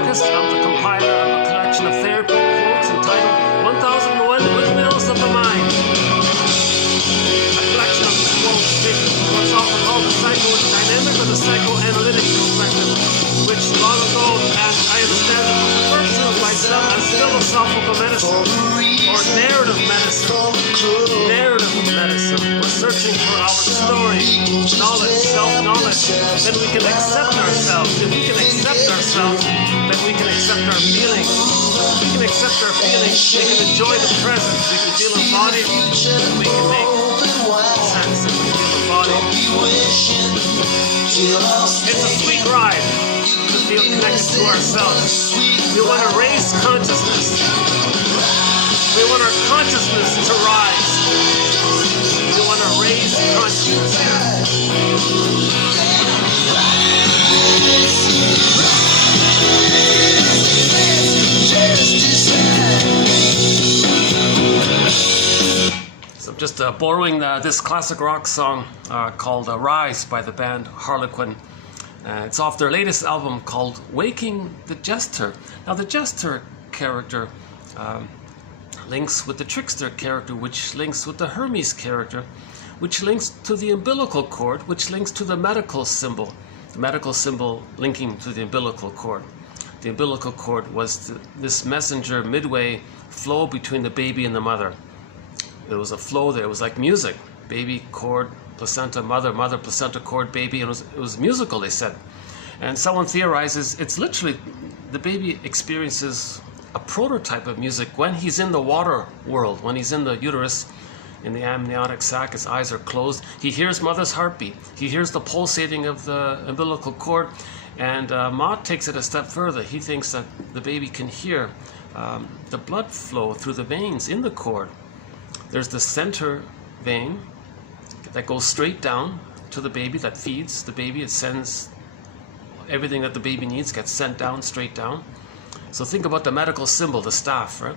anarchist. I'm the compiler of a collection of therapy quotes entitled 1001 Windmills of the Mind. A collection of quotes taken from what's often called the psychodynamic or the psychoanalytic perspective, which long ago, as I understand it, was referred to by some as philosophical medicine or narrative medicine. Narrative medicine. We're searching for our story, knowledge, self-knowledge. Then we can accept ourselves. If we can accept ourselves, then we can accept our feelings. If we can accept our feelings, we can enjoy the present. We can feel a body, and we can make sense if we feel a body. It's a sweet ride to feel connected to ourselves. We want to raise consciousness. We want our consciousness to rise. We want to raise consciousness here. So just borrowing this classic rock song called Rise by the band Harlequin. It's off their latest album called Waking the Jester. Now the Jester character links with the trickster character, which links with the Hermes character, which links to the umbilical cord, which links to the medical symbol. The medical symbol linking to the umbilical cord. The umbilical cord was this messenger midway flow between the baby and the mother. There was a flow there. It was like music. Baby, cord, placenta, mother, mother, placenta, cord, baby. And it was musical, they said. And someone theorizes it's literally the baby experiences a prototype of music when he's in the water world, when he's in the uterus, in the amniotic sac, his eyes are closed. He hears mother's heartbeat. He hears the pulsating of the umbilical cord. And Mott takes it a step further. He thinks that the baby can hear the blood flow through the veins in the cord. There's the center vein that goes straight down to the baby, that feeds the baby. It sends everything that the baby needs, gets sent down, straight down. So think about the medical symbol, the staff, right?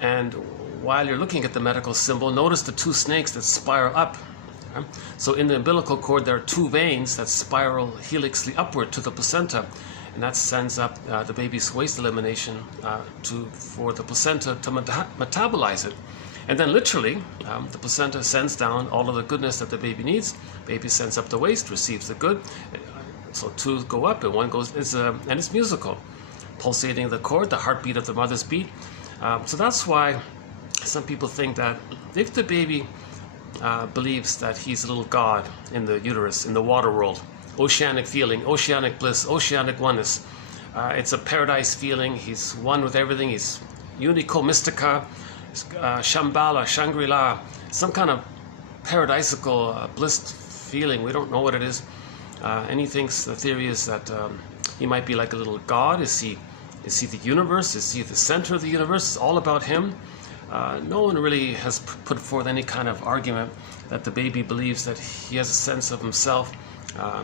And while you're looking at the medical symbol, notice the two snakes that spiral up. Right? So in the umbilical cord, there are two veins that spiral helixly upward to the placenta, and that sends up the baby's waste elimination for the placenta to metabolize it. And then literally, the placenta sends down all of the goodness that the baby needs. Baby sends up the waste, receives the good. So two go up and one goes, and it's musical. Pulsating the cord, the heartbeat of the mother's beat. So that's why some people think that if the baby believes that he's a little god in the uterus, in the water world, oceanic feeling, oceanic bliss, oceanic oneness, it's a paradise feeling, he's one with everything, he's unico mystica, Shambhala, Shangri-La, some kind of paradisical blissed feeling. We don't know what it is. And he thinks, the theory is that he might be like a little god. Is he the universe? Is he the center of the universe? It's all about him. No one really has put forth any kind of argument that the baby believes that he has a sense of himself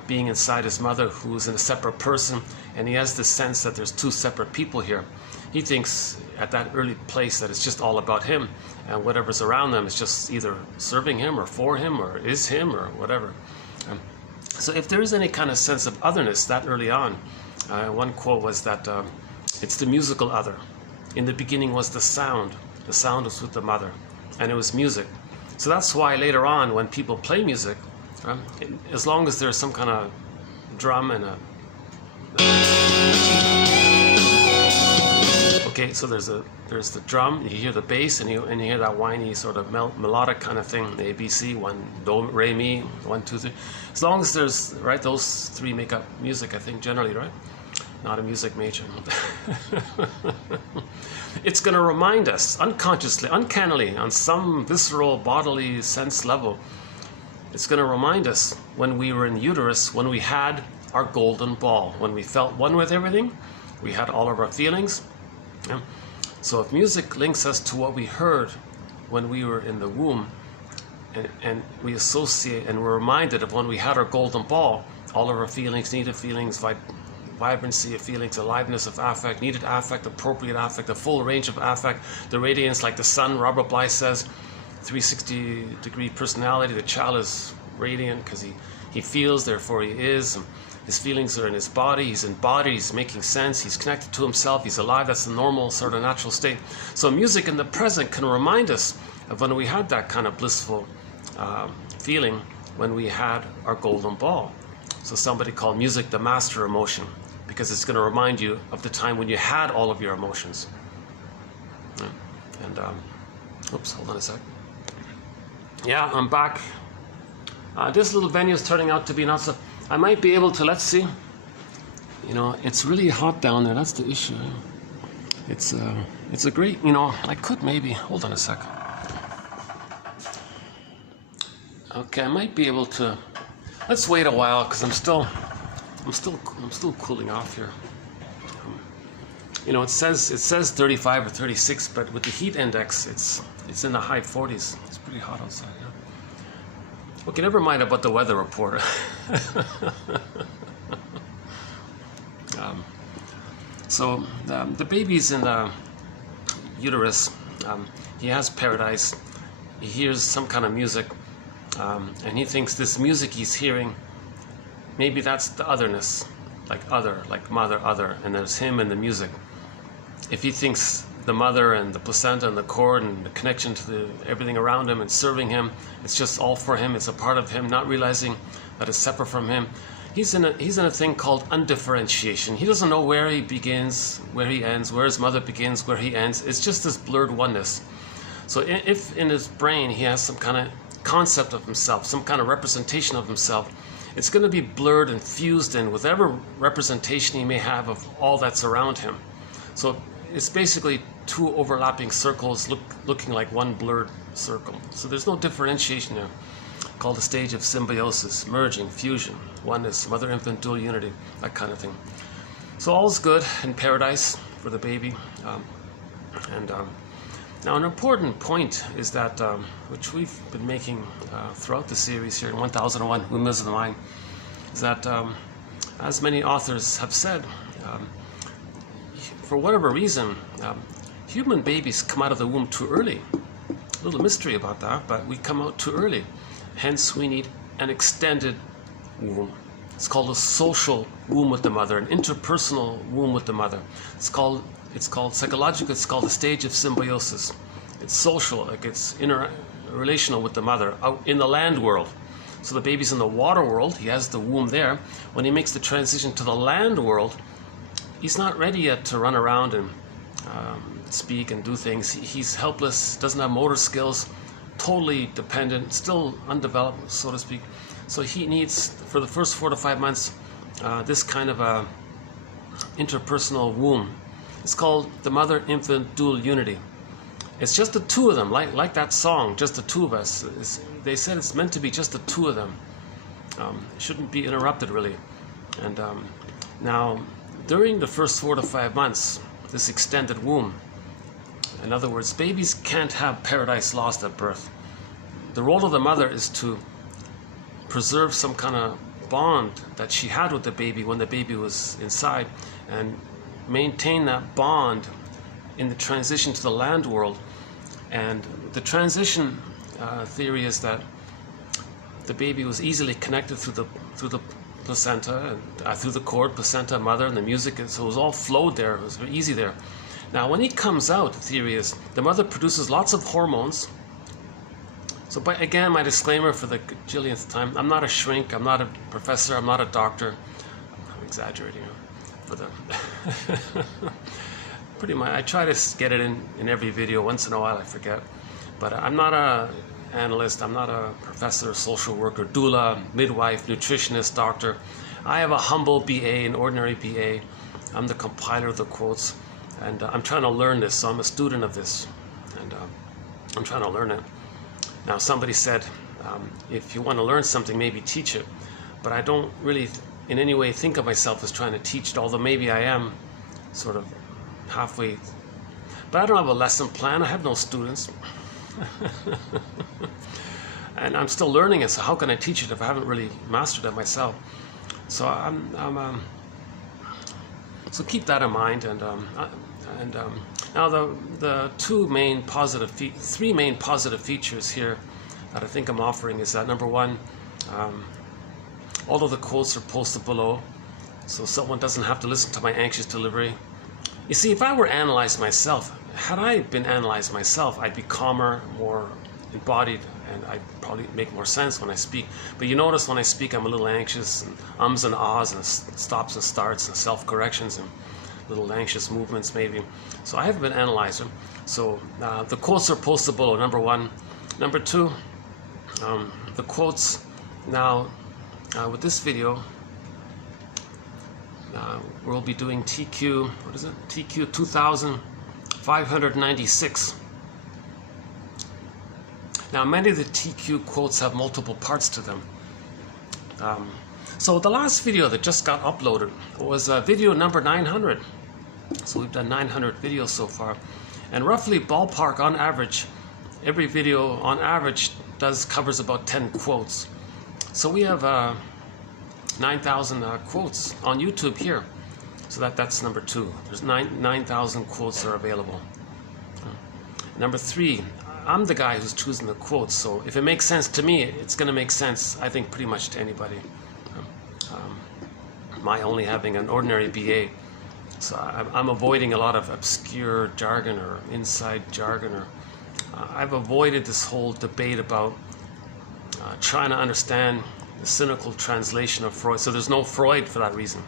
being inside his mother, who's in a separate person, and he has this sense that there's two separate people here. He thinks at that early place that it's just all about him, and whatever's around them is just either serving him or for him or is him or whatever. So if there is any kind of sense of otherness that early on, one quote was that it's the musical other. In the beginning was the sound was with the mother, and it was music. So that's why later on when people play music, as long as there's some kind of drum and okay, so there's the drum, you hear the bass, and you hear that whiny sort of melodic kind of thing, the ABC, one, do, re, mi, 1, 2, 3. As long as there's, right, those three make up music, I think, generally, right? Not a music major. It's going to remind us, unconsciously, uncannily, on some visceral bodily sense level, it's going to remind us when we were in the uterus, when we had our golden ball, when we felt one with everything, we had all of our feelings. Yeah. So if music links us to what we heard when we were in the womb, and we associate and we're reminded of when we had our golden ball, all of our feelings, needed feelings, vibrancy of feelings, aliveness of affect, needed affect, appropriate affect, a full range of affect, the radiance like the sun, Robert Bly says, 360-degree personality. The child is radiant because he feels, therefore he is. His feelings are in his body, he's embodied, he's making sense, he's connected to himself, he's alive. That's the normal sort of natural state. So music in the present can remind us of when we had that kind of blissful feeling when we had our golden ball. So somebody called music the master emotion, because it's going to remind you of the time when you had all of your emotions. And oops, hold on a sec. Yeah, I'm back. This little venue is turning out to be not so. I might be able to, let's see. You know, it's really hot down there. That's the issue. It's a great, you know, I could maybe, hold on a sec. Okay, I might be able to, let's wait a while because I'm still cooling off here. You know, it says 35 or 36, but with the heat index, it's in the high 40s. It's pretty hot outside. Yeah? Okay, never mind about the weather report. So the baby's in the uterus. He has paradise. He hears some kind of music, and he thinks this music he's hearing, maybe that's the otherness, like other, like mother, other, and there's him and the music. If he thinks the mother and the placenta and the cord and the connection to everything around him and serving him, it's just all for him, it's a part of him, not realizing that it's separate from him. He's in a thing called undifferentiation. He doesn't know where he begins, where he ends, where his mother begins, where he ends. It's just this blurred oneness. So if in his brain he has some kind of concept of himself, some kind of representation of himself, it's going to be blurred and fused in with whatever representation he may have of all that's around him. So it's basically two overlapping circles looking like one blurred circle. So there's no differentiation there, called the stage of symbiosis, merging, fusion, oneness, mother-infant dual unity, that kind of thing. So all's good in paradise for the baby. Now an important point is that, which we've been making throughout the series here in 1001 Windmills of the Mind, is that as many authors have said, for whatever reason, human babies come out of the womb too early. A little mystery about that, but we come out too early. Hence, we need an extended womb. It's called a social womb with the mother, an interpersonal womb with the mother. It's called psychological, it's called the stage of symbiosis. It's social, like it's interrelational with the mother out in the land world. So the baby's in the water world, he has the womb there. When he makes the transition to the land world, he's not ready yet to run around and speak and do things. He's helpless, doesn't have motor skills, totally dependent, still undeveloped, so to speak. So he needs, for the first 4 to 5 months, this kind of a interpersonal womb. It's called the mother-infant dual unity. It's just the two of them, like that song, just the two of us. They said it's meant to be just the two of them. It shouldn't be interrupted, really. And now, during the first 4 to 5 months, this extended womb, in other words, babies can't have paradise lost at birth. The role of the mother is to preserve some kind of bond that she had with the baby when the baby was inside, and maintain that bond in the transition to the land world. And the transition theory is that the baby was easily connected through the placenta, and through the cord, placenta, mother, and the music, so it was all flowed there. It was very easy there. Now, when he comes out, the theory is the mother produces lots of hormones. So, again, my disclaimer for the gajillionth time: I'm not a shrink, I'm not a professor, I'm not a doctor. I'm exaggerating for the. Pretty much, I try to get it in every video. Once in a while, I forget. But I'm not a analyst, I'm not a professor, social worker, doula, midwife, nutritionist, doctor. I have a humble BA, an ordinary BA. I'm the compiler of the quotes, and I'm trying to learn this, so I'm a student of this, and I'm trying to learn it. Now, somebody said, if you want to learn something, maybe teach it, but I don't really in any way think of myself as trying to teach it, although maybe I am sort of halfway. But I don't have a lesson plan, I have no students. And I'm still learning it, so how can I teach it if I haven't really mastered it myself? So so keep that in mind. And now the three main positive features here that I think I'm offering is that, number one, all of the quotes are posted below. so someone doesn't have to listen to my anxious delivery. You see, if I were analyzed myself, had I been analyzed myself, I'd be calmer, more embodied, and I'd probably make more sense when I speak. But you notice when I speak, I'm a little anxious, and ums and ahs, and stops and starts, and self-corrections, and little anxious movements maybe. So I haven't been analyzed. So the quotes are posted below, number one. Number two, the quotes now, with this video, we'll be doing TQ, what is it? TQ 2596. Now, many of the TQ quotes have multiple parts to them. So the last video that just got uploaded was video number 900. So we've done 900 videos so far. And roughly, ballpark, on average, every video on average covers about 10 quotes. So we have 9,000 quotes on YouTube here. So that's number two. There's 9,000 quotes are available. Number three, I'm the guy who's choosing the quotes, so if it makes sense to me, it's going to make sense, I think, pretty much to anybody. My only having an ordinary BA, so I'm avoiding a lot of obscure jargon or inside jargon, or I've avoided this whole debate about trying to understand the cynical translation of Freud. So there's no Freud for that reason.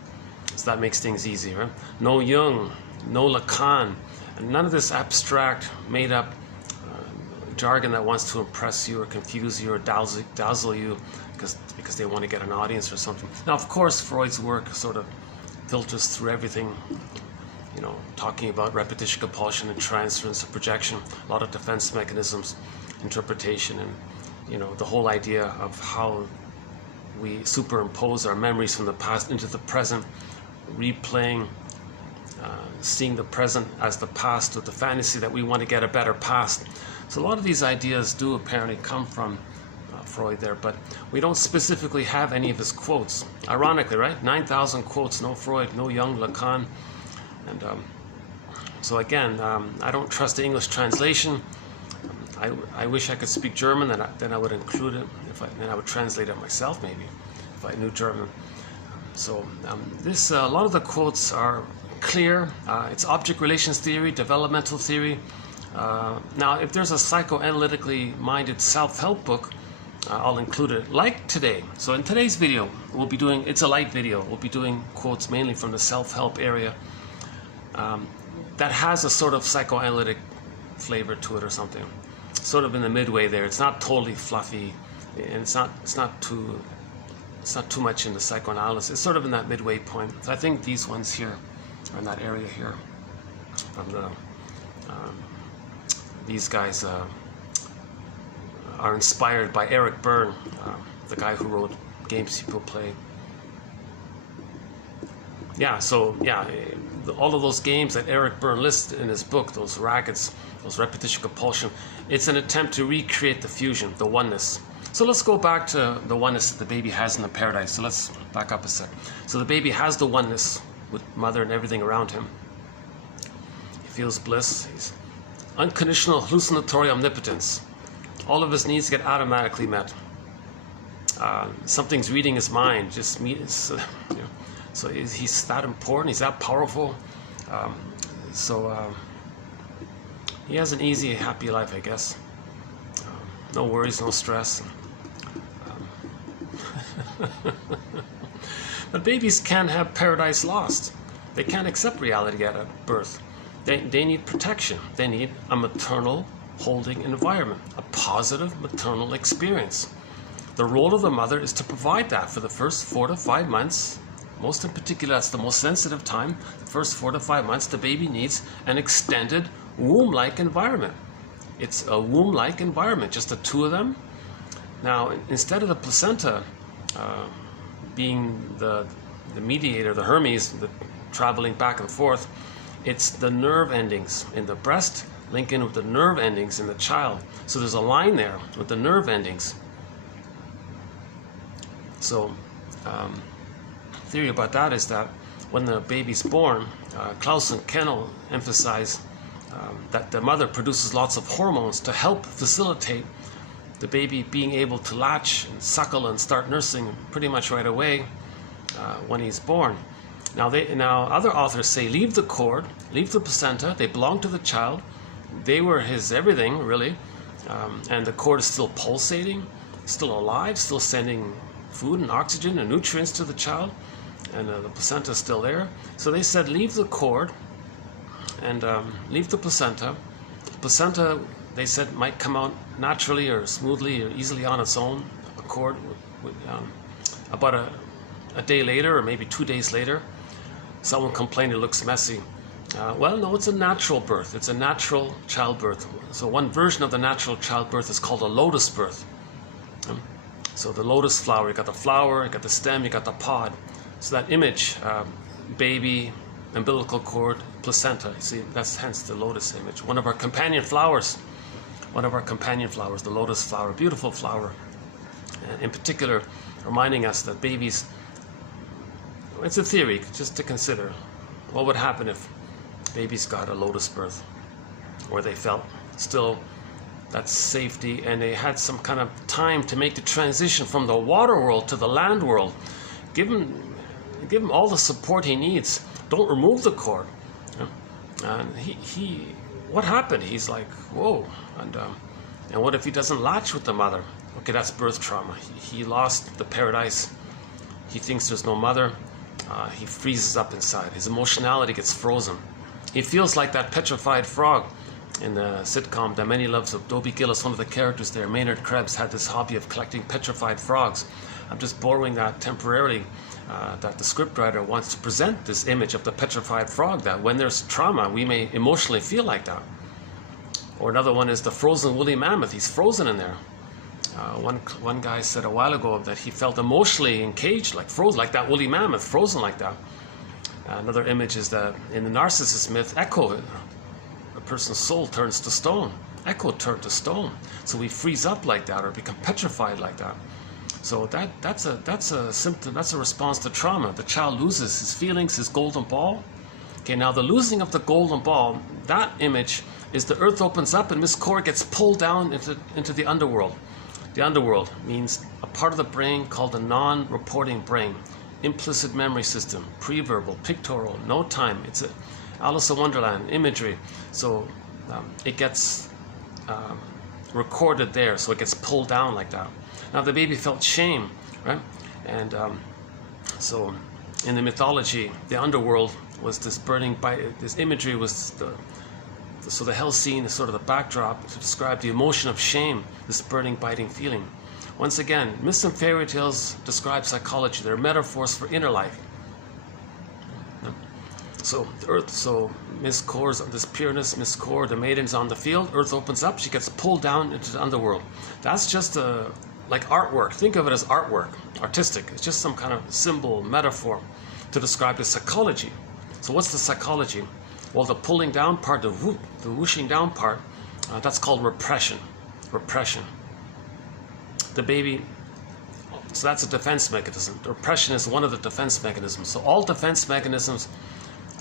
So that makes things easy, right? No Jung, no Lacan, and none of this abstract, made-up jargon that wants to impress you or confuse you or dazzle you because they want to get an audience or something. Now, of course, Freud's work sort of filters through everything, you know, talking about repetition, compulsion, and transference and projection, a lot of defense mechanisms, interpretation, and, you know, the whole idea of how we superimpose our memories from the past into the present, replaying, seeing the present as the past with the fantasy that we want to get a better past. So a lot of these ideas do apparently come from Freud there, but we don't specifically have any of his quotes. Ironically, right? 9,000 quotes, no Freud, no Jung, Lacan. And so again, I don't trust the English translation. I wish I could speak German, then I would include it. Then I would translate it myself, maybe, if I knew German. So a lot of the quotes are clear. It's object relations theory, developmental theory. Now, if there's a psychoanalytically minded self-help book, I'll include it, like today. So in today's video, we'll be doing, it's a light video, we'll be doing quotes mainly from the self-help area that has a sort of psychoanalytic flavor to it or something. Sort of in the midway there. It's not totally fluffy, and it's not too much into psychoanalysis. It's sort of in that midway point. So I think these ones here are in that area here. From the these guys are inspired by Eric Berne, the guy who wrote Games People Play. Yeah, so yeah, all of those games that Eric Berne lists in his book, those rackets, those repetition, compulsion, it's an attempt to recreate the fusion, the oneness. So let's go back to the oneness that the baby has in the paradise. So let's back up a sec. So the baby has the oneness with mother and everything around him. He feels bliss. He's unconditional hallucinatory omnipotence. All of his needs get automatically met. Something's reading his mind. Just you know, so he's that important. He's that powerful. He has an easy, happy life, I guess. No worries, no stress. But babies can have paradise lost. They can't accept reality at birth. They need protection. They need a maternal holding environment, a positive maternal experience. The role of the mother is to provide that for the first 4 to 5 months. Most in particular, that's the most sensitive time. The first 4 to 5 months, the baby needs an extended womb-like environment. It's a womb-like environment, just the two of them. Now, instead of the placenta being the mediator, the Hermes, traveling back and forth, it's the nerve endings in the breast link in with the nerve endings in the child. So there's a line there with the nerve endings. So theory about that is that when the baby's born, Klaus and Kennel emphasize that the mother produces lots of hormones to help facilitate the baby being able to latch and suckle and start nursing pretty much right away when he's born. Now other authors say leave the cord, leave the placenta. They belong to the child. They were his everything, really. And the cord is still pulsating, still alive, still sending food and oxygen and nutrients to the child. And the placenta is still there. So they said leave the cord and leave the placenta. Placenta, they said, might come out naturally or smoothly or easily on its own. A cord about a day later or maybe 2 days later. Someone complained it looks messy. Well, no, it's a natural birth. It's a natural childbirth. So one version of the natural childbirth is called a lotus birth. So the lotus flower, you got the flower, you got the stem, you got the pod. So that image, baby, umbilical cord, placenta, you see, that's hence the lotus image. One of our companion flowers, the lotus flower, beautiful flower. In particular, reminding us that babies, it's a theory just to consider. What would happen if babies got a lotus birth, where they felt still that safety and they had some kind of time to make the transition from the water world to the land world? Give him all the support he needs. Don't remove the cord. And what happened? He's like, whoa. And what if he doesn't latch with the mother? Okay, that's birth trauma. He lost the paradise. He thinks there's no mother. He freezes up inside. His emotionality gets frozen. He feels like that petrified frog in the sitcom The Many Loves of Dobie Gillis. One of the characters there, Maynard Krebs, had this hobby of collecting petrified frogs. I'm just borrowing that temporarily, that the scriptwriter wants to present this image of the petrified frog, that when there's trauma, we may emotionally feel like that. Or another one is the frozen woolly mammoth. He's frozen in there. One guy said a while ago that he felt emotionally encaged, like frozen, like that woolly mammoth, frozen like that. Another image is that in the Narcissus myth, Echo, a person's soul turns to stone. Echo turned to stone. So we freeze up like that or become petrified like that. So that's a symptom, that's a response to trauma. The child loses his feelings, his golden ball. Okay, now the losing of the golden ball, that image is the earth opens up and Miss Core gets pulled down into the underworld. The underworld means a part of the brain called the non-reporting brain, implicit memory system, pre-verbal, pictorial, no time. It's a Alice in Wonderland imagery. So it gets recorded there, so it gets pulled down like that. Now the baby felt shame, right? And so in the mythology, the underworld was this burning, this imagery was so the hell scene is sort of the backdrop to describe the emotion of shame, this burning, biting feeling. Once again, myths and fairy tales describe psychology. They're metaphors for inner life. So the earth, so Miss Core's this pureness, Miss Core, the maiden's on the field, earth opens up, she gets pulled down into the underworld. That's just like artwork. Think of it as artwork, artistic. It's just some kind of symbol, metaphor to describe the psychology. So what's the psychology? Well, the pulling down part, the whooshing down part, that's called repression. Repression. The baby, so that's a defense mechanism. Repression is one of the defense mechanisms. So all defense mechanisms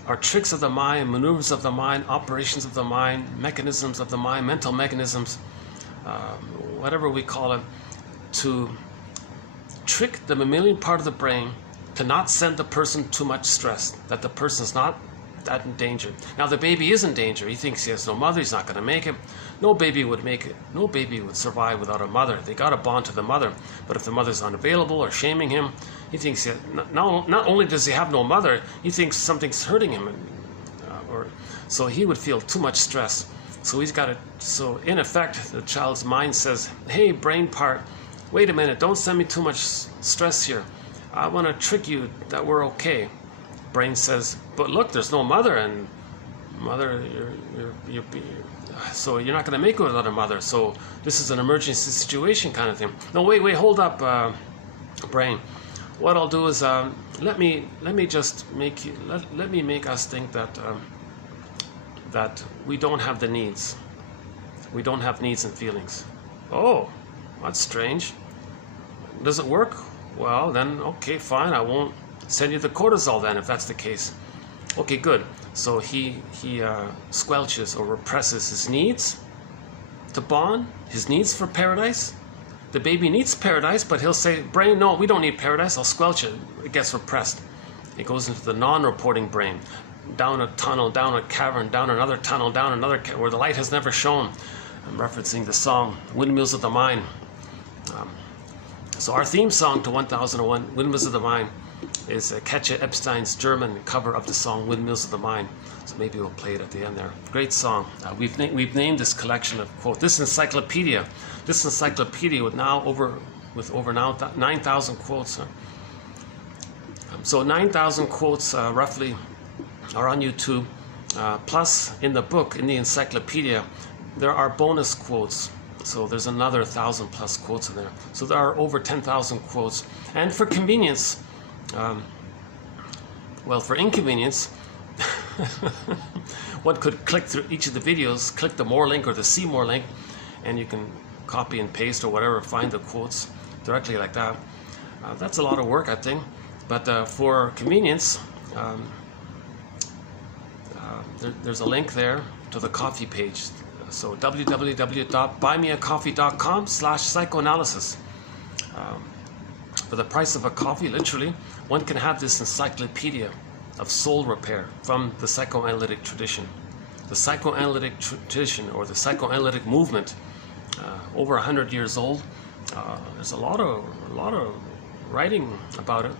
are tricks of the mind, maneuvers of the mind, operations of the mind, mechanisms of the mind, mental mechanisms, whatever we call it, to trick the mammalian part of the brain to not send the person too much stress, that the person's not that in danger. Now the baby is in danger. He thinks he has no mother, he's not going to make it. No baby would make it. No baby would survive without a mother. They got to bond to the mother. But if the mother's unavailable or shaming him, he thinks not only does he have no mother, he thinks something's hurting him, so he would feel too much stress. So he's got to. So in effect, the child's mind says, "Hey, brain part, wait a minute, don't send me too much stress here. I want to trick you that we're okay." Brain says, "But look, there's no mother, and mother, so you're not going to make it without a mother. So this is an emergency situation kind of thing." No, wait, hold up, brain. What I'll do is let me just make you let me make us think that we don't have the needs. We don't have needs and feelings. Oh, that's strange. Does it work? Well, then okay, fine. I won't send you the cortisol then, if that's the case. Okay, good. So he squelches or represses his needs to bond, his needs for paradise. The baby needs paradise, but he'll say, brain, no, we don't need paradise. I'll squelch it. It gets repressed. it goes into the non-reporting brain, down a tunnel, down a cavern, down another tunnel, down another where the light has never shone. I'm referencing the song Windmills of the Mind. So our theme song to 1001, Windmills of the Mind, is Katja Epstein's German cover of the song Windmills of the Mind. So maybe we'll play it at the end there. Great song. We've named this collection of quotes. This encyclopedia with over 9,000 quotes. So 9,000 quotes roughly are on YouTube. Plus in the book, in the encyclopedia, there are bonus quotes. So there's another 1,000+ quotes in there. So there are over 10,000 quotes. And for convenience, well, for inconvenience, one could click through each of the videos, click the more link or the see more link, and you can copy and paste or whatever, find the quotes directly like that. That's a lot of work, I think. But for convenience, there's a link there to the coffee page. So www.buymeacoffee.com/psychoanalysis. For the price of a coffee, literally, one can have this encyclopedia of soul repair from the psychoanalytic tradition. The psychoanalytic tradition, or the psychoanalytic movement, over 100 years old. There's a lot of writing about it.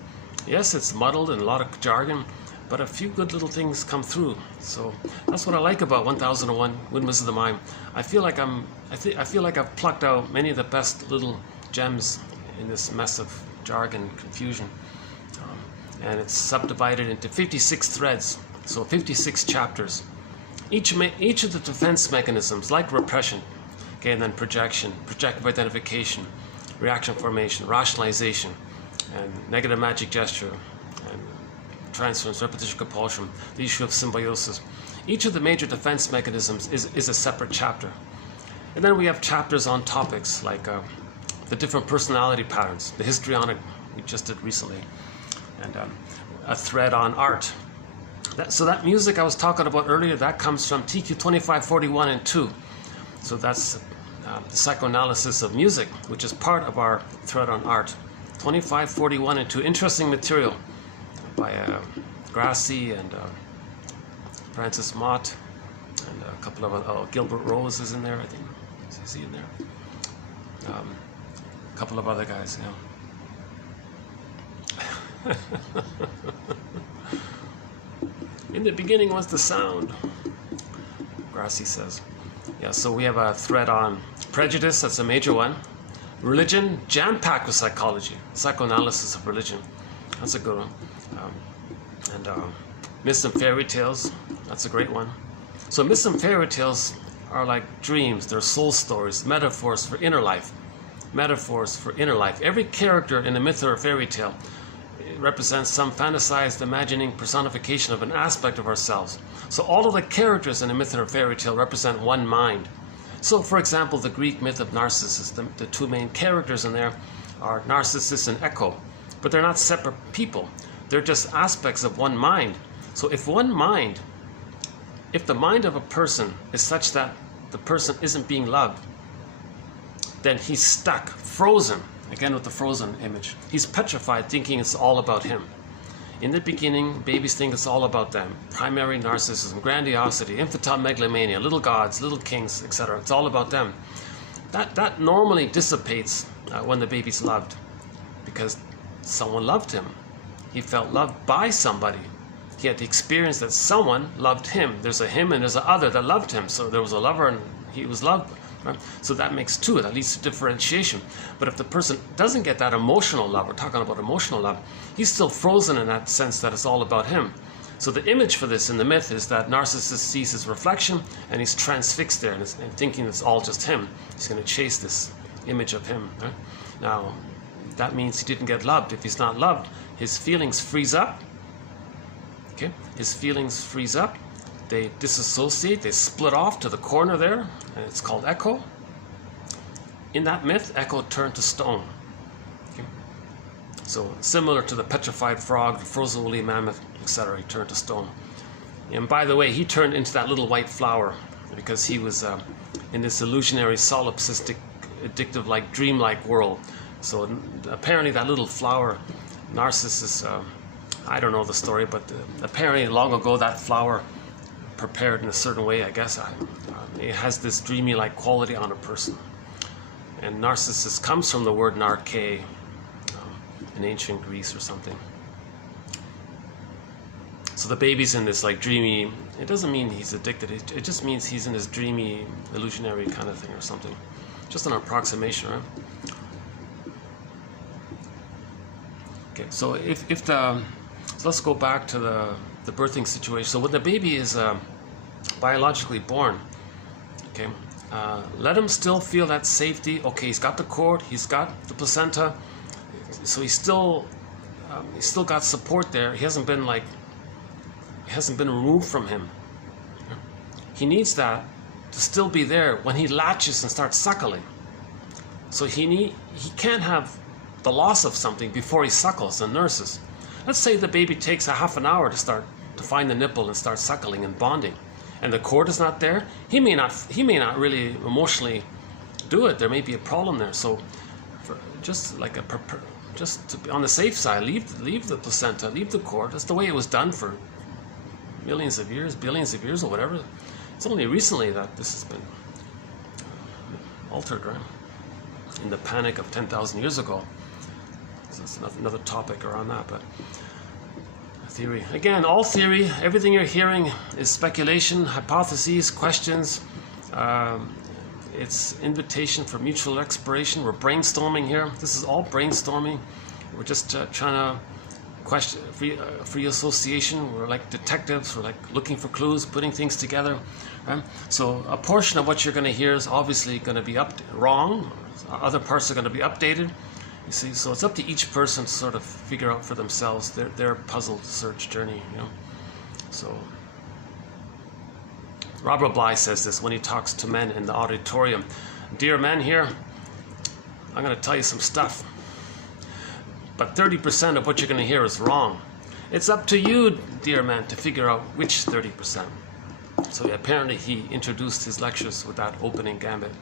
Yes, it's muddled and a lot of jargon, but a few good little things come through. So that's what I like about 1001 Windmills of the Mind. I feel like I've plucked out many of the best little gems in this mess of jargon confusion. And it's subdivided into 56 threads, so 56 chapters. Each of the defense mechanisms, like repression, okay, and then projection, projective identification, reaction formation, rationalization, and negative magic gesture, and transference, repetition, compulsion, the issue of symbiosis. Each of the major defense mechanisms is a separate chapter. And then we have chapters on topics like the different personality patterns, the histrionic we just did recently, and a thread on art. So that music I was talking about earlier, that comes from TQ 2541 and 2. So that's the psychoanalysis of music, which is part of our thread on art. 2541 and 2. Interesting material by Grassi and Francis Mott, and a couple of Gilbert Rose is in there, I think. Is he in there? A couple of other guys, yeah. In the beginning was the sound, Grassi says. Yeah, so we have a thread on prejudice, that's a major one. Religion, jam-packed with psychology, psychoanalysis of religion, that's a good one. And myths and fairy tales, that's a great one. So myths and fairy tales are like dreams, they're soul stories, metaphors for inner life. Metaphors for inner life. Every character in a myth or a fairy tale represents some fantasized, imagining personification of an aspect of ourselves. So all of the characters in a myth or a fairy tale represent one mind. So for example, the Greek myth of Narcissus, the two main characters in there are Narcissus and Echo, but they're not separate people. They're just aspects of one mind. So if the mind of a person is such that the person isn't being loved, then he's stuck, frozen. Again with the frozen image. He's petrified, thinking it's all about him. In the beginning, babies think it's all about them. Primary narcissism, grandiosity, infantile megalomania, little gods, little kings, etc. It's all about them. That normally dissipates when the baby's loved, because someone loved him. He felt loved by somebody. He had the experience that someone loved him. There's a him and there's an other that loved him. So there was a lover and he was loved. Right? So that makes two, that leads to differentiation. But if the person doesn't get that emotional love, we're talking about emotional love, he's still frozen in that sense that it's all about him. So the image for this in the myth is that Narcissus sees his reflection and he's transfixed there and thinking it's all just him. He's going to chase this image of him. Right? Now, that means he didn't get loved. If he's not loved, his feelings freeze up. Okay? His feelings freeze up. They disassociate, they split off to the corner there, and it's called Echo. In that myth, Echo turned to stone. Okay? So similar to the petrified frog, the frozen woolly mammoth, etc., he turned to stone. And by the way, he turned into that little white flower because he was in this illusionary, solipsistic, addictive-like, dreamlike world. So apparently that little flower, Narcissus, I don't know the story, but apparently long ago that flower prepared in a certain way, I guess, it has this dreamy-like quality on a person. And narcissus comes from the word narke, in ancient Greece or something. So the baby's in this like dreamy, it doesn't mean he's addicted, it just means he's in this dreamy, illusionary kind of thing or something. Just an approximation, right? Okay, so so let's go back to the birthing situation. So when the baby is biologically born, okay, let him still feel that safety. Okay, he's got the cord, he's got the placenta, so he's still got support there. He hasn't been removed from him. He needs that to still be there when he latches and starts suckling. So he can't have the loss of something before he suckles and nurses. Let's say the baby takes a half an hour to find the nipple and start suckling and bonding, and the cord is not there. He may not really emotionally do it. There may be a problem there. So, just to be on the safe side, leave the placenta, leave the cord. That's the way it was done for millions of years, billions of years, or whatever. It's only recently that this has been altered, right? In the panic of 10,000 years ago. So it's another topic around that, but theory. Again, all theory, everything you're hearing is speculation, hypotheses, questions. It's invitation for mutual exploration. We're brainstorming here. This is all brainstorming. We're just trying to question free association. We're like detectives. We're like looking for clues, putting things together. Right? So a portion of what you're going to hear is obviously going to be wrong. Other parts are going to be updated. You see, so it's up to each person to sort of figure out for themselves their puzzle search journey. You know, so. Robert Bly says this when he talks to men in the auditorium. Dear men here, I'm going to tell you some stuff, but 30% of what you're going to hear is wrong. It's up to you, dear men, to figure out which 30%. So apparently he introduced his lectures with that opening gambit,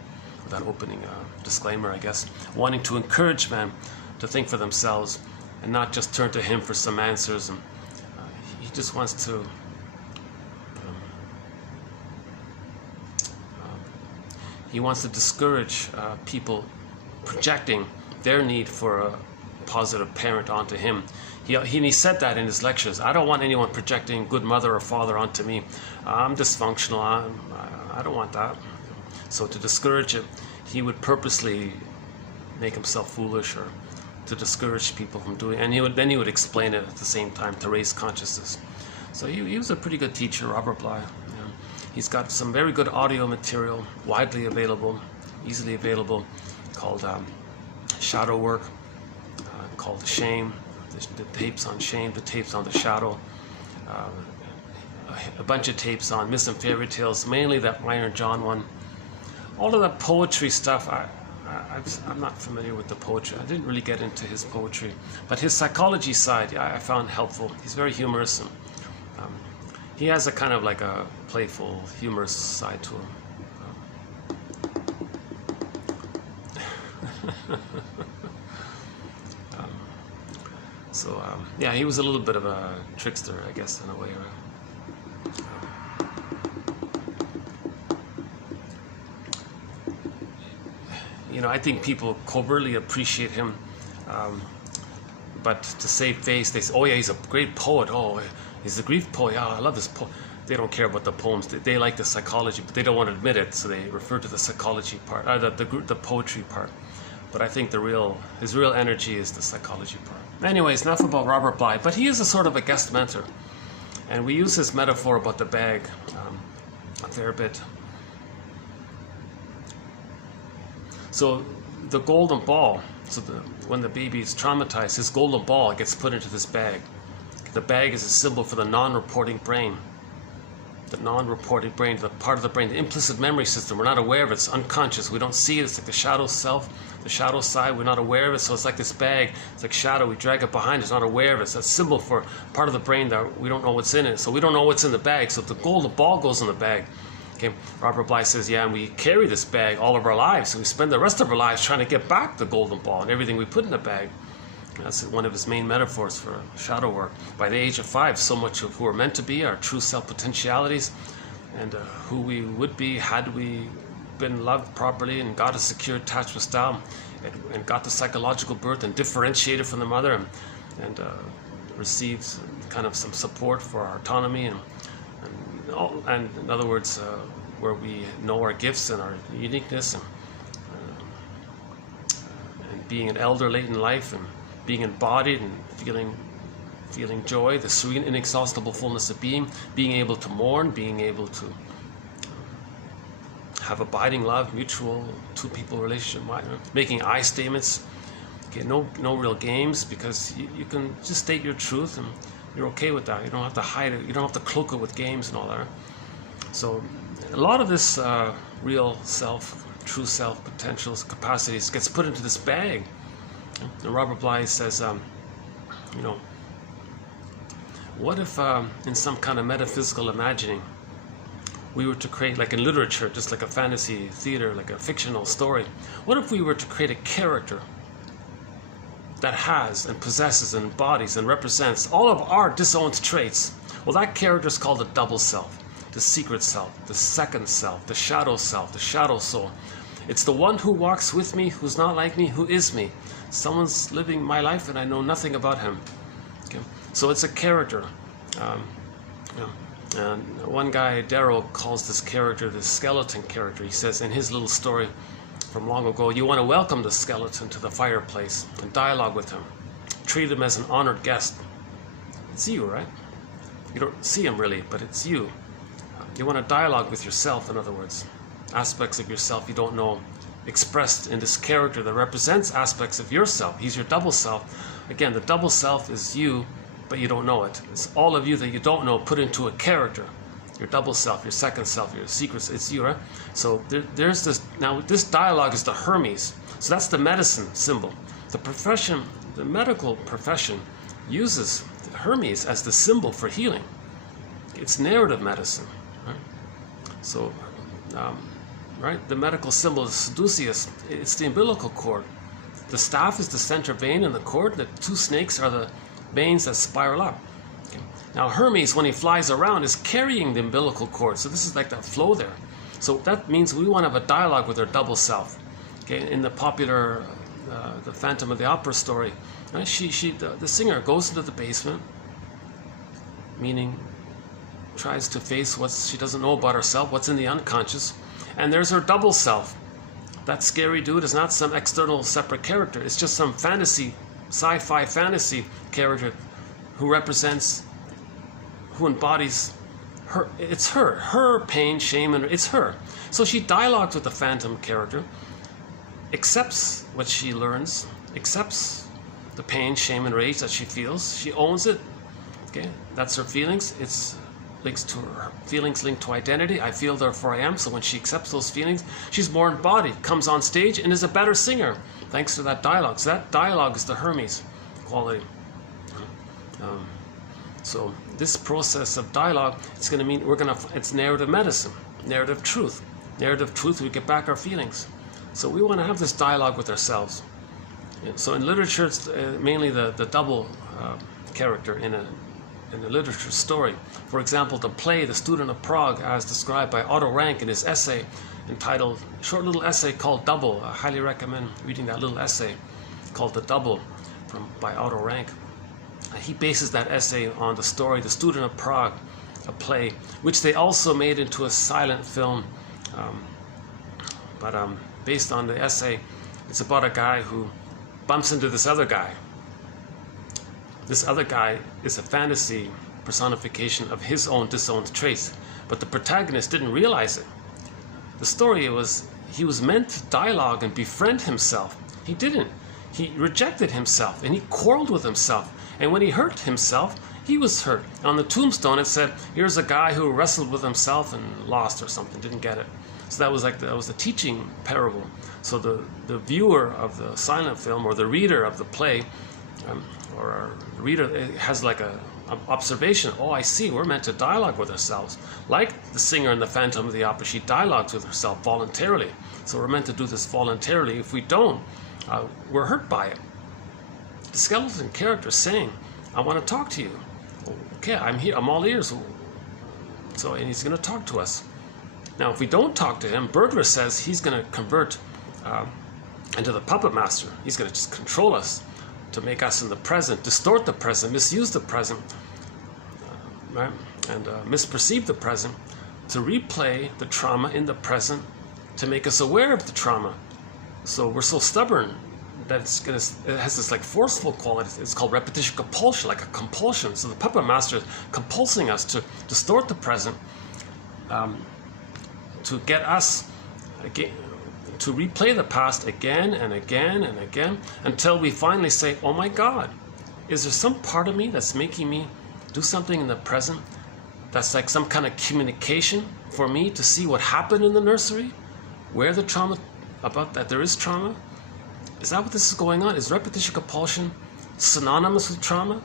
with that opening disclaimer, I guess, wanting to encourage men to think for themselves and not just turn to him for some answers. And he just wants to he wants to discourage people projecting their need for a positive parent onto him. He said that in his lectures. I don't want anyone projecting good mother or father onto me. I'm dysfunctional. I don't want that. So to discourage it, he would purposely make himself foolish or to discourage people from doing it. And then he would explain it at the same time to raise consciousness. So he was a pretty good teacher, Robert Bly. He's got some very good audio material, widely available, easily available, called shadow work, called Shame, the tapes on shame, the tapes on the shadow, a bunch of tapes on myths and fairy tales, mainly that Iron John one. All of that poetry stuff, I'm not familiar with the poetry. I didn't really get into his poetry, but his psychology side I found helpful. He's very humorous, and he has a kind of like a playful, humorous side to him. Yeah, he was a little bit of a trickster, I guess, in a way. You know, I think people covertly appreciate him, but to save face, they say, "Oh yeah, he's a great poet. Oh, he's a Greek poet. Yeah, I love this poem." They don't care about the poems. They like the psychology, but they don't want to admit it, so they refer to the psychology part, the poetry part. But I think his real energy is the psychology part. Anyways, enough about Robert Bly, but he is a sort of a guest mentor, and we use his metaphor about the bag a fair bit. So the golden ball, when the baby is traumatized, his golden ball gets put into this bag. The bag is a symbol for the non-reporting brain. The non-reporting brain, the part of the brain, the implicit memory system. We're not aware of it. It's unconscious. We don't see it. It's like the shadow self, the shadow side. We're not aware of it. So it's like this bag. It's like shadow. We drag it behind us, not aware of it. It's a symbol for part of the brain that we don't know what's in it. So we don't know what's in the bag. So the golden ball goes in the bag. Okay, Robert Bly says, yeah, and we carry this bag all of our lives. So we spend the rest of our lives trying to get back the golden ball and everything we put in the bag. That's one of his main metaphors for shadow work. By the age of 5, so much of who we're meant to be, our true self potentialities, and who we would be had we been loved properly and got a secure attachment style, and got the psychological birth and differentiated from the mother, and received kind of some support for our autonomy, and in other words, where we know our gifts and our uniqueness, and being an elder late in life, and being embodied and feeling joy, the serene, inexhaustible fullness of being able to mourn, being able to have abiding love, mutual two-people relationship, making I statements. Okay, no real games, because you can just state your truth and you're okay with that. You don't have to hide it. You don't have to cloak it with games and all that. So a lot of this real self, true self potentials, capacities gets put into this bag. And Robert Bly says, what if in some kind of metaphysical imagining we were to create, like in literature, just like a fantasy theater, like a fictional story, what if we were to create a character that has and possesses and embodies and represents all of our disowned traits? Well, that character is called the double self, the secret self, the second self, the shadow soul. It's the one who walks with me, who's not like me, who is me. Someone's living my life and I know nothing about him. Okay? So it's a character. And one guy, Darrow, calls this character the skeleton character. He says in his little story from long ago, you want to welcome the skeleton to the fireplace and dialogue with him. Treat him as an honored guest. It's you, right? You don't see him really, but it's you. You want to dialogue with yourself, in other words. Aspects of yourself you don't know, expressed in this character that represents aspects of yourself. He's your double self. Again, the double self is you, but you don't know it. It's all of you that you don't know put into a character. Your double self, your second self, your secrets, it's you, right? So there's this, now this dialogue is the Hermes. So that's the medicine symbol. The profession, the medical profession uses Hermes as the symbol for healing. It's narrative medicine, right? So, right, the medical symbol is Caduceus. It's the umbilical cord. The staff is the center vein in the cord. The two snakes are the veins that spiral up. Okay. Now Hermes, when he flies around, is carrying the umbilical cord. So this is like that flow there. So that means we want to have a dialogue with our double self. Okay. In the popular, the Phantom of the Opera story, right? The singer goes into the basement, meaning tries to face what she doesn't know about herself, what's in the unconscious, and there's her double self. That scary dude is not some external separate character. It's just some fantasy, sci-fi fantasy character who represents, who embodies her. It's her pain, shame, and it's her. So she dialogues with the phantom character, accepts what she learns, accepts the pain, shame, and rage that she feels. She owns it. Okay, that's her feelings. It's links to her feelings, linked to identity. I feel, therefore I am. So when she accepts those feelings, she's more embodied, comes on stage, and is a better singer thanks to that dialogue. So that dialogue is the Hermes quality. So this process of dialogue, it's going to mean it's narrative medicine, narrative truth. Narrative truth, we get back our feelings. So we want to have this dialogue with ourselves. So in literature, it's mainly the double character in the literature story. For example, the play The Student of Prague, as described by Otto Rank in his essay entitled, short little essay called Double. I highly recommend reading that little essay called The Double by Otto Rank. He bases that essay on the story The Student of Prague, a play, which they also made into a silent film. Based on the essay, it's about a guy who bumps into this other guy. This other guy is a fantasy personification of his own disowned traits, but the protagonist didn't realize it. The story was, he was meant to dialogue and befriend himself. He didn't. He rejected himself and he quarreled with himself. And when he hurt himself, he was hurt. On the tombstone it said, here's a guy who wrestled with himself and lost or something, didn't get it. So that was the teaching parable. So the viewer of the silent film, or the reader of the play, or a reader has like an observation. Oh, I see, we're meant to dialogue with ourselves. Like the singer in the Phantom of the Opera, she dialogues with herself voluntarily. So we're meant to do this voluntarily. If we don't, we're hurt by it. the skeleton character saying, I want to talk to you. Okay, I'm here, I'm all ears. So, and he's going to talk to us. Now, if we don't talk to him, Berger says he's going to convert into the puppet master. He's going to just control us to make us in the present, distort the present, misuse the present, right? And misperceive the present, to replay the trauma in the present, to make us aware of the trauma. So we're so stubborn that it has this like forceful quality. It's called repetition compulsion, like a compulsion. So the puppet master is compulsing us to distort the present, to get us again, to replay the past again and again and again, until we finally say, oh my God, is there some part of me that's making me do something in the present that's like some kind of communication for me to see what happened in the nursery, where the trauma, about that there is trauma? Is that what this is going on? Is repetition compulsion synonymous with trauma?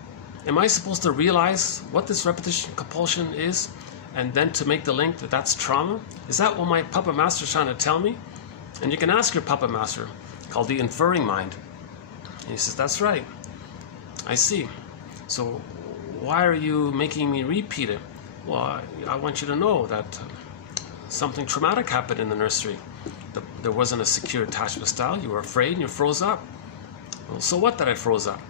Am I supposed to realize what this repetition compulsion is and then to make the link that that's trauma? Is that what my puppet master is trying to tell me? And you can ask your puppet master, called the inferring mind. And he says, that's right. I see. So why are you making me repeat it? Well, I want you to know that something traumatic happened in the nursery. There wasn't a secure attachment style. You were afraid and you froze up. Well, so what that I froze up?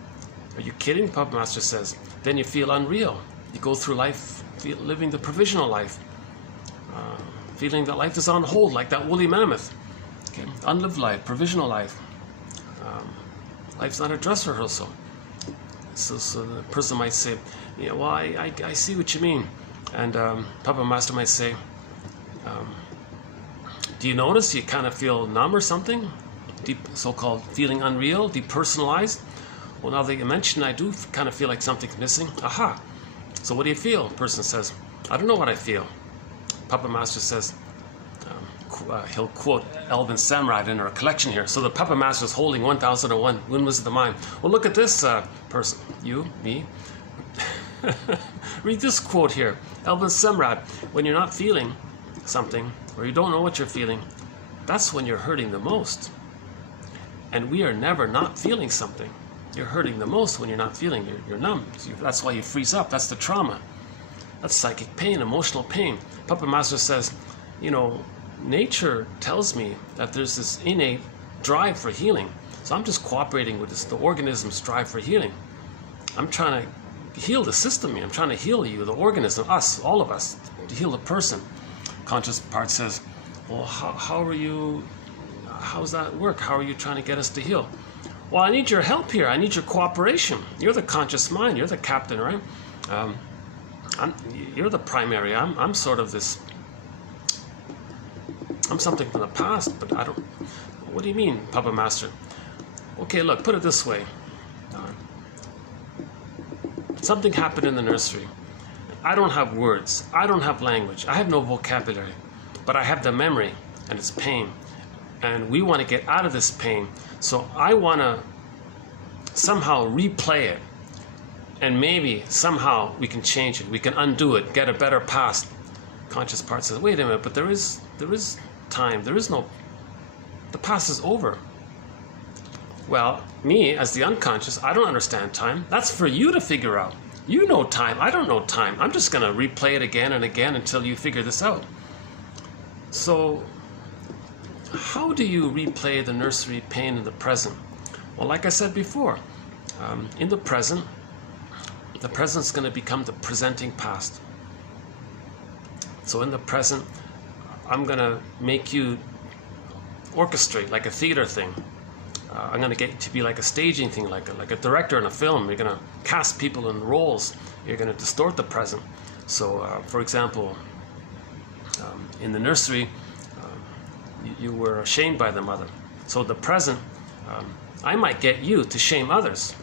Are you kidding? The puppet master says. Then you feel unreal. You go through life living the provisional life, feeling that life is on hold, like that woolly mammoth. Okay? Unlived life, provisional life. Life's not a dress rehearsal. So the person might say, yeah, well, I see what you mean. And puppet master might say, do you notice you kind of feel numb or something? Deep, so-called feeling unreal, depersonalized? Well, now that you mention, I do kind of feel like something's missing. Aha. So what do you feel? Person says, I don't know what I feel. Puppet master says, he'll quote Elvin Samrad in our collection here. So the puppet master is holding 1001 Windmills of the Mind. Well, look at this person. You, me. Read this quote here. Elvin Samrad, when you're not feeling something, or you don't know what you're feeling, that's when you're hurting the most. And we are never not feeling something. You're hurting the most when you're not feeling. You're numb. That's why you freeze up. That's the trauma. That's psychic pain, emotional pain. Puppet master says, you know, nature tells me that there's this innate drive for healing. So I'm just cooperating with this, the organism's drive for healing. I'm trying to heal the system here. I'm trying to heal you, the organism, us, all of us, to heal the person. Conscious part says, well, how's that work? How are you trying to get us to heal? Well, I need your help here. I need your cooperation. You're the conscious mind. You're the captain, right? You're the primary. I'm sort of this. I'm something from the past, but I don't. What do you mean, puppet master? Okay, look. Put it this way. Something happened in the nursery. I don't have words. I don't have language. I have no vocabulary, but I have the memory, and it's pain. And we want to get out of this pain. So I want to somehow replay it. And maybe somehow we can change it. We can undo it, get a better past. Conscious part says, wait a minute, but there is time. There is no, the past is over. Well, me as the unconscious, I don't understand time. That's for you to figure out. You know time. I don't know time. I'm just going to replay it again and again until you figure this out. So how do you replay the nursery pain in the present? Well, like I said before, in the present's going to become the presenting past. So in the present, I'm going to make you orchestrate like a theater thing. I'm going to get to be like a staging thing, like a director in a film. You're going to cast people in roles. You're going to distort the present. So, for example, in the nursery, you were shamed by the mother. So the present, I might get you to shame others.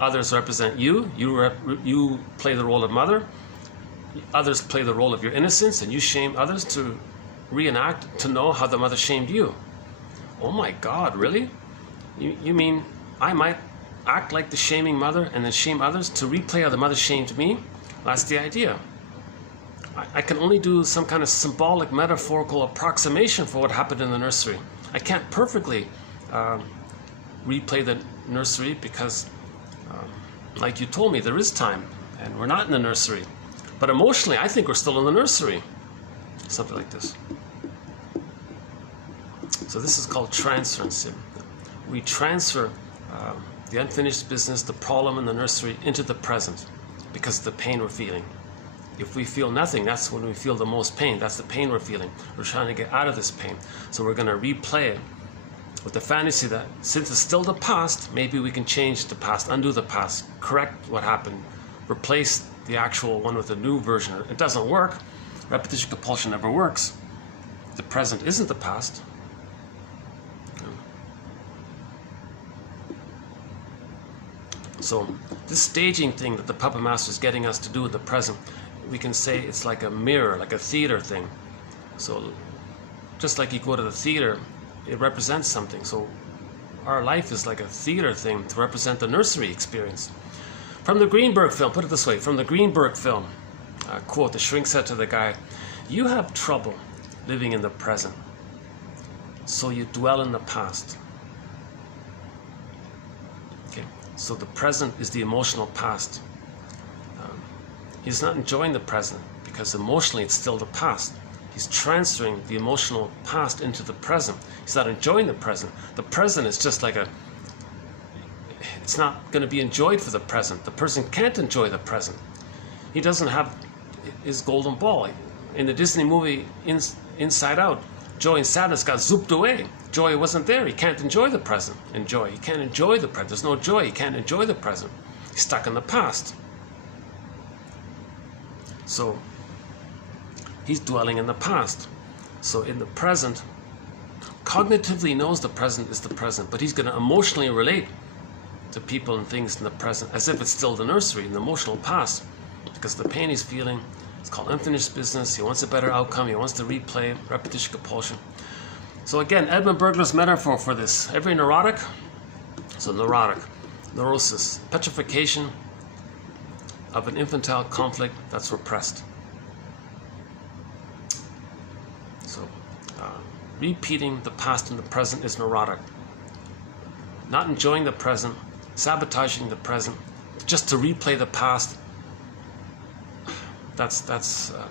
Others represent you. You play the role of mother. Others play the role of your innocence, and you shame others to reenact, to know how the mother shamed you. Oh my God, really? You mean I might act like the shaming mother and then shame others to replay how the mother shamed me? That's the idea. I can only do some kind of symbolic, metaphorical approximation for what happened in the nursery. I can't perfectly replay nursery because, like you told me, there is time, and we're not in the nursery. But emotionally, I think we're still in the nursery. Something like this. So this is called transference. We transfer the unfinished business, the problem in the nursery, into the present because of the pain we're feeling. If we feel nothing, that's when we feel the most pain. That's the pain we're feeling. We're trying to get out of this pain. So we're going to replay it with the fantasy that since it's still the past, maybe we can change the past, undo the past, correct what happened, replace the actual one with a new version. It doesn't work. Repetition compulsion never works. The present isn't the past. So this staging thing that the puppet master is getting us to do in the present, we can say it's like a mirror, like a theater thing. So just like you go to the theater, it represents something. So our life is like a theater thing to represent the nursery experience. From the Greenberg film, put it this way, from the Greenberg film, quote, the shrink said to the guy, "You have trouble living in the present, so you dwell in the past." Okay, so the present is the emotional past. He's not enjoying the present because emotionally it's still the past. He's transferring the emotional past into the present. He's not enjoying the present. The present is just like it's not going to be enjoyed for the present. The person can't enjoy the present. He doesn't have his golden ball. In the Disney movie Inside Out, joy and sadness got zooped away. Joy wasn't there. He can't enjoy the present. He can't enjoy the present. There's no joy. He can't enjoy the present. He's stuck in the past. So he's dwelling in the past. So in the present, cognitively knows the present is the present, but he's going to emotionally relate to people and things in the present as if it's still the nursery, in the emotional past, because the pain he's feeling is called unfinished business. He wants a better outcome. He wants to replay repetition compulsion. So again, Edmund Berger's metaphor for this: every neurotic, so neurotic, neurosis, petrification of an infantile conflict that's repressed. So repeating the past in the present is neurotic. Not enjoying the present, sabotaging the present, just to replay the past, that's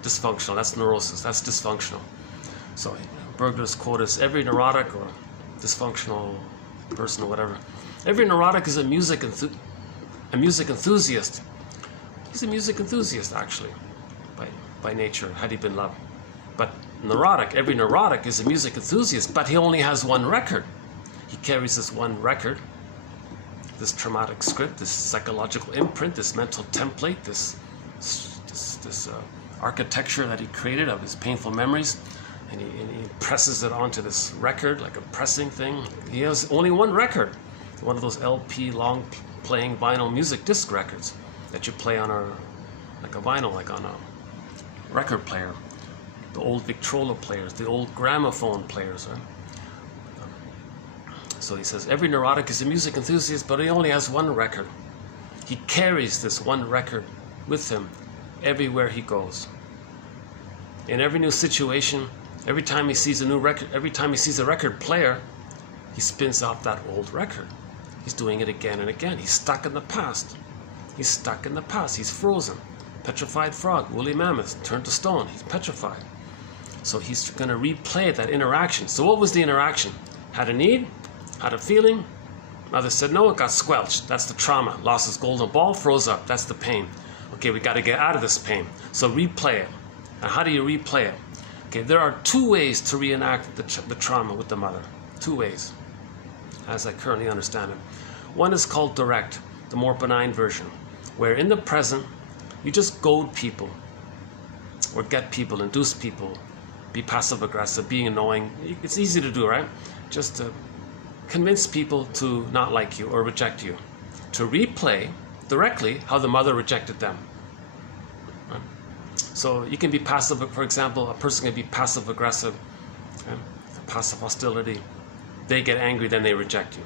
dysfunctional, that's neurosis, that's dysfunctional. So Berger's quote is, every neurotic or dysfunctional person or whatever, every neurotic is a music enthusiast. He's a music enthusiast, actually, by nature, had he been loved. But every neurotic is a music enthusiast, but he only has one record. He carries this one record, this traumatic script, this psychological imprint, this mental template, this architecture that he created of his painful memories, and he presses it onto this record like a pressing thing. He has only one record, one of those LP long playing vinyl music disc records that you play on like a vinyl, like on a record player. The old Victrola players, the old gramophone players. Right? So he says, every neurotic is a music enthusiast, but he only has one record. He carries this one record with him everywhere he goes. In every new situation, every time he sees a new record, every time he sees a record player, he spins off that old record. He's doing it again and again. He's stuck in the past. He's stuck in the past. He's frozen. Petrified frog, woolly mammoth, turned to stone. He's petrified. So he's going to replay that interaction. So what was the interaction? Had a need? Had a feeling? Mother said no, it got squelched. That's the trauma. Lost his golden ball, froze up. That's the pain. Okay, we got to get out of this pain. So replay it. And how do you replay it? Okay, there are two ways to reenact the trauma with the mother. Two ways, as I currently understand it. One is called direct, the more benign version, where in the present, you just goad people, or get people, induce people, be passive-aggressive, being annoying. It's easy to do, right? Just to convince people to not like you or reject you. To replay directly how the mother rejected them. Right? So you can be passive, for example, a person can be passive-aggressive, okay? Passive hostility. They get angry, then they reject you.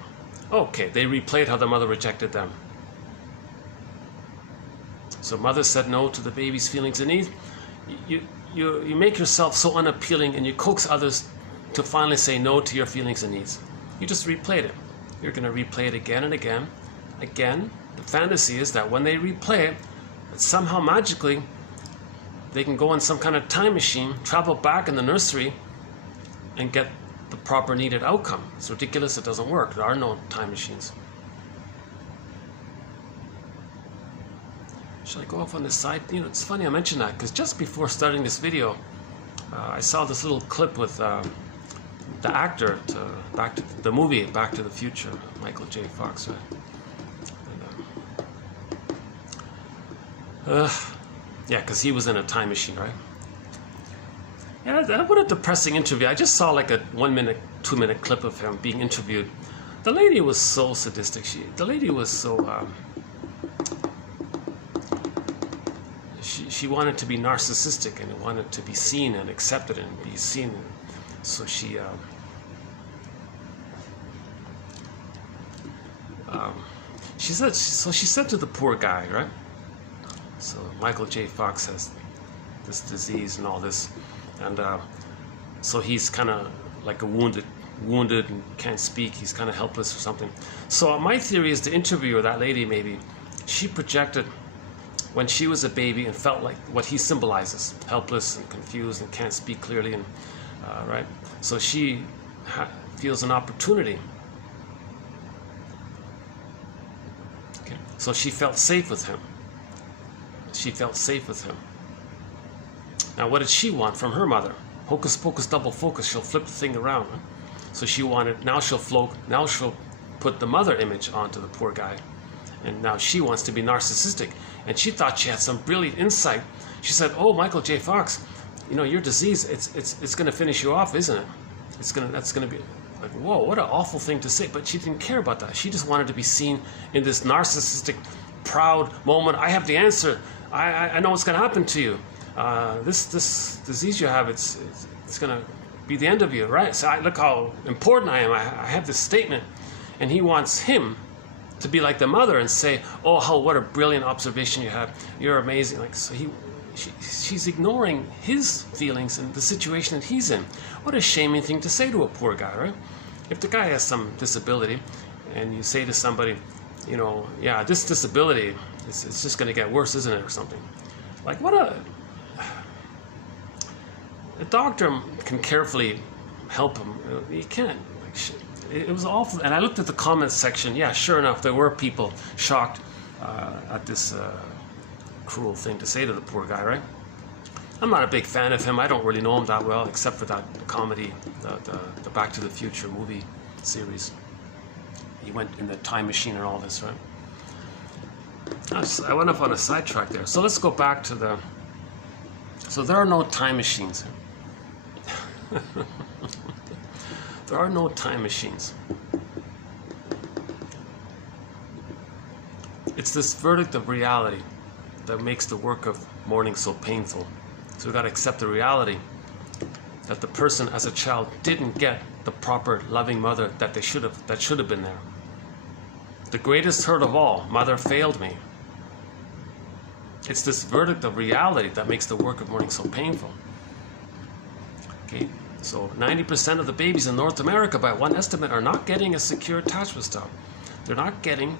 Okay, they replayed how the mother rejected them. So mother said no to the baby's feelings and needs. You make yourself so unappealing and you coax others to finally say no to your feelings and needs. You just replayed it. You're going to replay it again and again. Again, the fantasy is that when they replay it, that somehow magically they can go in some kind of time machine, travel back in the nursery, and get the proper needed outcome. It's ridiculous, it doesn't work. There are no time machines. Should I go off on this side? You know, it's funny I mentioned that, because just before starting this video, I saw this little clip with the actor to the movie Back to the Future, Michael J. Fox, right? And, yeah, because he was in a time machine, right? Yeah, what a depressing interview. I just saw like a 1 minute, 2 minute clip of him being interviewed. The lady was so sadistic. The lady was so... She wanted to be narcissistic and wanted to be seen and accepted and be seen. So she said to the poor guy, right? So Michael J. Fox has this disease and all this, and so he's kind of like a wounded and can't speak. He's kind of helpless or something. So my theory is the interviewer, that lady, maybe she projected when she was a baby and felt like what he symbolizes, helpless and confused and can't speak clearly, and right? So she feels an opportunity. Okay. So she felt safe with him. She felt safe with him. Now what did she want from her mother? Hocus pocus, double focus, she'll flip the thing around. Right? So she wanted, now she'll put the mother image onto the poor guy. And now she wants to be narcissistic. And she thought she had some brilliant insight. She said, "Oh, Michael J. Fox, you know, your disease, it's going to finish you off, isn't it? That's going to be like, whoa, what an awful thing to say." But she didn't care about that. She just wanted to be seen in this narcissistic, proud moment. I have the answer. I know what's going to happen to you. This disease you have, it's going to be the end of you, right? So look how important I am. I have this statement, and he wants him to be like the mother and say, "Oh, what a brilliant observation you have. You're amazing." Like, so she's ignoring his feelings and the situation that he's in. What a shaming thing to say to a poor guy, right? If the guy has some disability, and you say to somebody, you know, "Yeah, this disability, it's just going to get worse, isn't it?" or something. Like, what a doctor can carefully help him. He can't. Like, it was awful. And I looked at the comments section. Yeah, sure enough, there were people shocked at this cruel thing to say to the poor guy, right? I'm not a big fan of him. I don't really know him that well, except for that comedy, the Back to the Future movie series. He went in the time machine and all this, right? I went off on a sidetrack there. So let's go back to so there are no time machines. There are no time machines. It's this verdict of reality that makes the work of mourning so painful. So we've got to accept the reality that the person as a child didn't get the proper loving mother that should have been there. The greatest hurt of all, mother failed me. It's this verdict of reality that makes the work of mourning so painful. Okay, so 90% of the babies in North America, by one estimate, are not getting a secure attachment style. They're not getting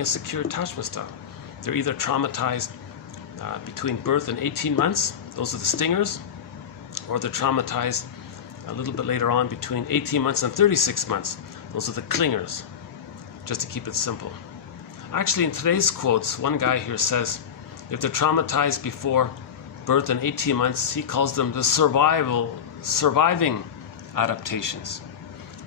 a secure attachment style. They're either traumatized between birth and 18 months. Those are the stingers, or they're traumatized a little bit later on between 18 months and 36 months. Those are the clingers. Just to keep it simple. Actually, in today's quotes, one guy here says, if they're traumatized before birth and 18 months, he calls them the surviving adaptations.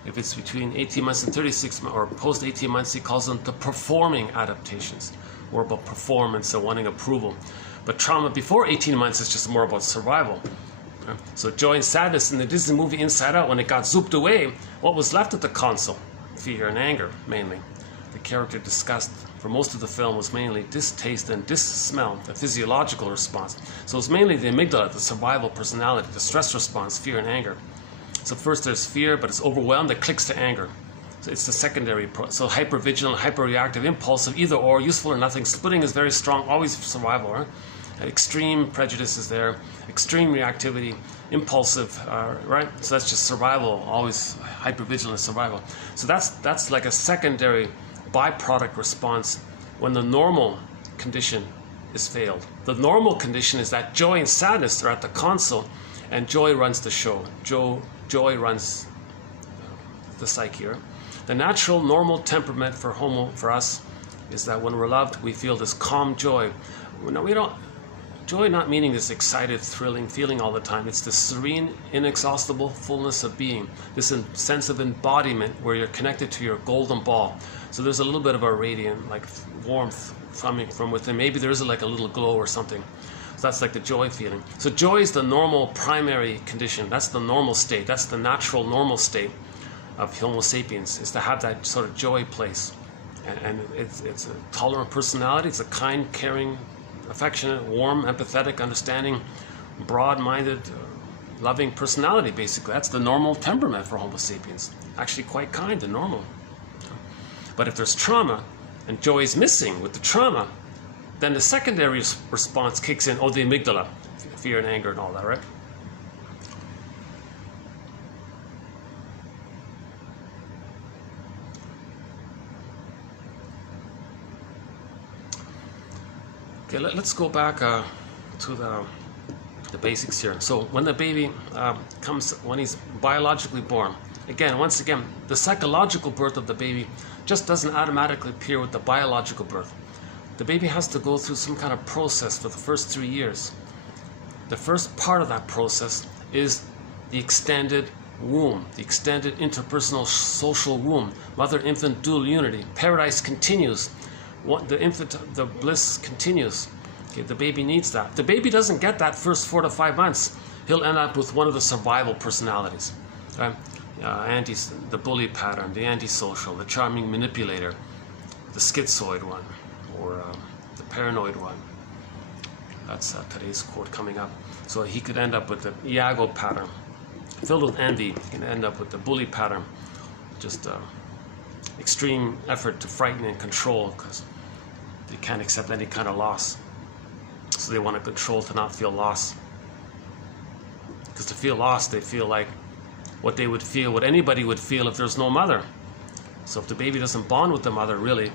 If it's between 18 months and 36 months, or post 18 months, he calls them the performing adaptations, more about performance and wanting approval. But trauma before 18 months is just more about survival. So joy and sadness in the Disney movie Inside Out, when it got zooped away, what was left at the console? Fear and anger, mainly. The character discussed for most of the film was mainly distaste and dis-smell, the physiological response. So it's mainly the amygdala, the survival personality, the stress response, fear and anger. So first there's fear, but it's overwhelmed, it clicks to anger. So it's the secondary, so hypervigilant, hyperreactive, impulsive, either or, useful or nothing. Splitting is very strong, always survival, right? extreme prejudice is there, extreme reactivity, impulsive, right? So that's just survival, always hypervigilant survival. So that's like a secondary byproduct response when the normal condition is failed. The normal condition is that joy and sadness are at the console, and joy runs the show. Joy runs the psyche. Right? The natural, normal temperament for us is that when we're loved, we feel this calm joy. No, we don't. Joy not meaning this excited, thrilling feeling all the time. It's this serene, inexhaustible fullness of being, this sense of embodiment where you're connected to your golden ball. So there's a little bit of a radiant, like warmth coming from within. Maybe there is like a little glow or something. So that's like the joy feeling. So joy is the normal primary condition. That's the normal state. That's the natural normal state of Homo sapiens, is to have that sort of joy place. And it's a tolerant personality. It's a kind, caring, affectionate, warm, empathetic, understanding, broad-minded, loving personality, basically. That's the normal temperament for Homo sapiens. Actually quite kind and normal. But if there's trauma, and joy is missing with the trauma, then the secondary response kicks in, the amygdala, fear and anger and all that, right? Okay, let's go back to the basics here. So when the baby when he's biologically born, once again, the psychological birth of the baby just doesn't automatically appear with the biological birth. The baby has to go through some kind of process for the first 3 years. The first part of that process is the extended womb, the extended interpersonal social womb, mother-infant dual unity. Paradise continues. The bliss continues. Okay, the baby needs that. The baby doesn't get that first 4 to 5 months. He'll end up with one of the survival personalities. Okay? The bully pattern, the antisocial, the charming manipulator, the schizoid one, or the paranoid one. That's today's quote coming up. So he could end up with the Iago pattern, filled with envy. He can end up with the bully pattern, just extreme effort to frighten and control because they can't accept any kind of loss. So they want to control to not feel loss. Because to feel lost, they feel like what they would feel, what anybody would feel if there's no mother. So if the baby doesn't bond with the mother, really,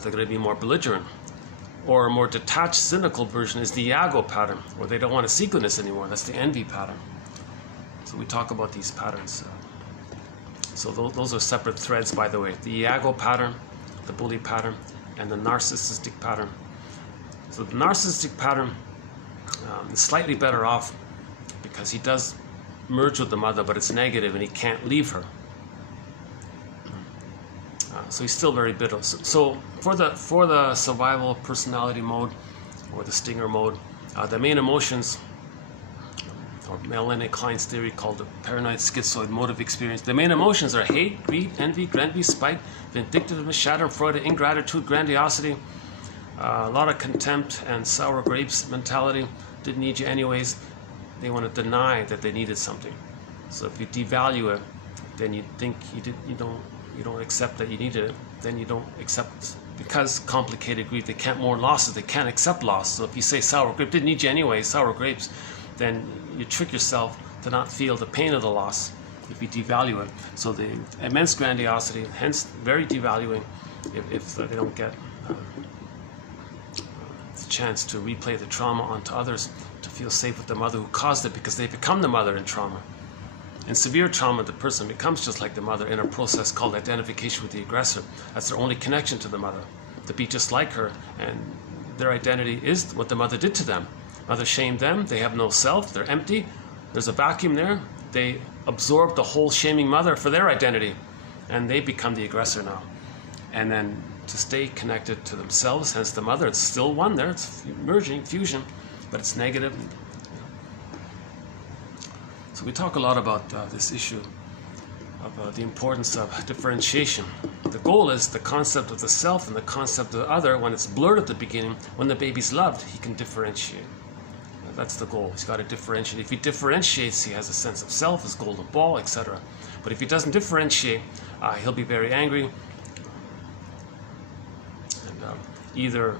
they're going to be more belligerent. Or a more detached, cynical version is the Iago pattern, where they don't want to see goodness anymore. That's the envy pattern. So we talk about these patterns. So those are separate threads, by the way. The Iago pattern, the bully pattern, and the narcissistic pattern. So the narcissistic pattern is slightly better off because he does merge with the mother, but it's negative and he can't leave her. So he's still very bitter. So for the survival personality mode, or the stinger mode, the main emotions, or Melanie Klein's theory called the paranoid schizoid mode of experience. The main emotions are hate, greed, envy, spite, vindictiveness, schadenfreude, ingratitude, grandiosity, a lot of contempt and sour grapes mentality. Didn't need you anyways. They want to deny that they needed something. So if you devalue it, then you think you don't accept that you needed it. Then you don't accept, because complicated grief, they can't mourn losses. They can't accept loss. So if you say sour grape didn't need you anyway, sour grapes, then you trick yourself to not feel the pain of the loss if you devalue it. So the immense grandiosity, hence very devaluing, if they don't get the chance to replay the trauma onto others, to feel safe with the mother who caused it, because they become the mother in trauma. In severe trauma, the person becomes just like the mother in a process called identification with the aggressor. That's their only connection to the mother, to be just like her, and their identity is what the mother did to them. Mother shamed them, they have no self, they're empty, there's a vacuum there. They absorb the whole shaming mother for their identity, and they become the aggressor now. And then to stay connected to themselves, hence the mother, it's still one there, it's merging, fusion, but it's negative. So we talk a lot about this issue of the importance of differentiation. The goal is the concept of the self and the concept of the other. When it's blurred at the beginning, when the baby's loved, he can differentiate. That's the goal. He's got to differentiate. If he differentiates, he has a sense of self, his golden ball, etc. But if he doesn't differentiate, he'll be very angry, and either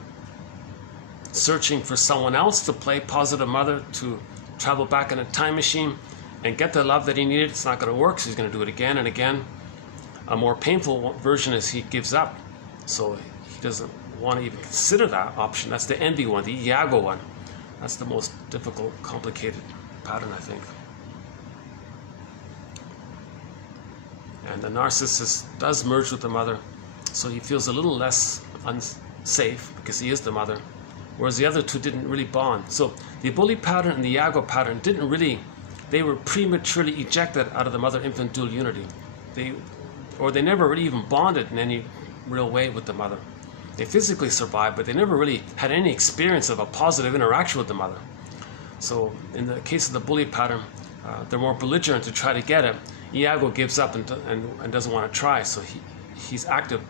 searching for someone else to play positive mother, to travel back in a time machine and get the love that he needed. It's not going to work, so he's going to do it again and again. A more painful version is he gives up. So he doesn't want to even consider that option. That's the envy one, the Iago one. That's the most difficult, complicated pattern, I think. And the narcissist does merge with the mother, so he feels a little less unsafe because he is the mother, whereas the other two didn't really bond. So the bully pattern and the Iago pattern didn't really, they were prematurely ejected out of the mother-infant dual unity. They never really even bonded in any real way with the mother. They physically survived, but they never really had any experience of a positive interaction with the mother. So in the case of the bully pattern, they're more belligerent to try to get it. Iago gives up and doesn't want to try, so he's active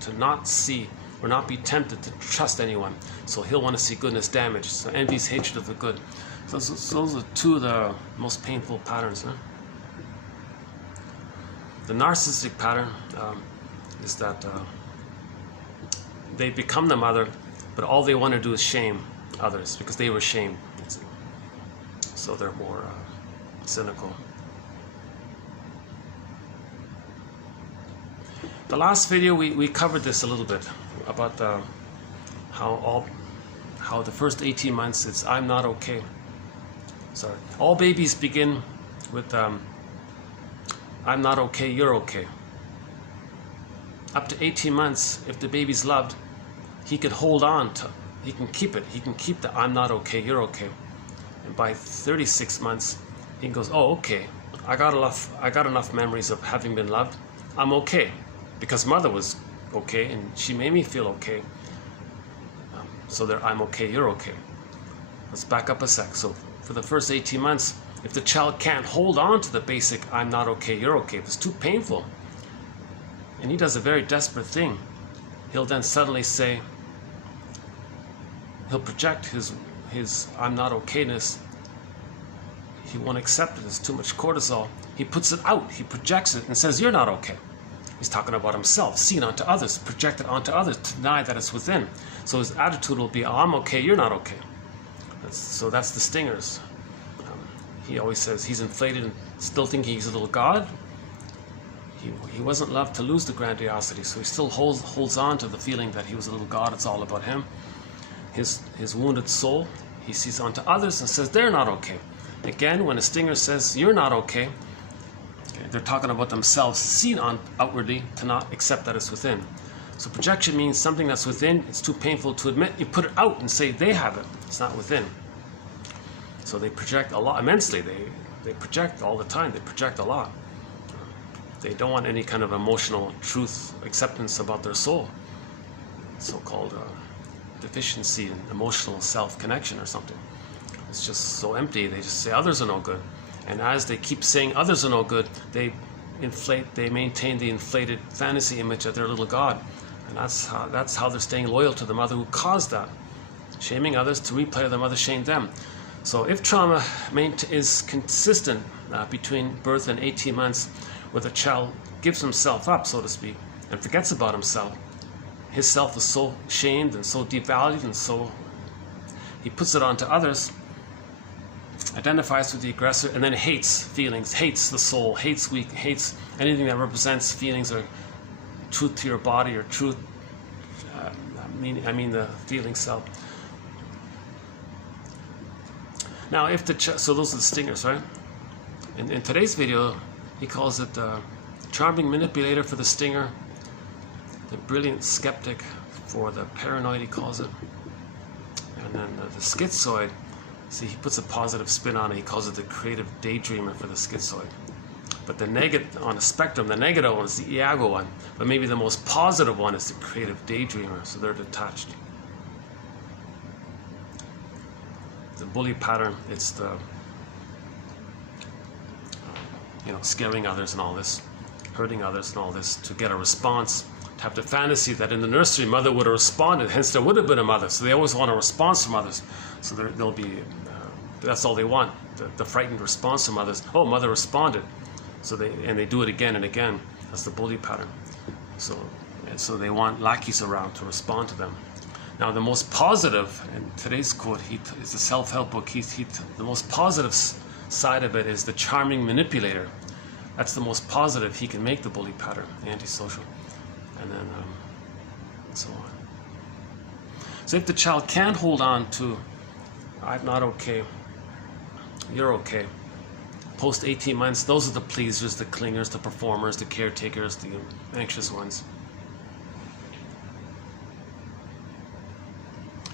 to not see or not be tempted to trust anyone. So he'll want to see goodness damaged. So envy's hatred of the good. So those are two of the most painful patterns. Huh? The narcissistic pattern is that they become the mother, but all they want to do is shame others because they were shamed. So they're more cynical. The last video we covered this a little bit about how the first 18 months it's I'm not okay. Sorry, all babies begin with I'm not okay, you're okay. Up to 18 months, if the baby's loved, he can hold on to, he can keep it. He can keep the I'm not okay, you're okay. And by 36 months, he goes, oh, okay, I got enough memories of having been loved. I'm okay, because mother was okay, and she made me feel okay. So there, I'm okay, you're okay. Let's back up a sec. So for the first 18 months, if the child can't hold on to the basic I'm not okay, you're okay, if it's too painful, and he does a very desperate thing, he'll then suddenly say, he'll project his I'm not okayness. He won't accept it. There's too much cortisol. He puts it out. He projects it and says, you're not okay. He's talking about himself, seen onto others, projected onto others, to deny that it's within. So his attitude will be, oh, I'm okay, you're not okay. So that's the stingers. He always says he's inflated and still thinking he's a little god. He wasn't loved to lose the grandiosity, so he still holds on to the feeling that he was a little god, it's all about him. His wounded soul, he sees onto others and says they're not okay. Again, when a stinger says you're not okay, they're talking about themselves seen on outwardly to not accept that it's within. So projection means something that's within, it's too painful to admit, you put it out and say they have it, it's not within. So they project a lot, immensely. They project all the time, they project a lot. They don't want any kind of emotional truth, acceptance about their soul. So-called deficiency in emotional self-connection or something. It's just so empty, they just say others are no good. And as they keep saying others are no good, they maintain the inflated fantasy image of their little god. And that's how they're staying loyal to the mother who caused that. Shaming others to replay the mother shamed them. So if trauma is consistent between birth and 18 months, where the child gives himself up, so to speak, and forgets about himself, his self is so shamed and so devalued, and so he puts it onto others, identifies with the aggressor, and then hates feelings, hates the soul, hates anything that represents feelings or truth to your body or truth, I mean the feeling self. Now, if so those are the stingers, right? In today's video, he calls it the charming manipulator for the stinger, the brilliant skeptic for the paranoid, he calls it, and then the schizoid. See, he puts a positive spin on it. He calls it the creative daydreamer for the schizoid. But the negative on the spectrum, the negative one is the Iago one, but maybe the most positive one is the creative daydreamer. So they're detached. The bully pattern, it's the scaring others and all this, hurting others and all this to get a response, to have the fantasy that in the nursery mother would have responded, hence there would have been a mother. So they always want a response from others. So they'll be, that's all they want, the frightened response from others. Oh, mother responded. So they do it again and again. That's the bully pattern. So they want lackeys around to respond to them. Now, the most positive, and today's quote is the self-help book. The most positive side of it is the charming manipulator. That's the most positive. He can make the bully pattern, antisocial, and then so on. So if the child can't hold on to, I'm not okay, you're okay, post 18 months, those are the pleasers, the clingers, the performers, the caretakers, the anxious ones.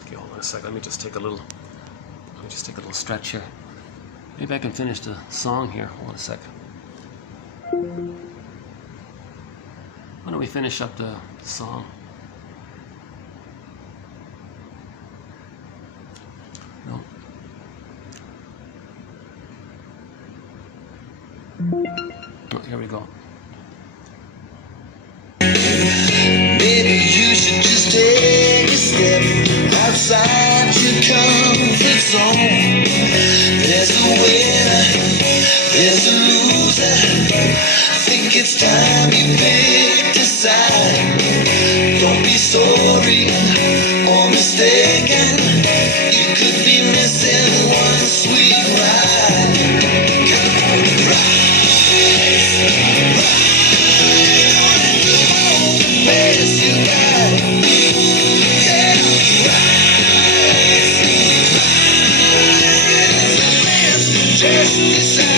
Okay, hold on a second. Let me just take a little stretch here. Maybe I can finish the song here. Hold on a second. Why don't we finish up the song? No. Oh, here we go. Maybe you should just take a step outside your comfort zone. There's a winner, there's a loser. Think it's time you picked a side. Don't be sorry or mistaken. You could be missing one sweet ride. Come on, rise, rise, the best you got. Yeah, rise, just decide.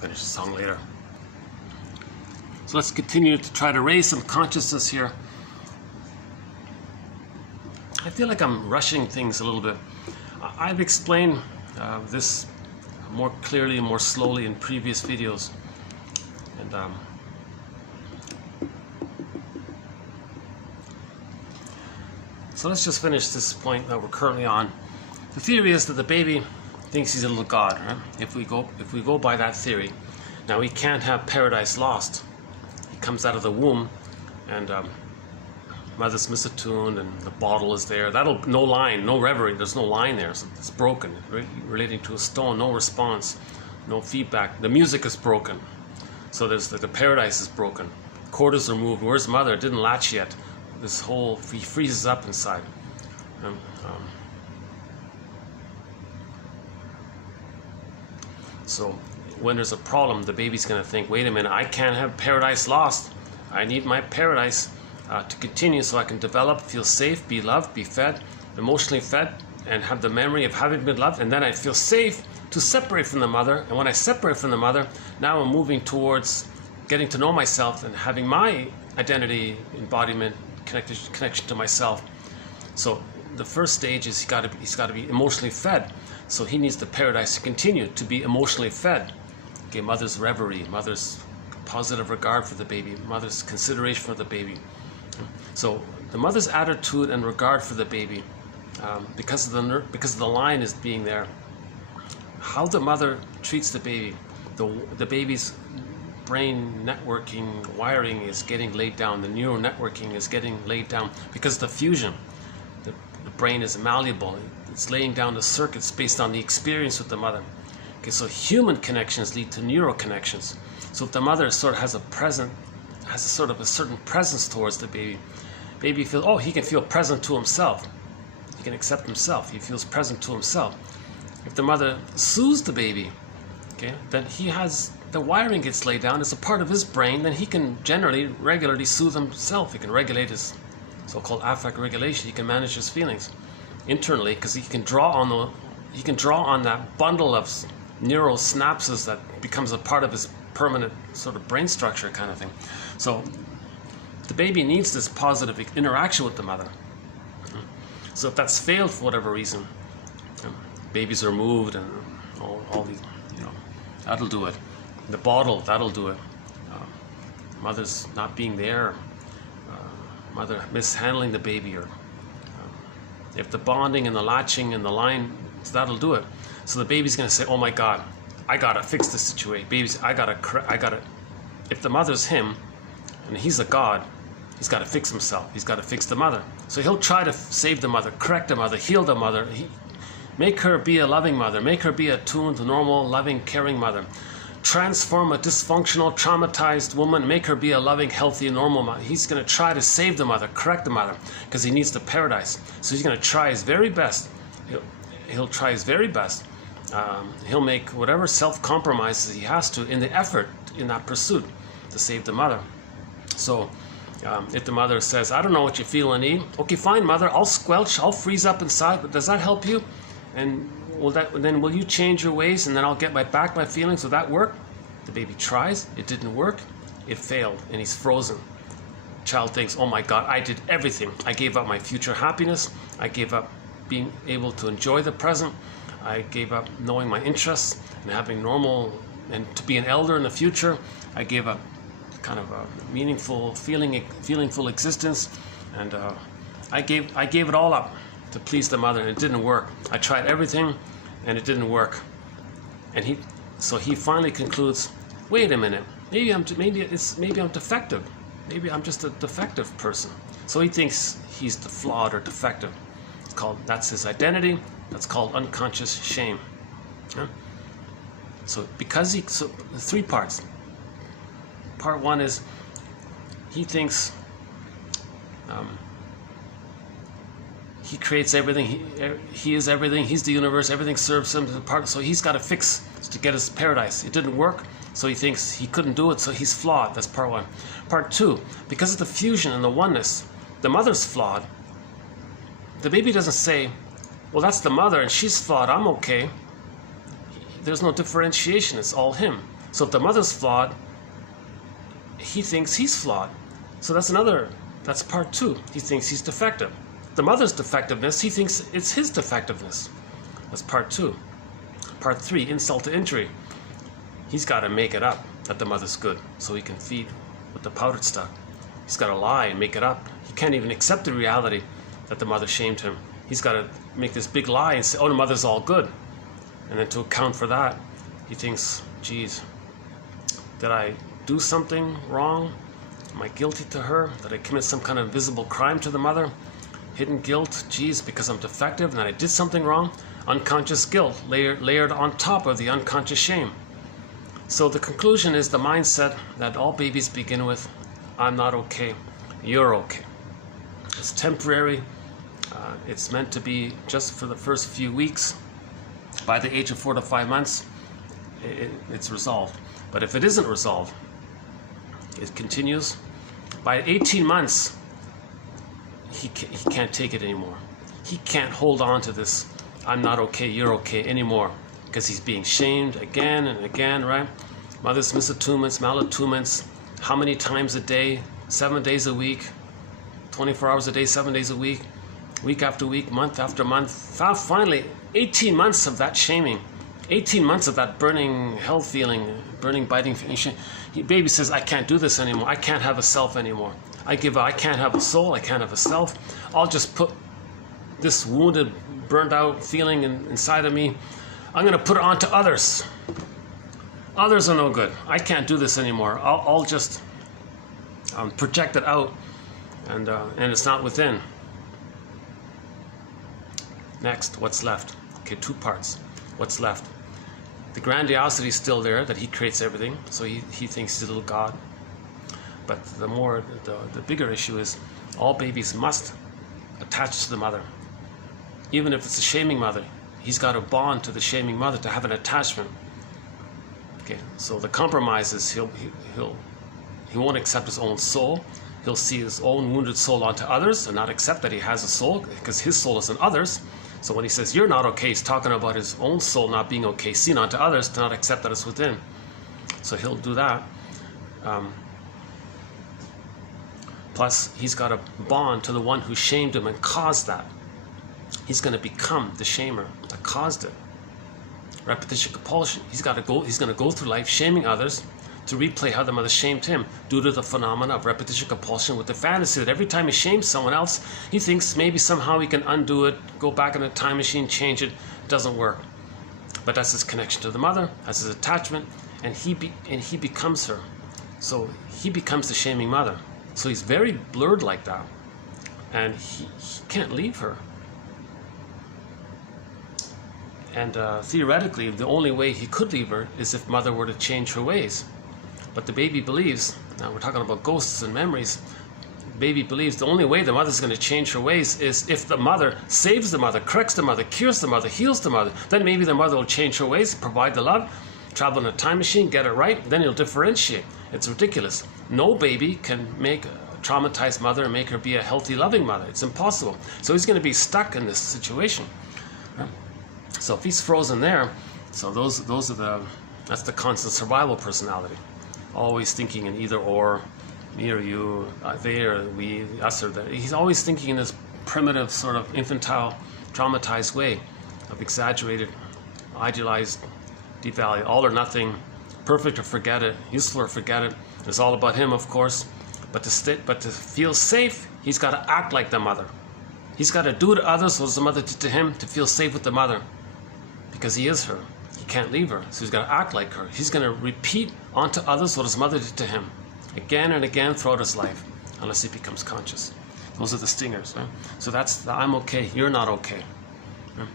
Finish the song later. So let's continue to try to raise some consciousness here. I feel like I'm rushing things a little bit. I've explained this more clearly and more slowly in previous videos. And so let's just finish this point that we're currently on. The theory is that the baby thinks he's a little god, right? If we go by that theory, now he can't have paradise lost. He comes out of the womb, and mother's misattuned, and the bottle is there. No line, no reverie. There's no line there. So it's broken, relating to a stone. No response, no feedback. The music is broken. So the paradise is broken. Quarters are moved. Where's mother? It didn't latch yet. This whole he freezes up inside. So when there's a problem, the baby's going to think, wait a minute, I can't have paradise lost. I need my paradise to continue so I can develop, feel safe, be loved, be fed, emotionally fed, and have the memory of having been loved. And then I feel safe to separate from the mother. And when I separate from the mother, now I'm moving towards getting to know myself and having my identity, embodiment, connection to myself. So the first stage is he's got to be emotionally fed. So he needs the paradise to continue to be emotionally fed. Okay, mother's reverie, mother's positive regard for the baby, mother's consideration for the baby. So the mother's attitude and regard for the baby, because of the line is being there. How the mother treats the baby, the baby's brain networking wiring is getting laid down. The neural networking is getting laid down because of the fusion. The brain is malleable. It's laying down the circuits based on the experience with the mother. Okay, so human connections lead to neural connections. So if the mother sort of has a certain presence towards the baby feels, oh, he can feel present to himself. He can accept himself. He feels present to himself. If the mother soothes the baby, okay, then the wiring gets laid down. It's a part of his brain. Then he can regularly soothe himself. He can regulate his so-called affect regulation. He can manage his feelings internally because he can draw on that bundle of neural synapses that becomes a part of his permanent sort of brain structure kind of thing. So the baby needs this positive interaction with the mother. So if that's failed for whatever reason, babies are moved and all these, that'll do it. The bottle, that'll do it. Mother's not being there, mother mishandling the baby, or if the bonding and the latching and the line, that'll do it. So the baby's going to say, oh my God, I got to fix this situation. Babies, I got to, if the mother's him, and he's a god. He's got to fix himself. He's got to fix the mother. So he'll try to save the mother, correct the mother, heal the mother, make her be a loving mother, make her be attuned, normal, loving, caring mother. Transform a dysfunctional, traumatized woman, make her be a loving, healthy, normal mother. He's going to try to save the mother, correct the mother, because he needs the paradise. So he's going to try his very best. He'll try his very best. He'll make whatever self-compromises he has to in the effort, in that pursuit, to save the mother. So if the mother says, I don't know what you feel and need, okay, fine, mother, I'll squelch, I'll freeze up inside, but does that help you? And will you change your ways, and then I'll get back my feelings? Will that work? The baby tries, it didn't work, it failed, and he's frozen. Child thinks, oh my God, I did everything. I gave up my future happiness. I gave up being able to enjoy the present. I gave up knowing my interests and having normal, and to be an elder in the future. I gave up kind of a meaningful, feelingful existence, and I gave it all up to please the mother, and it didn't work. I tried everything, and it didn't work. And he finally concludes, wait a minute, maybe I'm defective. Maybe I'm just a defective person. So he thinks he's flawed or defective. That's his identity. That's called unconscious shame. Yeah? So three parts. Part one is he thinks he creates everything. He is everything. He's the universe. Everything serves him. So he's got to fix to get his paradise. It didn't work, so he thinks he couldn't do it. So he's flawed. That's part one. Part two, because of the fusion and the oneness, the mother's flawed. The baby doesn't say, well, that's the mother and she's flawed, I'm okay. There's no differentiation, it's all him. So if the mother's flawed, he thinks he's flawed. So that's part two. He thinks he's defective. The mother's defectiveness, he thinks it's his defectiveness. That's part two. Part three, insult to injury. He's got to make it up that the mother's good so he can feed with the powdered stuff. He's got to lie and make it up. He can't even accept the reality that the mother shamed him. He's got to make this big lie and say, oh, the mother's all good. And then to account for that, he thinks, geez, did I do something wrong? Am I guilty to her? Did I commit some kind of invisible crime to the mother? Hidden guilt, geez, because I'm defective and I did something wrong? Unconscious guilt layered on top of the unconscious shame. So the conclusion is the mindset that all babies begin with, I'm not okay, you're okay. It's temporary. It's meant to be just for the first few weeks. By the age of 4 to 5 months, it's resolved. But if it isn't resolved, it continues. By 18 months, he can't take it anymore. He can't hold on to this, I'm not okay, you're okay anymore, because he's being shamed again and again, right? Mother's misattunements, malattunements, how many times a day, 7 days a week, 24 hours a day, 7 days a week after week, month after month. Finally, 18 months of that shaming, 18 months of that burning hell feeling, burning, biting feeling. Baby says, I can't do this anymore. I can't have a self anymore. I give up. I can't have a soul. I can't have a self. I'll just put this wounded, burnt out feeling inside of me. I'm going to put it onto others. Others are no good. I can't do this anymore. I'll just project it out, and it's not within. Next, what's left? Okay, two parts. What's left? The grandiosity is still there, that he creates everything, so he thinks he's a little god. But the bigger issue is all babies must attach to the mother. Even if it's a shaming mother, he's got to bond to the shaming mother to have an attachment. Okay, so the compromise is he won't accept his own soul. He'll see his own wounded soul onto others and not accept that he has a soul, because his soul is in others. So when he says you're not okay, he's talking about his own soul not being okay, seen onto others, to not accept that it's within. So he'll do that. Plus, he's got to bond to the one who shamed him and caused that. He's going to become the shamer that caused it. Repetition compulsion. He's going to go through life shaming others to replay how the mother shamed him, due to the phenomena of repetition compulsion, with the fantasy that every time he shames someone else, he thinks maybe somehow he can undo it, go back in a time machine, change it. It doesn't work. But that's his connection to the mother, that's his attachment, and he becomes her. So he becomes the shaming mother. So he's very blurred like that, and he can't leave her. And theoretically, the only way he could leave her is if mother were to change her ways. But the baby believes, now we're talking about ghosts and memories, the baby believes the only way the mother's going to change her ways is if the mother saves the mother, corrects the mother, cures the mother, heals the mother. Then maybe the mother will change her ways, provide the love, travel in a time machine, get it right, then he'll differentiate. It's ridiculous. No baby can make a traumatized mother and make her be a healthy, loving mother. It's impossible. So he's going to be stuck in this situation. So if he's frozen there, so that's the constant survival personality. Always thinking in either or, me or you, they or we, us or they. He's always thinking in this primitive, sort of infantile, traumatized way of exaggerated, idealized, devalued, all or nothing, perfect or forget it, useful or forget it. It's all about him, of course. But to feel safe, he's got to act like the mother. He's got to do to others what the mother did to him to feel safe with the mother. Because he is her. He can't leave her. So he's got to act like her. He's going to repeat onto others what his mother did to him. Again and again throughout his life. Unless he becomes conscious. Those are the stingers. Right? So that's the I'm okay, you're not okay. Right?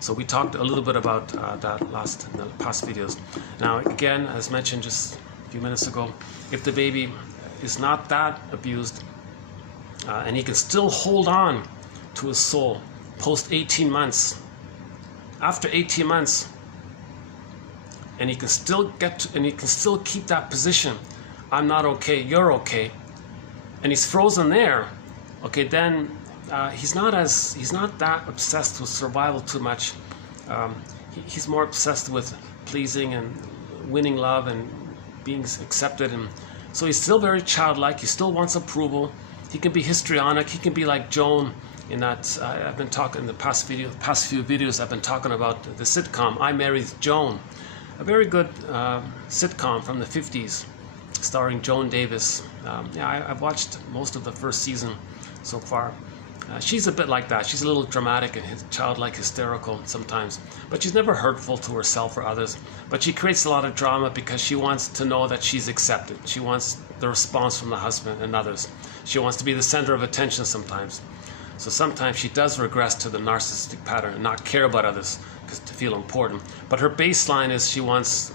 So we talked a little bit about that in the past videos. Now again, as mentioned just a few minutes ago, if the baby is not that abused, and he can still hold on to his soul post 18 months. After 18 months, and he can still keep that position. I'm not okay, you're okay, and he's frozen there. Okay, then he's not that obsessed with survival too much. He's more obsessed with pleasing and winning love and being accepted, and so he's still very childlike. He still wants approval. He can be histrionic. He can be like Joan in that I've been talking in the past few videos. I've been talking about the sitcom I Married Joan, a very good sitcom from the 50s, starring Joan Davis. I've watched most of the first season so far. She's a bit like that. She's a little dramatic and childlike, hysterical sometimes, but she's never hurtful to herself or others. But she creates a lot of drama because she wants to know that she's accepted. She wants the response from the husband and others. She wants to be the center of attention sometimes. So sometimes she does regress to the narcissistic pattern and not care about others to feel important. But her baseline is she wants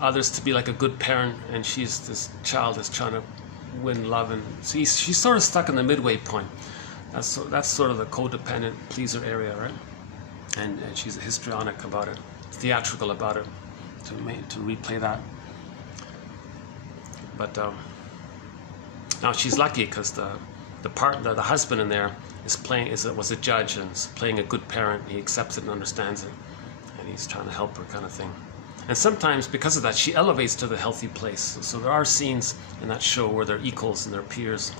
others to be like a good parent, and she's this child that's trying to win love, and so she's sort of stuck in the midway point. That's sort of the codependent pleaser area, right? And she's histrionic about it, theatrical about it, to replay that. But now she's lucky because the husband in there was a judge and is playing a good parent. He accepts it and understands it, and he's trying to help her, kind of thing. And sometimes because of that, she elevates to the healthy place. So there are scenes in that show where they're equals and they're peers.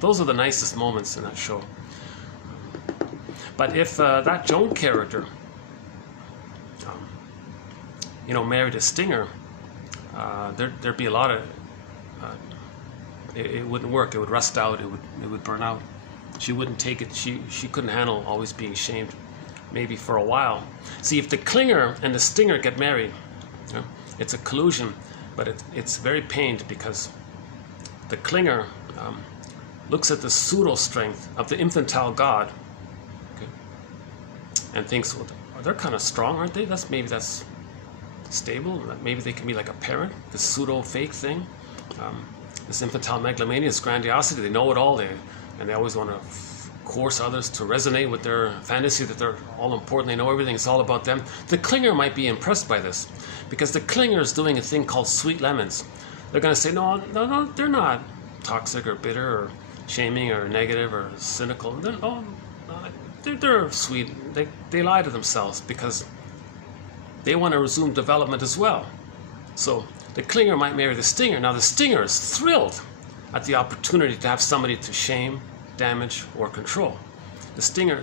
Those are the nicest moments in that show. But if that Joan character, married a stinger, there'd be a lot of. It wouldn't work. It would rust out. It would burn out. She wouldn't take it. She couldn't handle always being shamed. Maybe for a while. See, if the clinger and the stinger get married, it's a collusion, but it's very pained because the clinger looks at the pseudo strength of the infantile god, okay, and thinks, well, they're kind of strong, aren't they? Maybe that's stable. Maybe they can be like a parent. This pseudo fake thing, this infantile megalomania, this grandiosity. They know it all, and they always want to coerce others to resonate with their fantasy that they're all important, they know everything, it's all about them. The clinger might be impressed by this because the clinger is doing a thing called sweet lemons. They're going to say, no, they're not toxic or bitter or shaming or negative or cynical. They're sweet. They lie to themselves because they want to resume development as well. So the clinger might marry the stinger. Now the stinger is thrilled at the opportunity to have somebody to shame, damage, or control. The stinger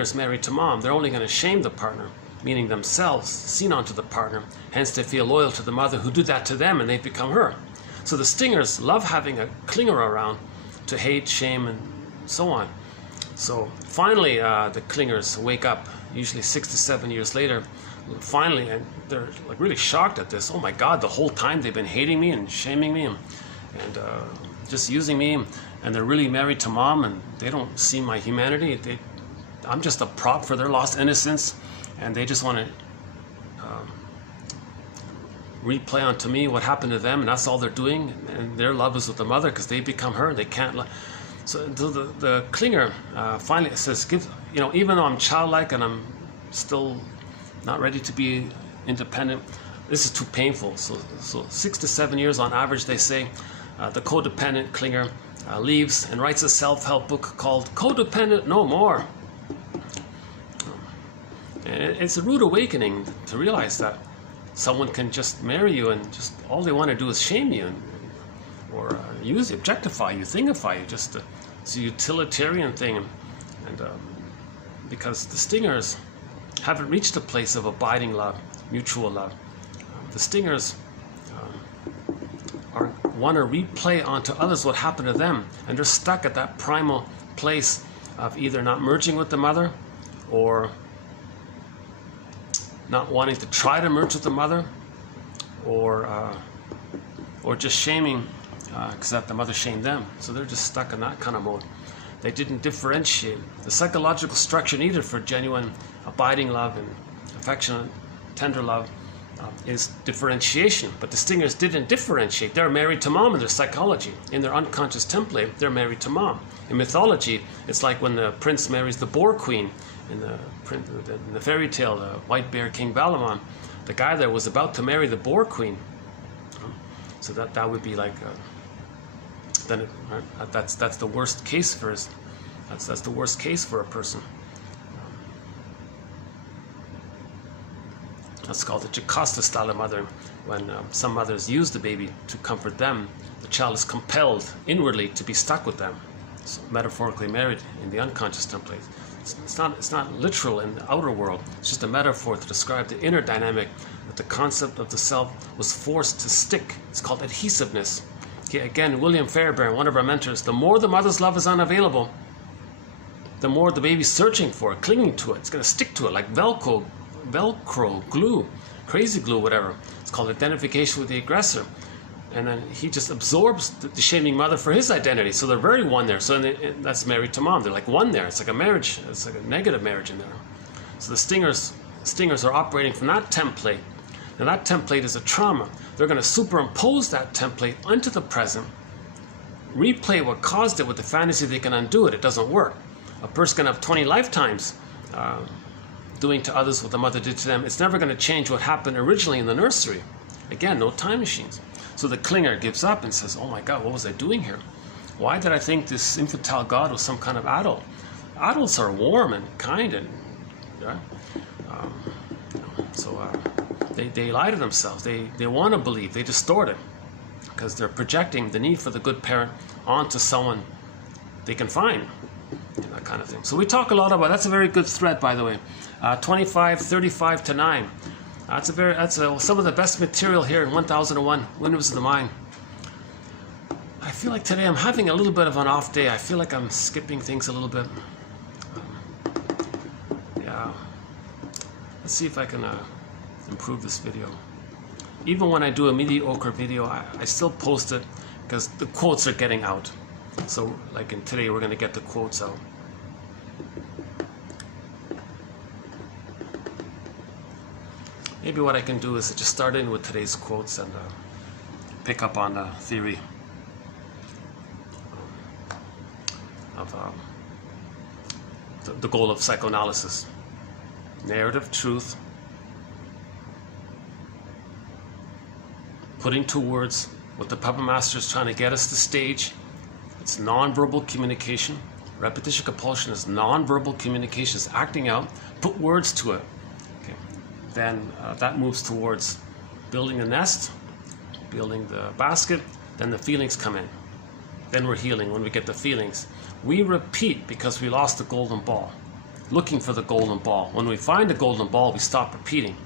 is married to mom. They're only going to shame the partner, meaning themselves, seen onto the partner. Hence they feel loyal to the mother who did that to them and they've become her. So the stingers love having a clinger around to hate, shame, and so on. So finally the clingers wake up, usually 6 to 7 years later, finally, and they're like really shocked at this. Oh my God, the whole time they've been hating me and shaming me and just using me, and they're really married to mom, and they don't see my humanity. I'm just a prop for their lost innocence, and they just want to replay onto me what happened to them, and that's all they're doing. And their love is with the mother because they become her. They can't. So the clinger finally says, even though I'm childlike and I'm still not ready to be independent, this is too painful. So 6 to 7 years on average, they say. The codependent clinger leaves and writes a self-help book called Codependent No More. And it's a rude awakening to realize that someone can just marry you and just all they want to do is shame you or use you, objectify you, thingify you. Just it's a utilitarian thing, and because the stingers haven't reached a place of abiding love, mutual love. The stingers want to replay onto others what happened to them, and they're stuck at that primal place of either not merging with the mother or not wanting to try to merge with the mother, or just shaming because that the mother shamed them. So they're just stuck in that kind of mode. They didn't differentiate. The psychological structure needed for genuine abiding love and affectionate, tender love is differentiation. But the stingers didn't differentiate. They're married to mom in their psychology. In their unconscious template, they're married to mom. In mythology, it's like when the prince marries the boar queen. In the fairy tale, the white bear King Balamon, the guy there was about to marry the boar queen. So that would be like that's the worst case for us. That's the worst case for a person. That's called the Jocasta style of mother. When some mothers use the baby to comfort them, the child is compelled inwardly to be stuck with them. So metaphorically married in the unconscious template. It's not literal in the outer world. It's just a metaphor to describe the inner dynamic that the concept of the self was forced to stick. It's called adhesiveness. Okay, again, William Fairbairn, one of our mentors, the more the mother's love is unavailable, the more the baby's searching for it, clinging to it. It's going to stick to it like Velcro, glue, crazy glue, whatever. It's called identification with the aggressor. And then he just absorbs the shaming mother for his identity. So they're very one there. So that's married to mom. They're like one there. It's like a marriage. It's like a negative marriage in there. So the stingers are operating from that template. Now that template is a trauma. They're going to superimpose that template onto the present, replay what caused it with the fantasy they can undo it. It doesn't work. A person can have 20 lifetimes doing to others what the mother did to them. It's never going to change what happened originally in the nursery. Again, no time machines. So the clinger gives up and says, oh my God, what was I doing here? Why did I think this infantile God was some kind of adult? Adults are warm and kind, and they lie to themselves. They want to believe. They distort it because they're projecting the need for the good parent onto someone they can find. That kind of thing. So we talk a lot about, that's a very good thread, by the way. 25, 35 to 9. That's some of the best material here in 1001 Windmills of the Mind. I feel like today I'm having a little bit of an off day. I feel like I'm skipping things a little bit. Yeah. Let's see if I can improve this video. Even when I do a mediocre video, I still post it because the quotes are getting out. So like in today, we're going to get the quotes out. Maybe what I can do is just start in with today's quotes and pick up on the theory of the goal of psychoanalysis. Narrative truth, putting to words what the puppet master is trying to get us to stage. It's nonverbal communication. Repetition compulsion is nonverbal communication. It's acting out. Put words to it. Then that moves towards building the nest, building the basket, then the feelings come in. Then we're healing when we get the feelings. We repeat because we lost the golden ball, looking for the golden ball. When we find the golden ball, we stop repeating.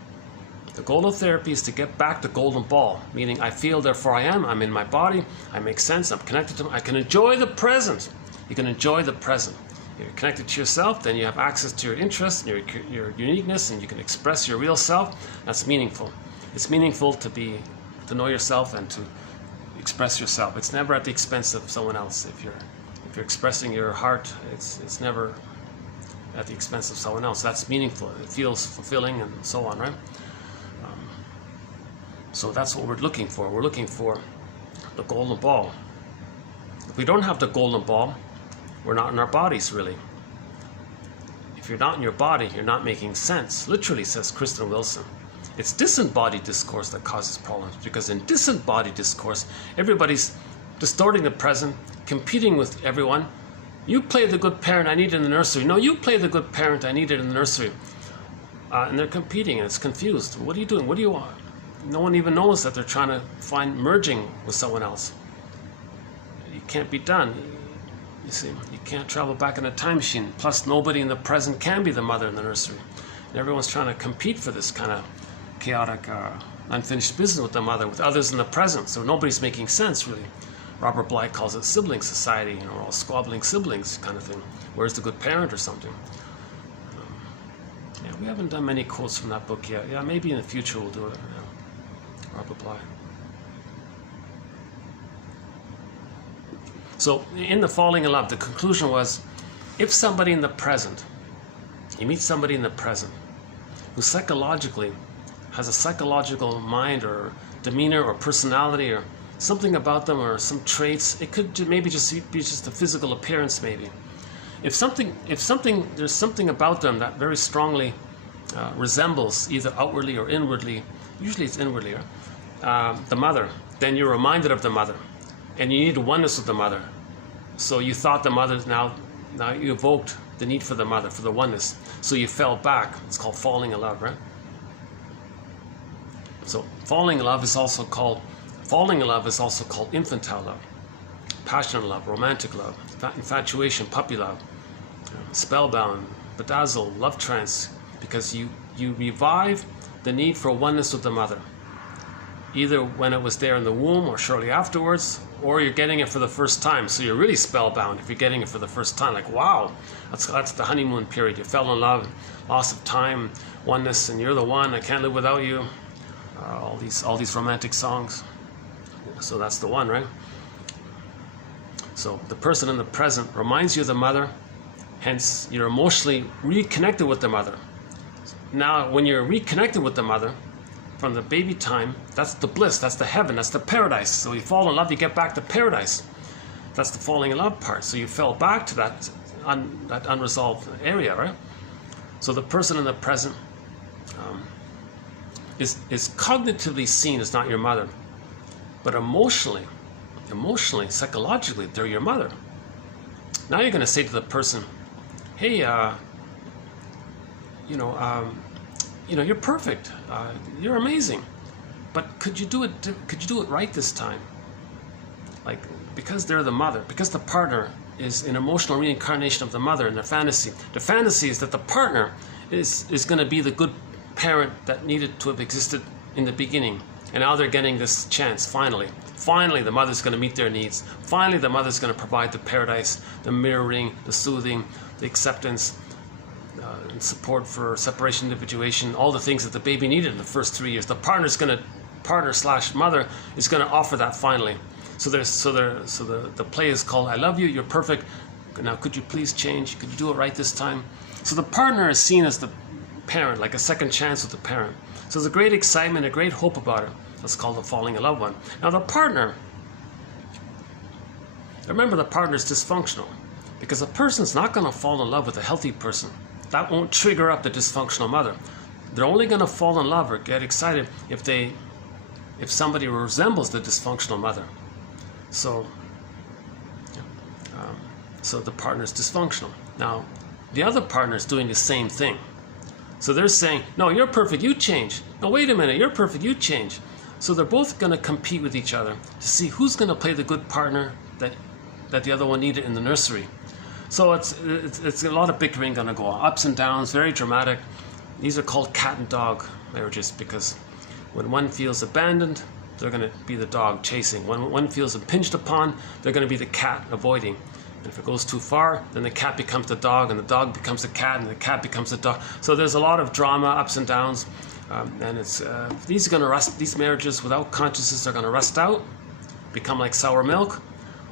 The goal of therapy is to get back the golden ball, meaning I feel, therefore I am, I'm in my body, I make sense, I'm connected to, I can enjoy the present. You can enjoy the present. You're connected to yourself, then you have access to your interests and your uniqueness, and you can express your real self. That's meaningful. It's meaningful to know yourself and to express yourself. It's never at the expense of someone else. If you're expressing your heart, it's never at the expense of someone else. That's meaningful. It feels fulfilling and so on, right? So that's what we're looking for. We're looking for the golden ball. If we don't have the golden ball, we're not in our bodies, really. If you're not in your body, you're not making sense. Literally, says Kristen Wilson. It's disembodied discourse that causes problems, because in disembodied discourse, everybody's distorting the present, competing with everyone. You play the good parent, I need it in the nursery. No, you play the good parent, I need it in the nursery. And they're competing, and it's confused. What are you doing? What do you want? No one even knows that they're trying to find merging with someone else. It can't be done. You see, you can't travel back in a time machine. Plus, nobody in the present can be the mother in the nursery. And everyone's trying to compete for this kind of chaotic, unfinished business with the mother, with others in the present. So nobody's making sense, really. Robert Bly calls it sibling society, you know, all squabbling siblings kind of thing. Where's the good parent or something? Yeah, we haven't done many quotes from that book yet. Yeah, maybe in the future we'll do it. Yeah. Robert Bly. So in the falling in love, the conclusion was, if somebody in the present, you meet somebody in the present who psychologically has a psychological mind or demeanor or personality or something about them or some traits, it could maybe just be just a physical appearance maybe. If there's something about them that very strongly resembles either outwardly or inwardly, usually it's inwardly, the mother, then you're reminded of the mother. And you need a oneness with the mother. So you thought the mother, now you evoked the need for the mother, for the oneness. So you fell back. It's called falling in love, right? So falling in love is also called infantile love, passionate love, romantic love, infatuation, puppy love, spellbound, bedazzled, love trance, because you revive the need for oneness with the mother, either when it was there in the womb or shortly afterwards, or you're getting it for the first time. So you're really spellbound if you're getting it for the first time. Like, wow, that's the honeymoon period. You fell in love, loss of time, oneness, and you're the one. I can't live without you. All these romantic songs. So that's the one, right? So the person in the present reminds you of the mother. Hence, you're emotionally reconnected with the mother. Now, when you're reconnected with the mother, from the baby time, that's the bliss, that's the heaven, that's the paradise. So you fall in love, you get back to paradise. That's the falling in love part. So you fell back to that unresolved area, right? So the person in the present is cognitively seen as not your mother, but emotionally, psychologically, they're your mother. Now you're going to say to the person, hey, you're perfect. You're amazing. But could you do it right this time? Like, because they're the mother, because the partner is an emotional reincarnation of the mother in their fantasy. The fantasy is that the partner is going to be the good parent that needed to have existed in the beginning. And now they're getting this chance, finally. Finally, the mother's going to meet their needs. Finally, the mother's going to provide the paradise, the mirroring, the soothing, the acceptance, and support for separation, individuation, all the things that the baby needed in the first 3 years. The partner/mother is going to offer that finally. So the play is called "I love you, you're perfect. Now could you please change? Could you do it right this time?" So the partner is seen as the parent, like a second chance with the parent. So there's a great excitement, a great hope about it. That's called the falling in love one. Now the partner, remember, the partner is dysfunctional, because a person's not going to fall in love with a healthy person. That won't trigger up the dysfunctional mother. They're only going to fall in love or get excited if somebody resembles the dysfunctional mother. So the partner is dysfunctional. Now, the other partner is doing the same thing. So they're saying, no, you're perfect, you change. No, wait a minute, you're perfect, you change. So they're both going to compete with each other to see who's going to play the good partner that the other one needed in the nursery. So it's a lot of bickering going to go on, ups and downs, very dramatic. These are called cat and dog marriages, because when one feels abandoned, they're going to be the dog chasing. When one feels impinged upon, they're going to be the cat avoiding. If it goes too far, then the cat becomes the dog, and the dog becomes the cat, and the cat becomes the dog. So there's a lot of drama, ups and downs, and it's these are going to rust. These marriages without consciousness are going to rust out, become like sour milk,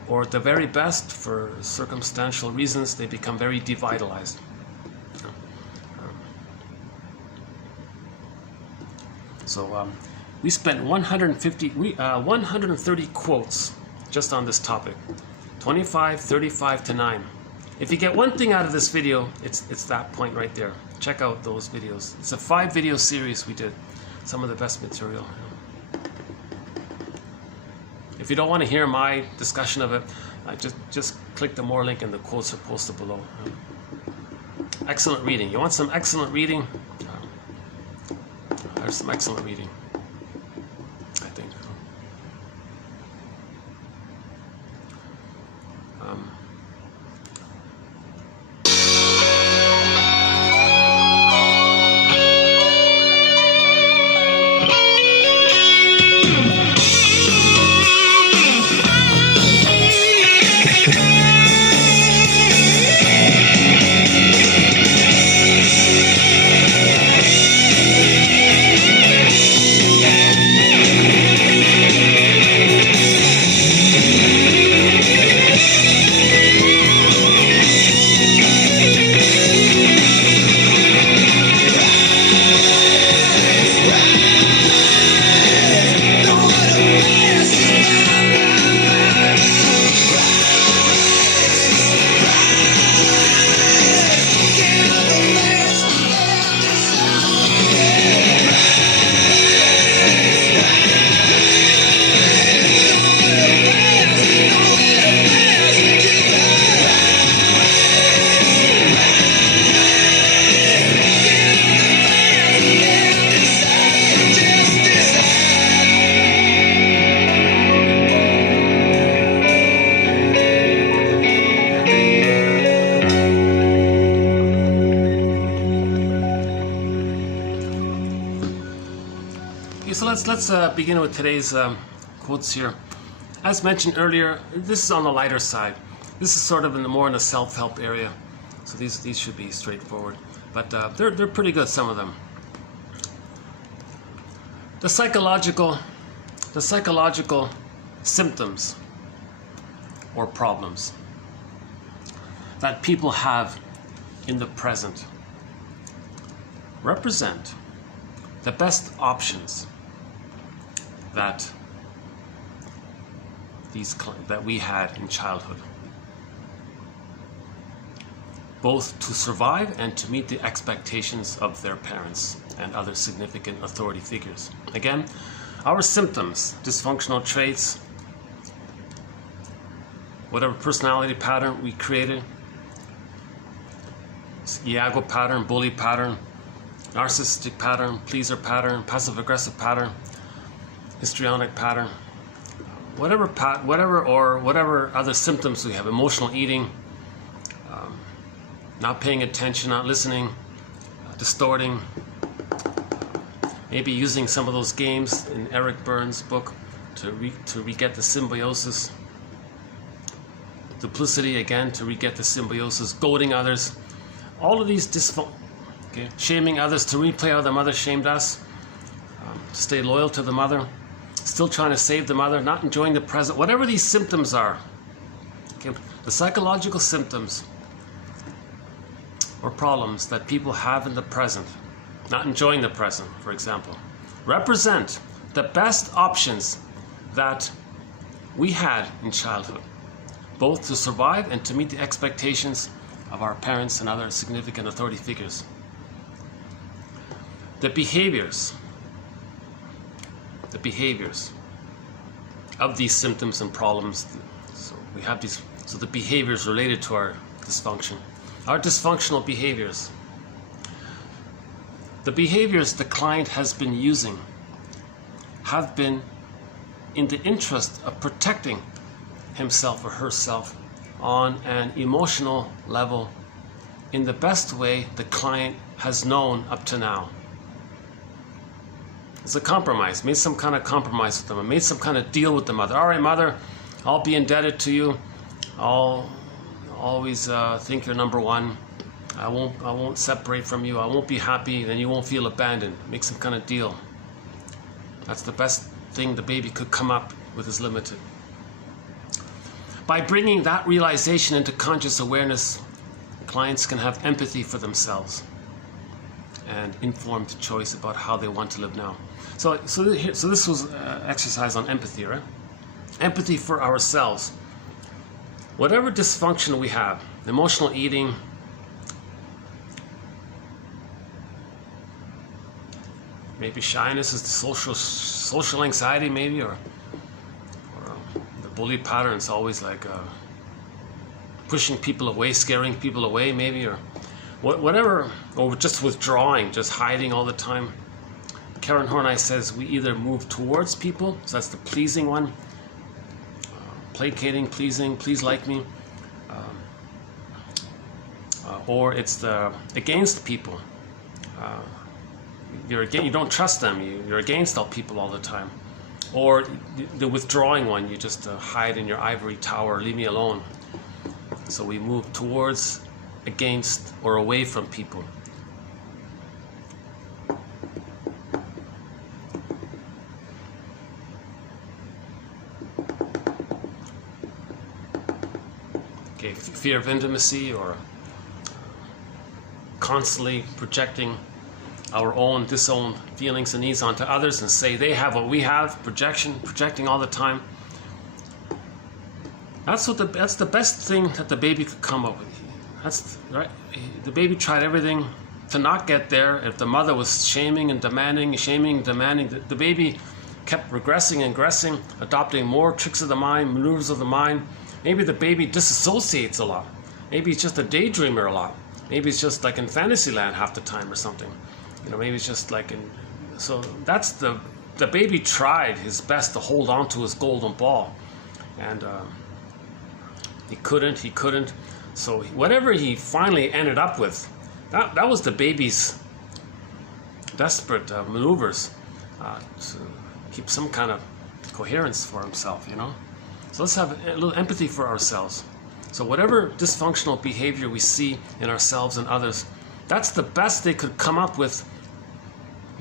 or at the very best, for circumstantial reasons, they become very devitalized. So we spent 130 quotes just on this topic. 25, 35 to 9. If you get one thing out of this video, it's that point right there. Check out those videos. It's a 5-video series we did. Some of the best material. If you don't want to hear my discussion of it, just click the more link and the quotes are posted below. Excellent reading. You want some excellent reading? There's some excellent reading, I think. So let's begin with today's quotes here. As mentioned earlier, this is on the lighter side. This is sort of more in the self-help area. So these should be straightforward, but they're pretty good, some of them. The psychological symptoms or problems that people have in the present represent the best options that we had in childhood, both to survive and to meet the expectations of their parents and other significant authority figures. Again, our symptoms, dysfunctional traits, whatever personality pattern we created, Iago pattern, bully pattern, narcissistic pattern, pleaser pattern, passive-aggressive pattern, histrionic pattern, whatever other symptoms we have, emotional eating, not paying attention, not listening, distorting, maybe using some of those games in Eric Burns' book to re-get the symbiosis, duplicity again to re-get the symbiosis, goading others, all of these shaming others to replay how the mother shamed us, stay loyal to the mother, still trying to save the mother, not enjoying the present, whatever these symptoms are. Okay, the psychological symptoms or problems that people have in the present, not enjoying the present, for example, represent the best options that we had in childhood, both to survive and to meet the expectations of our parents and other significant authority figures. The behaviors of these symptoms and problems. So we have these. So the behaviors related to our dysfunction, our dysfunctional behaviors, the behaviors the client has been using, have been in the interest of protecting himself or herself on an emotional level in the best way the client has known up to now. It's a compromise, made some kind of compromise with them, made some kind of deal with the mother. All right, mother, I'll be indebted to you. I'll always think you're number one. I won't separate from you. I won't be happy. Then you won't feel abandoned. Make some kind of deal. That's the best thing the baby could come up with is limited. By bringing that realization into conscious awareness, clients can have empathy for themselves and informed choice about how they want to live now. So this was exercise on empathy, right? Empathy for ourselves. Whatever dysfunction we have, emotional eating, maybe shyness is the social anxiety, maybe, or the bully patterns, always like pushing people away, scaring people away, maybe, or whatever, or just withdrawing, just hiding all the time. Karen Horney says we either move towards people, so that's the pleasing one, placating, pleasing, please like me, or it's the against people. You don't trust them. You're against all people all the time. Or the withdrawing one, you just hide in your ivory tower, leave me alone. So we move towards, against, or away from people. Okay, fear of intimacy, or constantly projecting our own disowned feelings and needs onto others and say they have what we have, projecting all the time. That's the best thing that the baby could come up with. That's right. The baby tried everything to not get there. If the mother was shaming and demanding, the baby kept regressing and regressing, adopting more tricks of the mind, maneuvers of the mind. Maybe the baby disassociates a lot. Maybe it's just a daydreamer a lot. Maybe it's just like in Fantasyland half the time or something. Maybe it's just like so that's the baby tried his best to hold on to his golden ball, and he couldn't. So whatever he finally ended up with, that was the baby's desperate maneuvers to keep some kind of coherence for himself, So let's have a little empathy for ourselves. So whatever dysfunctional behavior we see in ourselves and others, that's the best they could come up with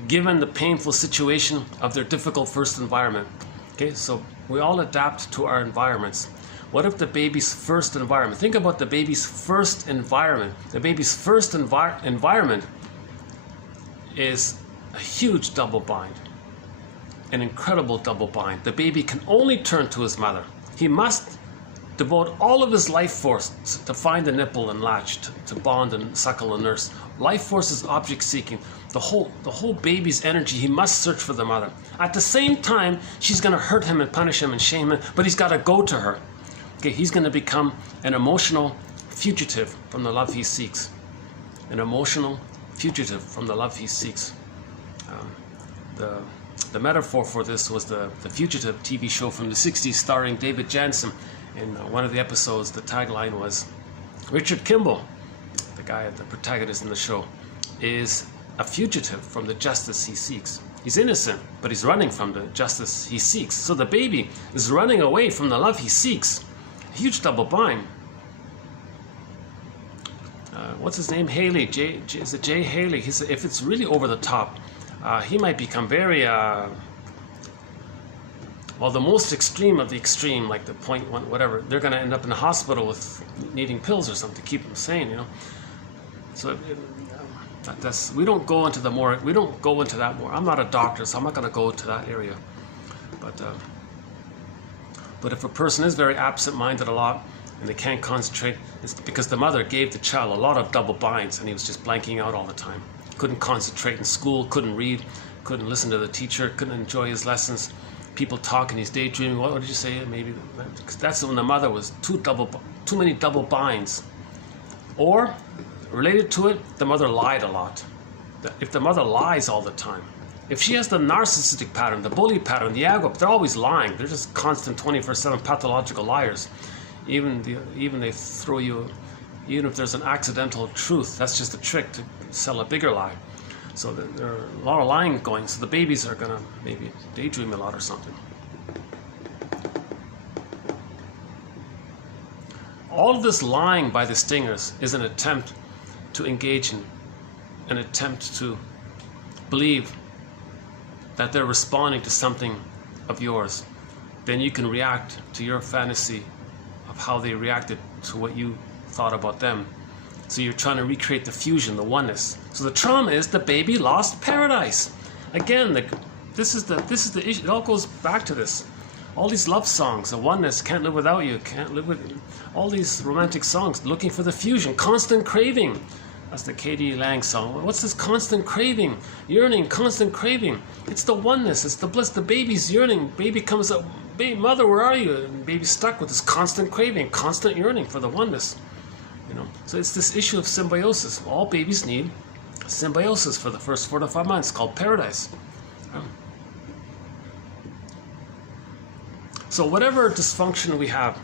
given the painful situation of their difficult first environment. Okay, so we all adapt to our environments. What if the baby's first environment? Think about the baby's first environment. The baby's first environment is a huge double bind, an incredible double bind. The baby can only turn to his mother. He must devote all of his life force to find the nipple and latch, to bond and suckle and nurse. Life force is object seeking. The whole baby's energy, he must search for the mother. At the same time, she's going to hurt him and punish him and shame him, but he's got to go to her. Okay, he's going to become an emotional fugitive from the love he seeks. An emotional fugitive from the love he seeks. The metaphor for this was the Fugitive TV show from the 60s starring David Jansen. In one of the episodes, the tagline was, Richard Kimball, the guy, the protagonist in the show, is a fugitive from the justice he seeks. He's innocent, but he's running from the justice he seeks. So the baby is running away from the love he seeks. A huge double bind. What's his name? Haley. Is it Jay Haley? He said if it's really over the top, he might become very, the most extreme of the extreme, like the 0.1, whatever. They're going to end up in the hospital with needing pills or something to keep them sane, So we don't go into that more. I'm not a doctor, so I'm not going to go to that area. But if a person is very absent-minded a lot and they can't concentrate, it's because the mother gave the child a lot of double binds and he was just blanking out all the time. Couldn't concentrate in school, couldn't read, couldn't listen to the teacher, couldn't enjoy his lessons. People talking, he's daydreaming. What did you say? Maybe that's when the mother was too many double binds. Or related to it, the mother lied a lot. If the mother lies all the time, if she has the narcissistic pattern, the bully pattern, the aggro, they're always lying. They're just constant 24/7 pathological liars. Even they throw you, even if there's an accidental truth, that's just a trick to sell a bigger lie. So there are a lot of lying going. So the babies are gonna maybe daydream a lot or something. All of this lying by the stingers is an attempt to engage in, an attempt to believe that they're responding to something of yours. Then you can react to your fantasy of how they reacted to what you thought about them. So you're trying to recreate the fusion, the oneness. So the trauma is the baby lost paradise. Again, this is the issue. It all goes back to this. All these love songs, the oneness, can't live without you, can't live with all these romantic songs, looking for the fusion, constant craving. That's the K.D. Lang song. What's this constant craving? Yearning, constant craving. It's the oneness, it's the bliss. The baby's yearning. Baby comes up, baby, mother, where are you? And baby's stuck with this constant craving, constant yearning for the oneness. You know, so it's this issue of symbiosis. All babies need symbiosis for the first 4 to 5 months, called paradise. So whatever dysfunction we have,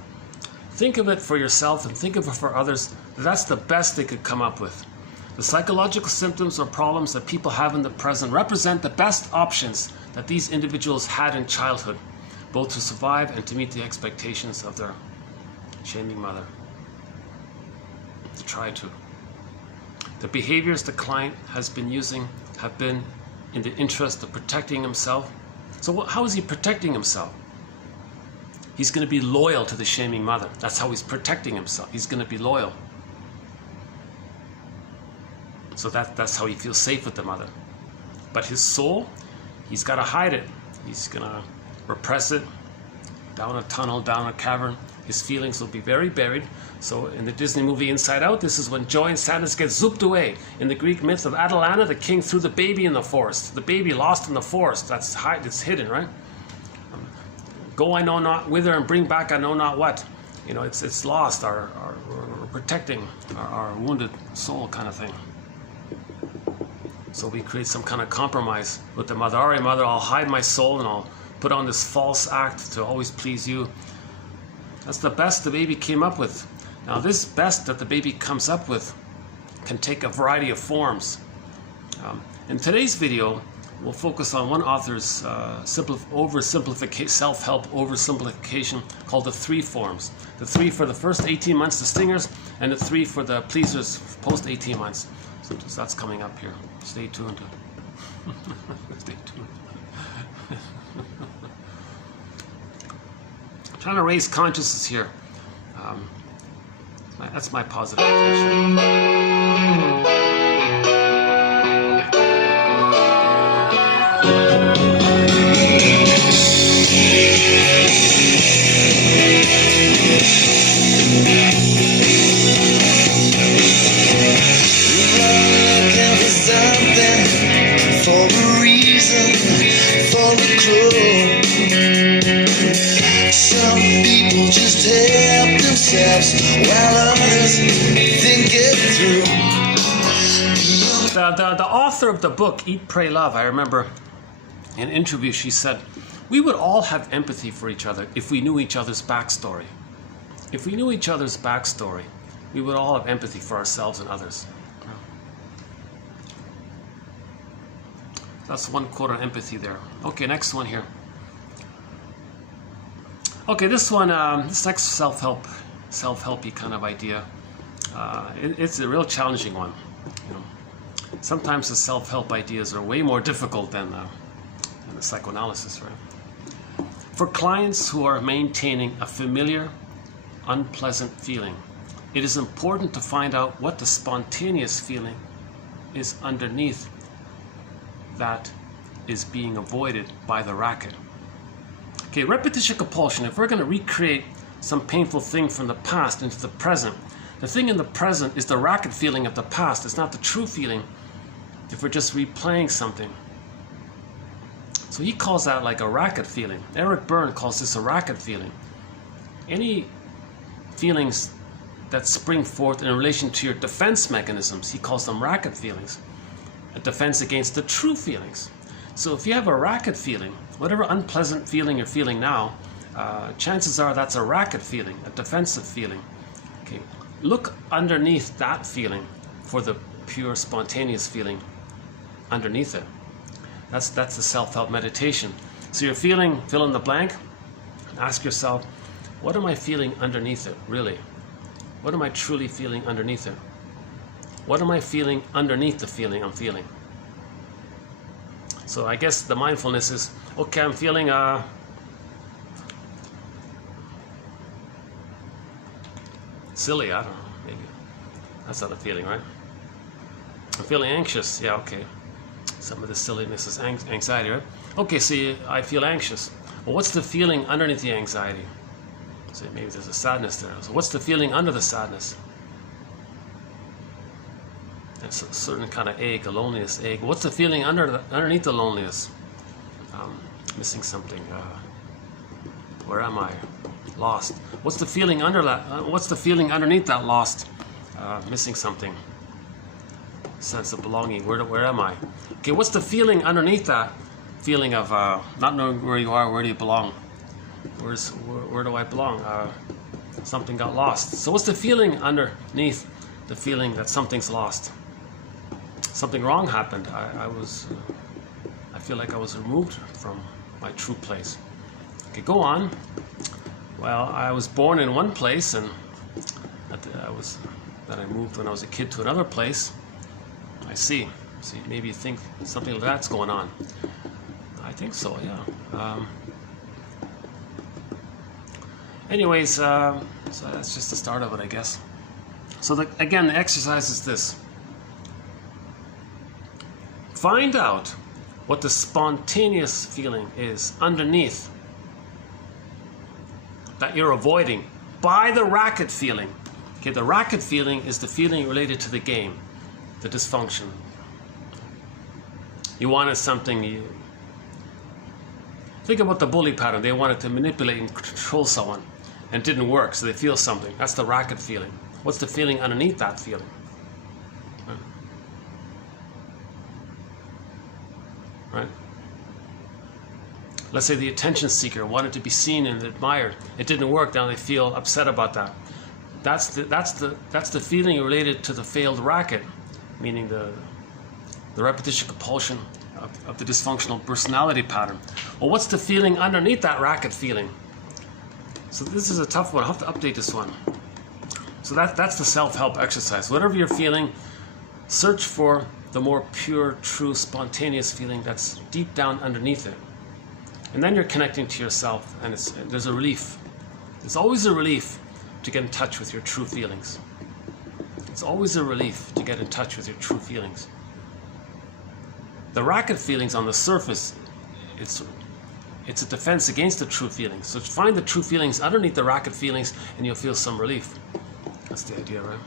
think of it for yourself and think of it for others. That's the best they could come up with. The psychological symptoms or problems that people have in the present represent the best options that these individuals had in childhood, both to survive and to meet the expectations of their shaming mother. To try to. The behaviors the client has been using have been in the interest of protecting himself. So how is he protecting himself? He's going to be loyal to the shaming mother. That's how he's protecting himself. He's going to be loyal. So that's how he feels safe with the mother. But his soul, he's got to hide it. He's going to repress it down a tunnel, down a cavern. His feelings will be very buried. So in the Disney movie Inside Out, this is when joy and sadness get zooped away. In the Greek myth of Atalanta, the king threw the baby in the forest. The baby lost in the forest. It's hidden, right? Go I know not whither and bring back I know not what. You know, it's lost, our protecting our wounded soul kind of thing. So we create some kind of compromise with the mother. All right, mother, I'll hide my soul and I'll put on this false act to always please you. That's the best the baby came up with. Now this best that the baby comes up with can take a variety of forms. In today's video, we'll focus on one author's self-help oversimplification called the 3 forms. The 3 for the first 18 months, the stingers, and the 3 for the pleasers post 18 months. So that's coming up here. Stay tuned. Stay tuned. Trying to raise consciousness here. That's my positive intention. Looking for something, for a reason, for a clue. Some people just help themselves while others think it through. The author of the book, Eat, Pray, Love, I remember in an interview she said, we would all have empathy for each other if we knew each other's backstory. If we knew each other's backstory, we would all have empathy for ourselves and others. That's one quote on empathy there. Okay, next one here. Okay, this one, this next self-helpy kind of idea, it's a real challenging one. You know, sometimes the self-help ideas are way more difficult than the psychoanalysis, right? For clients who are maintaining a familiar, unpleasant feeling, it is important to find out what the spontaneous feeling is underneath that is being avoided by the racket. Okay, repetition compulsion. If we're going to recreate some painful thing from the past into the present, the thing in the present is the racket feeling of the past. It's not the true feeling if we're just replaying something. So he calls that like a racket feeling. Eric Berne calls this a racket feeling. Any feelings that spring forth in relation to your defense mechanisms, he calls them racket feelings. A defense against the true feelings. So if you have a racket feeling, whatever unpleasant feeling you're feeling now, chances are that's a racket feeling, a defensive feeling. Okay, look underneath that feeling for the pure spontaneous feeling underneath it. That's the self-help meditation. So you're feeling, fill in the blank, ask yourself, what am I feeling underneath it, really? What am I truly feeling underneath it? What am I feeling underneath the feeling I'm feeling? So I guess the mindfulness is, okay, I'm feeling silly, I don't know, maybe. That's not a feeling, right? I'm feeling anxious, yeah, okay. Some of the silliness is anxiety, right? Okay, see, I feel anxious. Well, what's the feeling underneath the anxiety? So maybe there's a sadness there. So what's the feeling under the sadness? It's a certain kind of ache, a loneliness ache. What's the feeling underneath the loneliness? Missing something. Where am I? Lost. What's the feeling under that? What's the feeling underneath that lost? Missing something. Sense of belonging. Where am I? Okay, what's the feeling underneath that feeling of not knowing where you are? Where do you belong? Where do I belong? Something got lost. So what's the feeling underneath the feeling that something's lost? Something wrong happened. I feel like I was removed from my true place. Okay, go on. Well, I was born in one place, and then I moved when I was a kid to another place. I see. So maybe you think something like that's going on. I think so, yeah. Anyways, so that's just the start of it, I guess. So again, the exercise is this. Find out what the spontaneous feeling is underneath that you're avoiding by the racket feeling. Okay, the racket feeling is the feeling related to the game, the dysfunction. You wanted something, think about the bully pattern. They wanted to manipulate and control someone, and it didn't work, so they feel something. That's the racket feeling. What's the feeling underneath that feeling? Right? Let's say the attention seeker wanted to be seen and admired. It didn't work. Now they feel upset about that. That's the feeling related to the failed racket, meaning the repetition compulsion of the dysfunctional personality pattern. Well, what's the feeling underneath that racket feeling? So this is a tough one. I'll have to update this one. So that's the self-help exercise. Whatever you're feeling, search for the more pure, true, spontaneous feeling that's deep down underneath it. And then you're connecting to yourself, and there's a relief. There's always a relief to get in touch with your true feelings. It's always a relief to get in touch with your true feelings. The racket feelings on the surface, it's a defense against the true feelings. So find the true feelings underneath the racket feelings, and you'll feel some relief. That's the idea, right?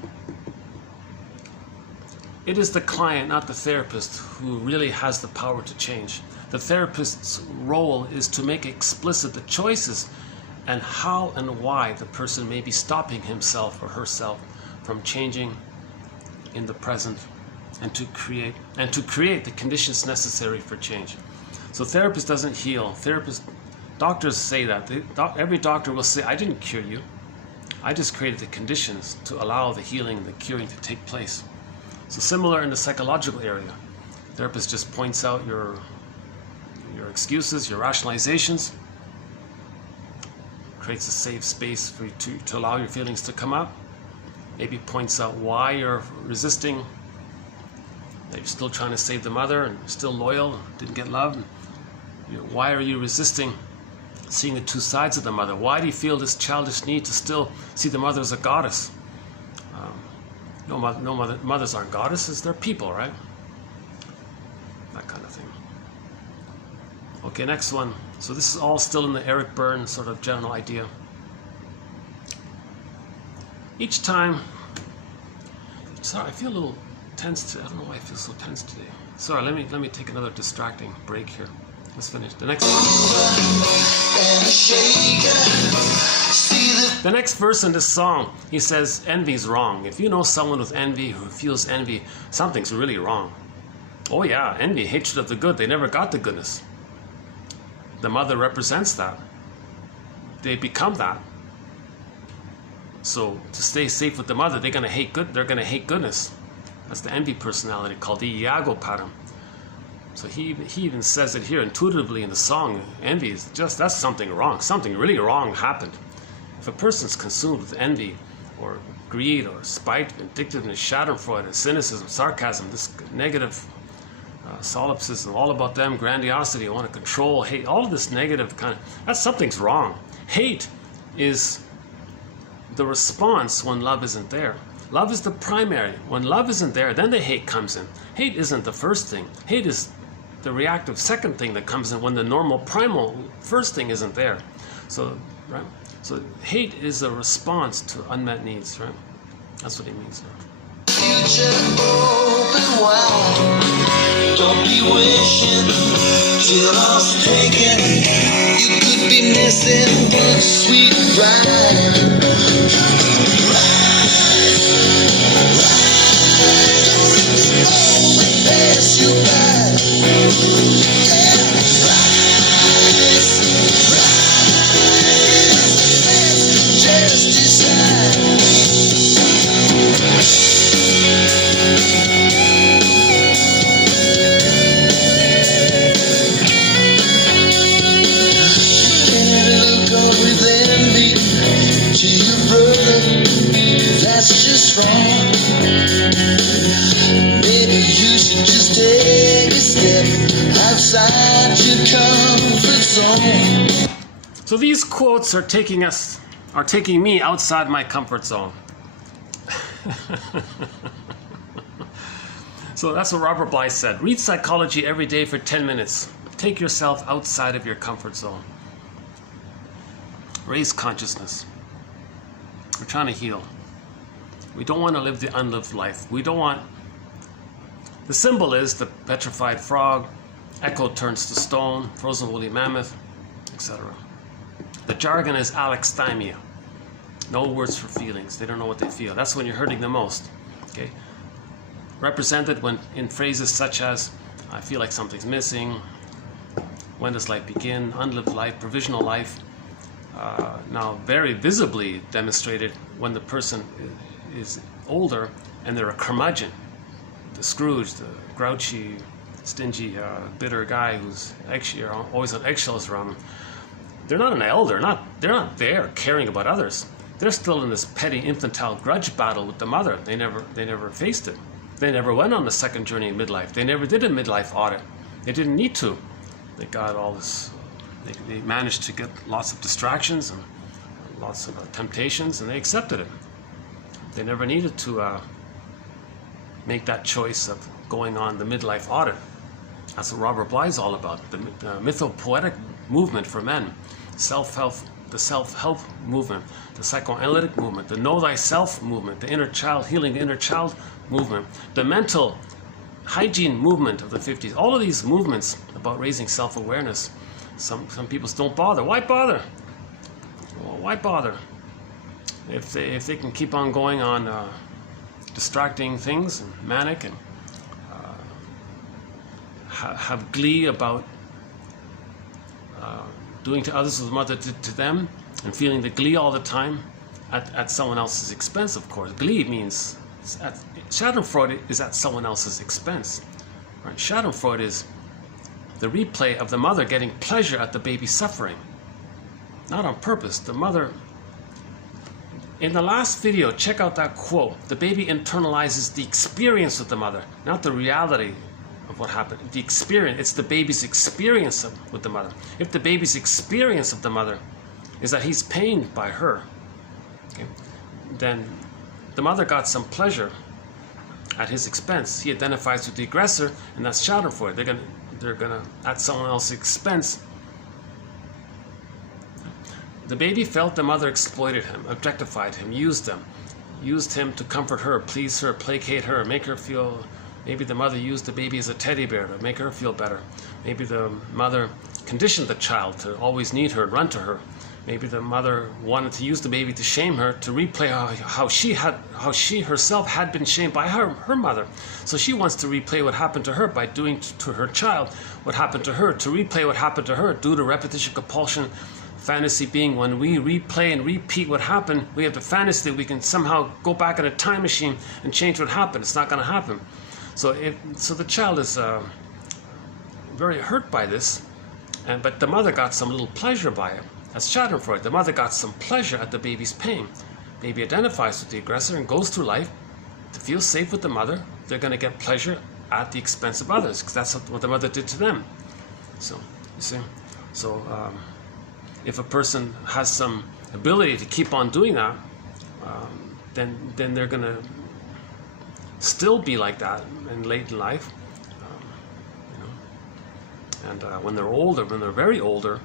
It is the client, not the therapist, who really has the power to change. The therapist's role is to make explicit the choices and how and why the person may be stopping himself or herself from changing in the present, and to create the conditions necessary for change. So therapist doesn't heal. Doctors say that. Every doctor will say, I didn't cure you. I just created the conditions to allow the healing and the curing to take place. So similar in the psychological area. Therapist just points out your excuses, your rationalizations, creates a safe space for you to allow your feelings to come up. Maybe points out why you're resisting, that you're still trying to save the mother and you're still loyal, didn't get love. Why are you resisting seeing the two sides of the mother? Why do you feel this childish need to still see the mother as a goddess? Mothers aren't goddesses, they're people, right? That kind of thing. Okay, next one. So this is all still in the Eric Berne sort of general idea. Each time, sorry, I feel a little tense today. I don't know why I feel so tense today. Sorry, let me take another distracting break here. Let's finish. The next verse in this song, he says, envy's wrong. If you know someone with envy who feels envy, something's really wrong. Oh yeah, envy, hatred of the good. They never got the goodness. The mother represents that. They become that. So to stay safe with the mother, they're gonna hate goodness. That's the envy personality called the Iago pattern. So he even says it here intuitively in the song. Envy is that's something wrong. Something really wrong happened. If a person's consumed with envy, or greed, or spite, vindictiveness, schadenfreude, cynicism, sarcasm, this negative solipsism, all about them, grandiosity, I want to control, hate, all of this negative kind of, that's something's wrong. Hate is the response when love isn't there. Love is the primary. When love isn't there, then the hate comes in. Hate isn't the first thing. Hate is the reactive second thing that comes in when the normal primal first thing isn't there. So, right? So hate is a response to unmet needs, right? That's what he means. Future open wide. Don't be wishing till all's taken. You could be missing one sweet ride. Pass you by. Just decide. Can't look on with envy to your brother. That's just wrong. Maybe you should just take a step outside your comfort zone. So these quotes are taking me outside my comfort zone. So that's what Robert Bly said. Read psychology every day for 10 minutes. Take yourself outside of your comfort zone. Raise consciousness. We're trying to heal. We don't want to live the unlived life. We don't want... The symbol is the petrified frog, echo turns to stone, frozen woolly mammoth, etc. The jargon is alexithymia. No words for feelings. They don't know what they feel. That's when you're hurting the most. Okay? Represented when in phrases such as, I feel like something's missing, when does life begin, unlived life, provisional life. Now very visibly demonstrated when the person is older and they're a curmudgeon. The Scrooge, the grouchy, stingy, bitter guy who's always on eggshells around them. They're not an elder. They're not there caring about others. They're still in this petty infantile grudge battle with the mother. They never faced it. They never went on the second journey in midlife. They never did a midlife audit. They didn't need to. They got all this. They managed to get lots of distractions and lots of temptations, and they accepted it. They never needed to make that choice of going on the midlife audit. That's what Robert Bly is all about. The mythopoetic movement for men, self-help, the self-help movement, the psychoanalytic movement, the know thyself movement, the inner child, healing the inner child movement, the mental hygiene movement of the 50s. All of these movements about raising self-awareness. Some people don't bother. Why bother? Well, why bother? If they can keep on going on distracting things and manic and have glee about doing to others what mother did to them, and feeling the glee all the time at someone else's expense, of course. Glee means, Schadenfreude is at someone else's expense. Right? Schadenfreude is the replay of the mother getting pleasure at the baby's suffering. Not on purpose. The mother... In the last video, check out that quote. The baby internalizes the experience of the mother, not the reality of what happened. The experience, it's the baby's experience with the mother. If the baby's experience of the mother is that he's pained by her, okay, then the mother got some pleasure at his expense. He identifies with the aggressor, and that's Schadenfreude. They're gonna at someone else's expense. The baby felt the mother exploited him, objectified him, used him to comfort her, please her, placate her, make her feel. Maybe the mother used the baby as a teddy bear to make her feel better. Maybe the mother conditioned the child to always need her, run to her. Maybe the mother wanted to use the baby to shame her, to replay how she herself had been shamed by her mother. So she wants to replay what happened to her by doing to her child what happened to her, to replay what happened to her due to repetition, compulsion, fantasy being when we replay and repeat what happened, we have the fantasy that we can somehow go back in a time machine and change what happened. It's not going to happen. So the child is very hurt by this, but the mother got some little pleasure by it. That's Schadenfreude. The mother got some pleasure at the baby's pain. maybe identifies with the aggressor and goes through life to feel safe with the mother. They're going to get pleasure at the expense of others, because that's what the mother did to them. So, you see? So, if a person has some ability to keep on doing that, then they're going to still be like that in late in life. And when they're older, when they're very older,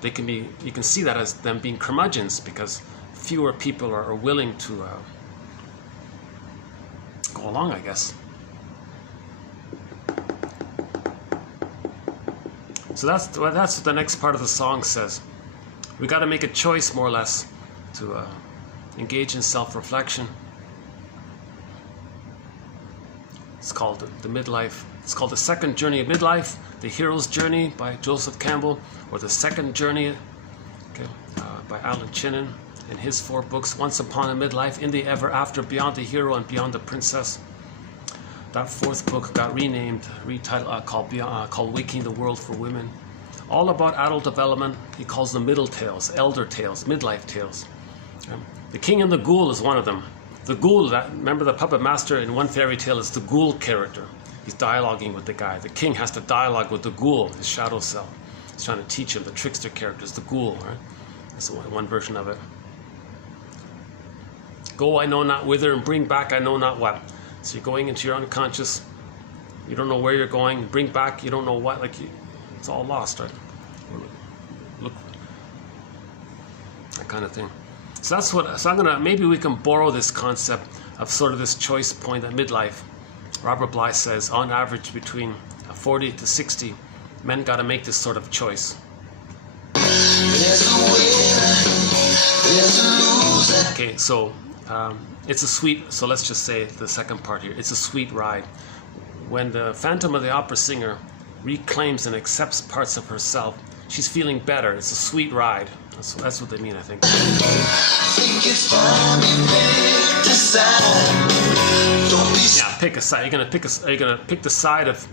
they can be. You can see that as them being curmudgeons, because fewer people are willing to go along, I guess. So that's what the next part of the song says. We got to make a choice, more or less, to engage in self-reflection. It's called the midlife. It's called The Second Journey of Midlife, The Hero's Journey by Joseph Campbell, or The Second Journey, by Alan Chinin, in his 4 books, Once Upon a Midlife, In the Ever After, Beyond the Hero and Beyond the Princess. That 4th book got renamed, retitled, called Waking the World for Women. All about adult development. He calls them middle tales, elder tales, midlife tales. The King and the Ghoul is one of them. The Ghoul, remember the puppet master in one fairy tale, is the Ghoul character. He's dialoguing with the guy. The king has to dialogue with the Ghoul, his shadow self. He's trying to teach him. The trickster character is the Ghoul, right? That's one version of it. Go I know not whither, and bring back I know not what. So you're going into your unconscious. You don't know where you're going. Bring back you don't know what. It's all lost, right? Look, that kind of thing. So that's what. So maybe we can borrow this concept of sort of this choice point at midlife. Robert Bly says, on average, between 40 to 60, men got to make this sort of choice. Okay, so it's a sweet. So let's just say the second part here. It's a sweet ride. When the Phantom of the Opera singer reclaims and accepts parts of herself, she's feeling better. It's a sweet ride. That's what they mean, I think. Yeah, pick a side. Are you gonna pick the side of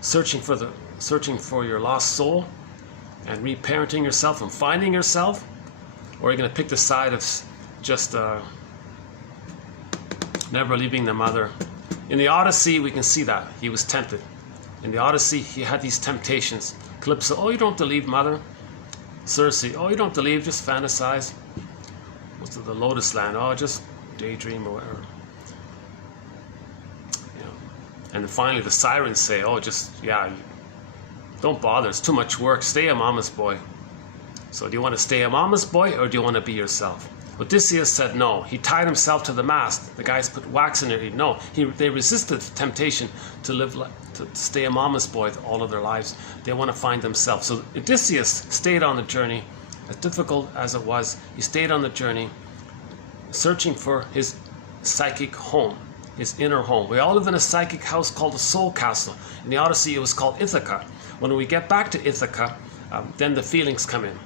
searching for your lost soul and reparenting yourself and finding yourself, or are you gonna pick the side of just never leaving the mother? In the Odyssey, we can see that he was tempted. In the Odyssey, he had these temptations. Calypso, oh, you don't have to leave mother. Circe, oh, you don't have to leave, just fantasize. What's the Lotus Land? Oh, just daydream or whatever. And then finally the sirens say, oh, don't bother, it's too much work, stay a mama's boy. So do you want to stay a mama's boy, or do you want to be yourself? Odysseus said no. He tied himself to the mast. The guys put wax in it. No, they resisted temptation to stay a mama's boy all of their lives. They want to find themselves. So Odysseus stayed on the journey, as difficult as it was. He stayed on the journey, searching for his psychic home, his inner home. We all live in a psychic house called a soul castle. In the Odyssey, it was called Ithaca. When we get back to Ithaca, then the feelings come in.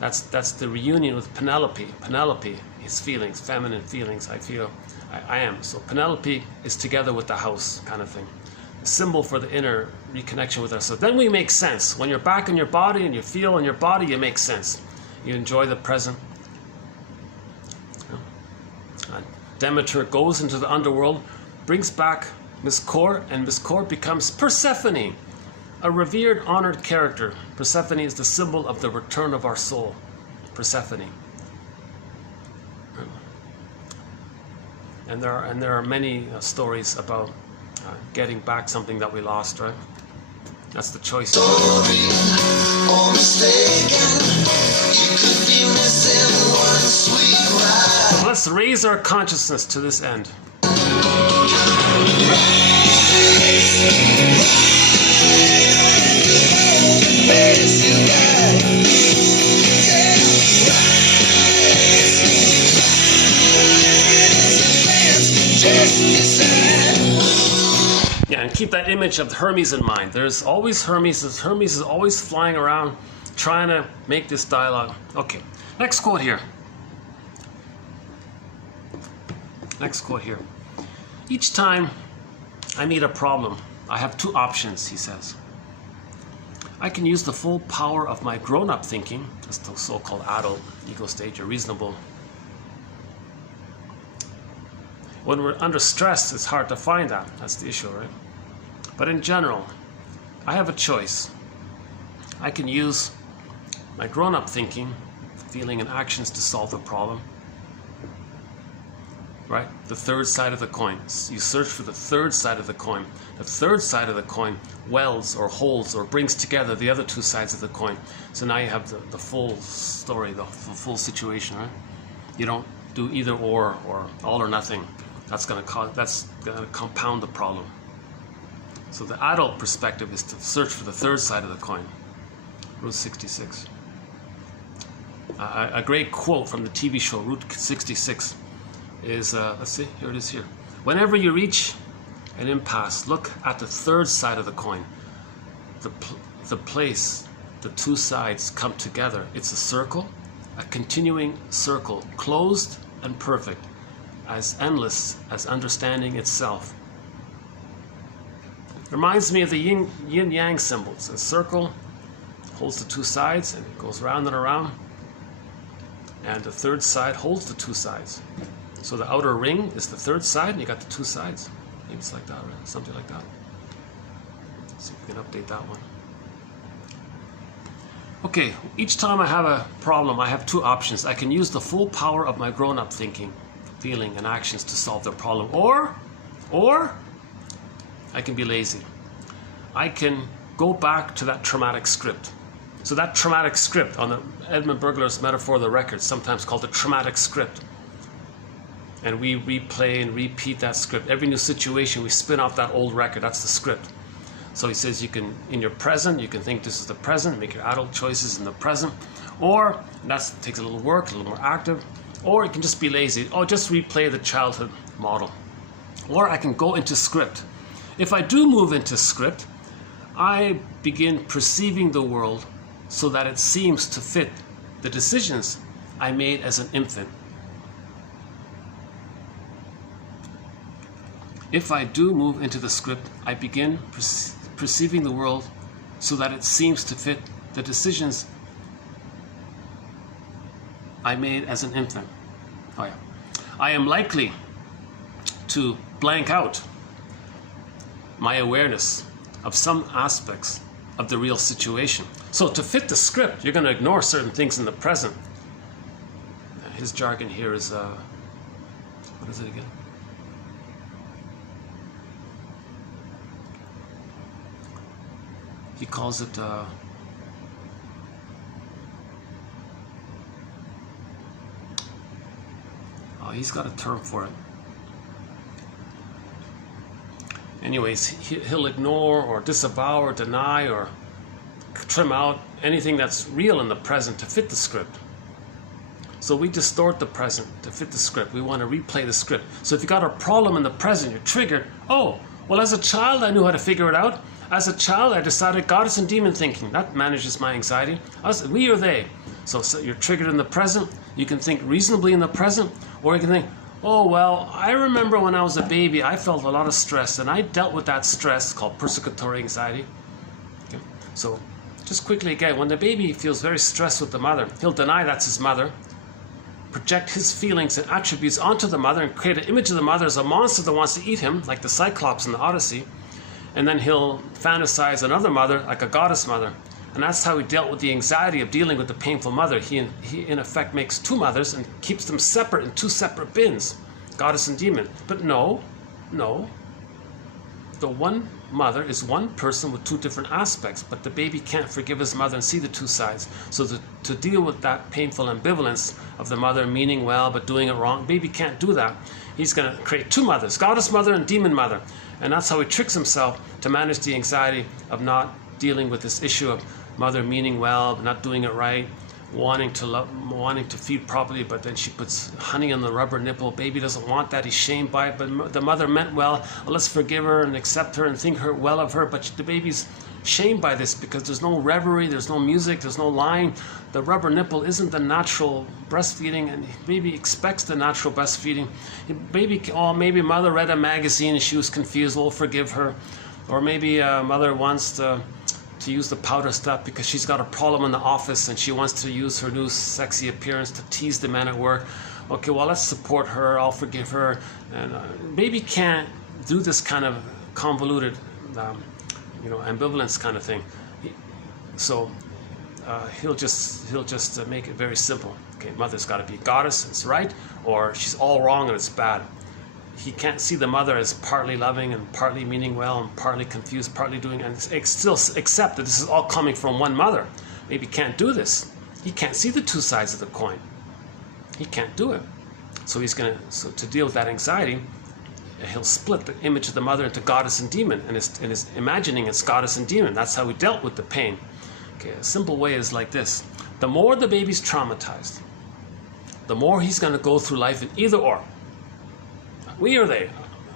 That's the reunion with Penelope. Penelope, his feelings, feminine feelings. I am. So Penelope is together with the house, kind of thing. A symbol for the inner reconnection with ourselves. Then we make sense. When you're back in your body and you feel in your body, you make sense. You enjoy the present. Demeter goes into the underworld, brings back Miss Kor, and Miss Kor becomes Persephone, a revered, honored character. Persephone is the symbol of the return of our soul. Persephone. And there are many stories about getting back something that we lost, right? That's the choice. Let's raise our consciousness to this end. Yeah, and keep that image of Hermes in mind. There's always Hermes. Hermes is always flying around trying to make this dialogue. Okay, next quote here. Next quote here. Each time I meet a problem, I have 2 options, he says. I can use the full power of my grown-up thinking, that's the so-called adult ego stage, or reasonable When we're under stress, it's hard to find that. That's the issue, right? But in general, I have a choice. I can use my grown-up thinking, feeling, and actions to solve the problem. Right? The third side of the coin. You search for the third side of the coin. The third side of the coin welds or holds or brings together the other two sides of the coin. So now you have the full story, the full situation, right? You don't do either or all or nothing. That's going to compound the problem. So the adult perspective is to search for the third side of the coin. Route 66. A great quote from the TV show Route 66 is, let's see, here it is here. Whenever you reach an impasse, look at the third side of the coin. The place the two sides come together. It's a circle, a continuing circle, closed and perfect, as endless as understanding itself. Reminds me of the yin-yang symbols. A circle holds the two sides and it goes round and around. And the third side holds the two sides. So the outer ring is the third side and you got the two sides. Maybe it's like that, right? Something like that. Let's see if we can update that one. Okay, each time I have a problem, I have two options. I can use the full power of my grown-up thinking, feeling, and actions to solve the problem. Or I can be lazy. I can go back to that traumatic script. So that traumatic script, on the Edmund Burglar's metaphor of the record, sometimes called the traumatic script. And we replay and repeat that script. Every new situation, we spin off that old record. That's the script. So he says you can, in your present, you can think this is the present, make your adult choices in the present. Or, and that takes a little work, a little more active. Or you can just be lazy. Oh, just replay the childhood model. Or I can go into script. If I do move into script, I begin perceiving the world so that it seems to fit the decisions I made as an infant. If I do move into the script, I begin perceiving the world so that it seems to fit the decisions I made as an infant. Oh yeah. I am likely to blank out my awareness of some aspects of the real situation. So to fit the script, you're going to ignore certain things in the present. His jargon here is, what is it again? He calls it, he's got a term for it. Anyways, he'll ignore or disavow or deny or trim out anything that's real in the present to fit the script. So we distort the present to fit the script. We want to replay the script. So if you got a problem in the present, you're triggered. Oh, well, as a child, I knew how to figure it out. As a child, I decided goddess and demon thinking. That manages my anxiety. We or they. So you're triggered in the present. You can think reasonably in the present, or you can think, oh, well, I remember when I was a baby, I felt a lot of stress, and I dealt with that stress called persecutory anxiety. Okay. So just quickly again, when the baby feels very stressed with the mother, he'll deny that's his mother, project his feelings and attributes onto the mother, and create an image of the mother as a monster that wants to eat him, like the Cyclops in the Odyssey. And then he'll fantasize another mother, like a goddess mother. And that's how he dealt with the anxiety of dealing with the painful mother. He in effect makes two mothers and keeps them separate in two separate bins, goddess and demon. But no. The one mother is one person with two different aspects, but the baby can't forgive his mother and see the two sides. So to deal with that painful ambivalence of the mother meaning well but doing it wrong, baby can't do that. He's going to create two mothers, goddess mother and demon mother. And that's how he tricks himself to manage the anxiety of not dealing with this issue of mother meaning well, but not doing it right, wanting to feed properly, but then she puts honey on the rubber nipple. Baby doesn't want that. He's shamed by it, but the mother meant well. Let's forgive her and accept her and think well of her. But the baby's shamed by this because there's no reverie, there's no music, there's no lying. The rubber nipple isn't the natural breastfeeding, and baby expects the natural breastfeeding. Maybe mother read a magazine and she was confused. We'll forgive her. Or maybe mother wants to use the powder stuff because she's got a problem in the office and she wants to use her new sexy appearance to tease the men at work. okay, well, let's support her, I'll forgive her. And baby can't do this kind of convoluted, ambivalence kind of thing. So he'll just make it very simple. Okay, mother's got to be goddess, it's right, or she's all wrong and it's bad. He can't see the mother as partly loving and partly meaning well and partly confused, partly doing, and still accept that this is all coming from one mother. Maybe can't do this. He can't see the two sides of the coin. He can't do it. So to deal with that anxiety, he'll split the image of the mother into goddess and demon, and is imagining it's goddess and demon. That's how he dealt with the pain. Okay, a simple way is like this. The more the baby's traumatized, the more he's going to go through life in either or. We or they,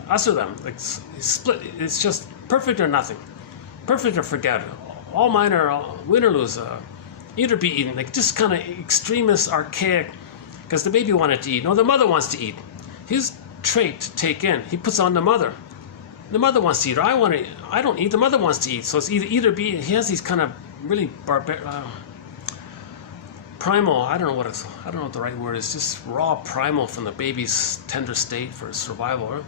us or them. Like split. It's just perfect or nothing. Perfect or forget. All mine are win or lose. Eat or be eaten. Like just kind of extremist, archaic. Because the baby wanted to eat. No, the mother wants to eat. His trait to take in, he puts on the mother. The mother wants to eat. Or I don't eat. The mother wants to eat. So it's either eat or be eaten. He has these kind of really primal, I don't know what the right word is, just raw primal from the baby's tender state for survival,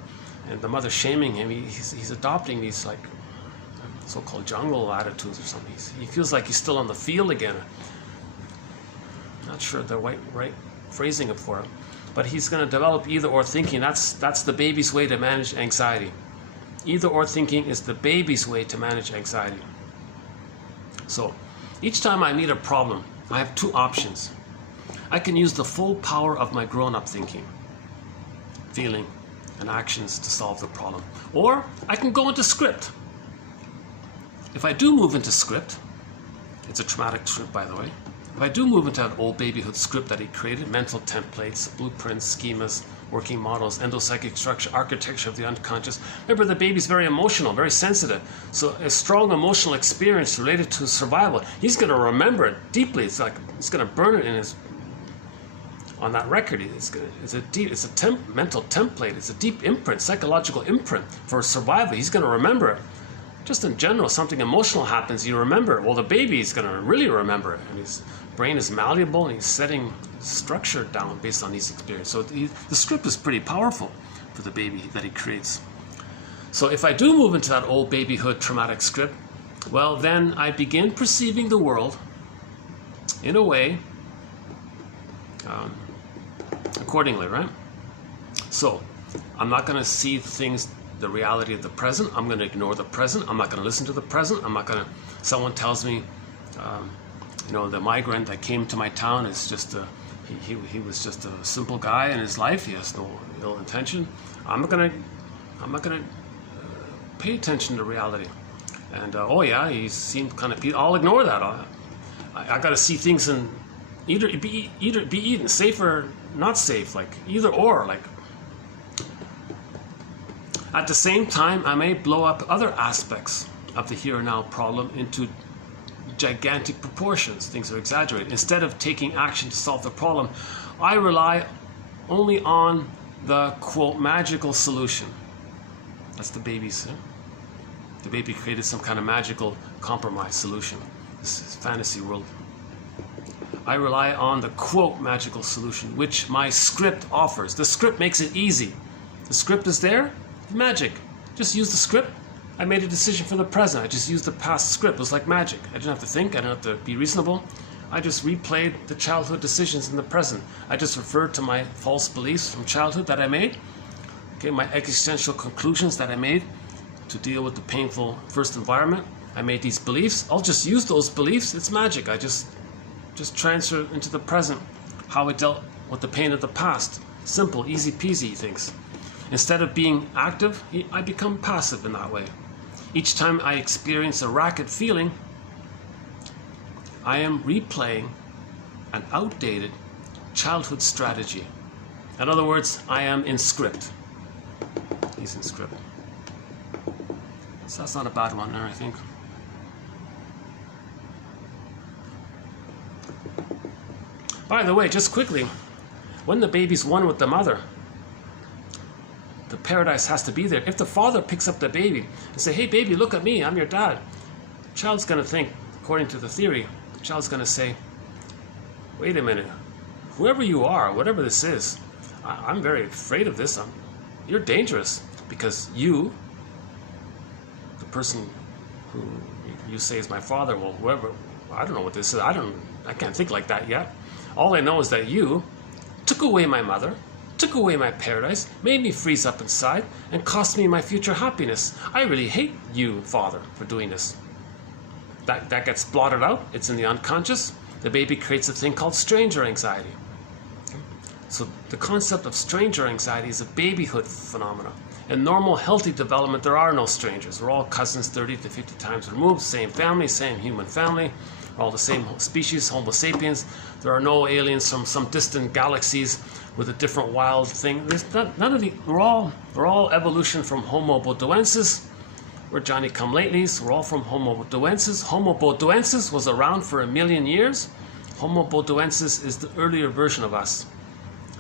and the mother shaming him. He's adopting these like so-called jungle attitudes or something. He feels like he's still on the field again. Not sure the right phrasing it for him, but he's going to develop either or thinking. That's the baby's way to manage anxiety. Either or thinking is the baby's way to manage anxiety. So each time I meet a problem, I have two options. I can use the full power of my grown-up thinking, feeling, and actions to solve the problem. Or I can go into script. If I do move into script, it's a traumatic script, by the way. If I do move into that old babyhood script that he created, mental templates, blueprints, schemas, working models, endopsychic structure, architecture of the unconscious. Remember, the baby's very emotional, very sensitive. So a strong emotional experience related to survival, he's going to remember it deeply. It's like he's going to burn it on that record. It's a mental template. It's a deep imprint, psychological imprint for survival. He's going to remember it. Just in general, something emotional happens, you remember it. Well, the baby is going to really remember it, and his brain is malleable, and he's setting structure down based on these experiences. So the script is pretty powerful for the baby that he creates. So if I do move into that old babyhood traumatic script, well, then I begin perceiving the world in a way accordingly, right? So I'm not going to see things, the reality of the present. I'm going to ignore the present. I'm not going to listen to the present. Someone tells me, the migrant that came to my town is just he was just a simple guy in his life. He has no ill intention. I'm not gonna pay attention to reality. And he seemed kind of. I'll ignore that. I got to see things in either be eaten, safe or not safe, like either or, like. At the same time, I may blow up other aspects of the here and now problem into gigantic proportions. Things are exaggerated. Instead of taking action to solve the problem, I rely only on the, quote, magical solution. That's the baby's. The baby created some kind of magical compromise solution. This is fantasy world. I rely on the, quote, magical solution, which my script offers. The script makes it easy. The script is there. Magic. Just use the script. I made a decision for the present. I just used the past script. It was like magic. I didn't have to think. I didn't have to be reasonable. I just replayed the childhood decisions in the present. I just referred to my false beliefs from childhood that I made. Okay, my existential conclusions that I made to deal with the painful first environment. I made these beliefs. I'll just use those beliefs. It's magic. I just transfer into the present how I dealt with the pain of the past. Simple, easy peasy, he thinks. Instead of being active, I become passive in that way. Each time I experience a racket feeling, I am replaying an outdated childhood strategy. In other words, I am in script. He's in script. So that's not a bad one there, I think. By the way, just quickly, when the baby's one with the mother, the paradise has to be there. If the father picks up the baby and say, hey baby, look at me, I'm your dad, the child's going to think, according to the theory, the child's going to say, wait a minute, whoever you are, whatever this is, I'm very afraid of this. You're dangerous because you, the person who you say is my father, well, whoever, I don't know what this is. I can't think like that yet. All I know is that you took away my mother, took away my paradise, made me freeze up inside, and cost me my future happiness. I really hate you, Father, for doing this. That gets blotted out. It's in the unconscious. The baby creates a thing called stranger anxiety. So the concept of stranger anxiety is a babyhood phenomena. In normal, healthy development, there are no strangers. We're all cousins 30 to 50 times removed, same family, same human family. We're all the same species, Homo sapiens. There are no aliens from some distant galaxies with a different wild thing. There's none of the. We're all evolution from Homo bodoensis. We're Johnny-come-latelys. We're all from Homo bodoensis. Homo bodoensis was around for 1 million years. Homo bodoensis is the earlier version of us.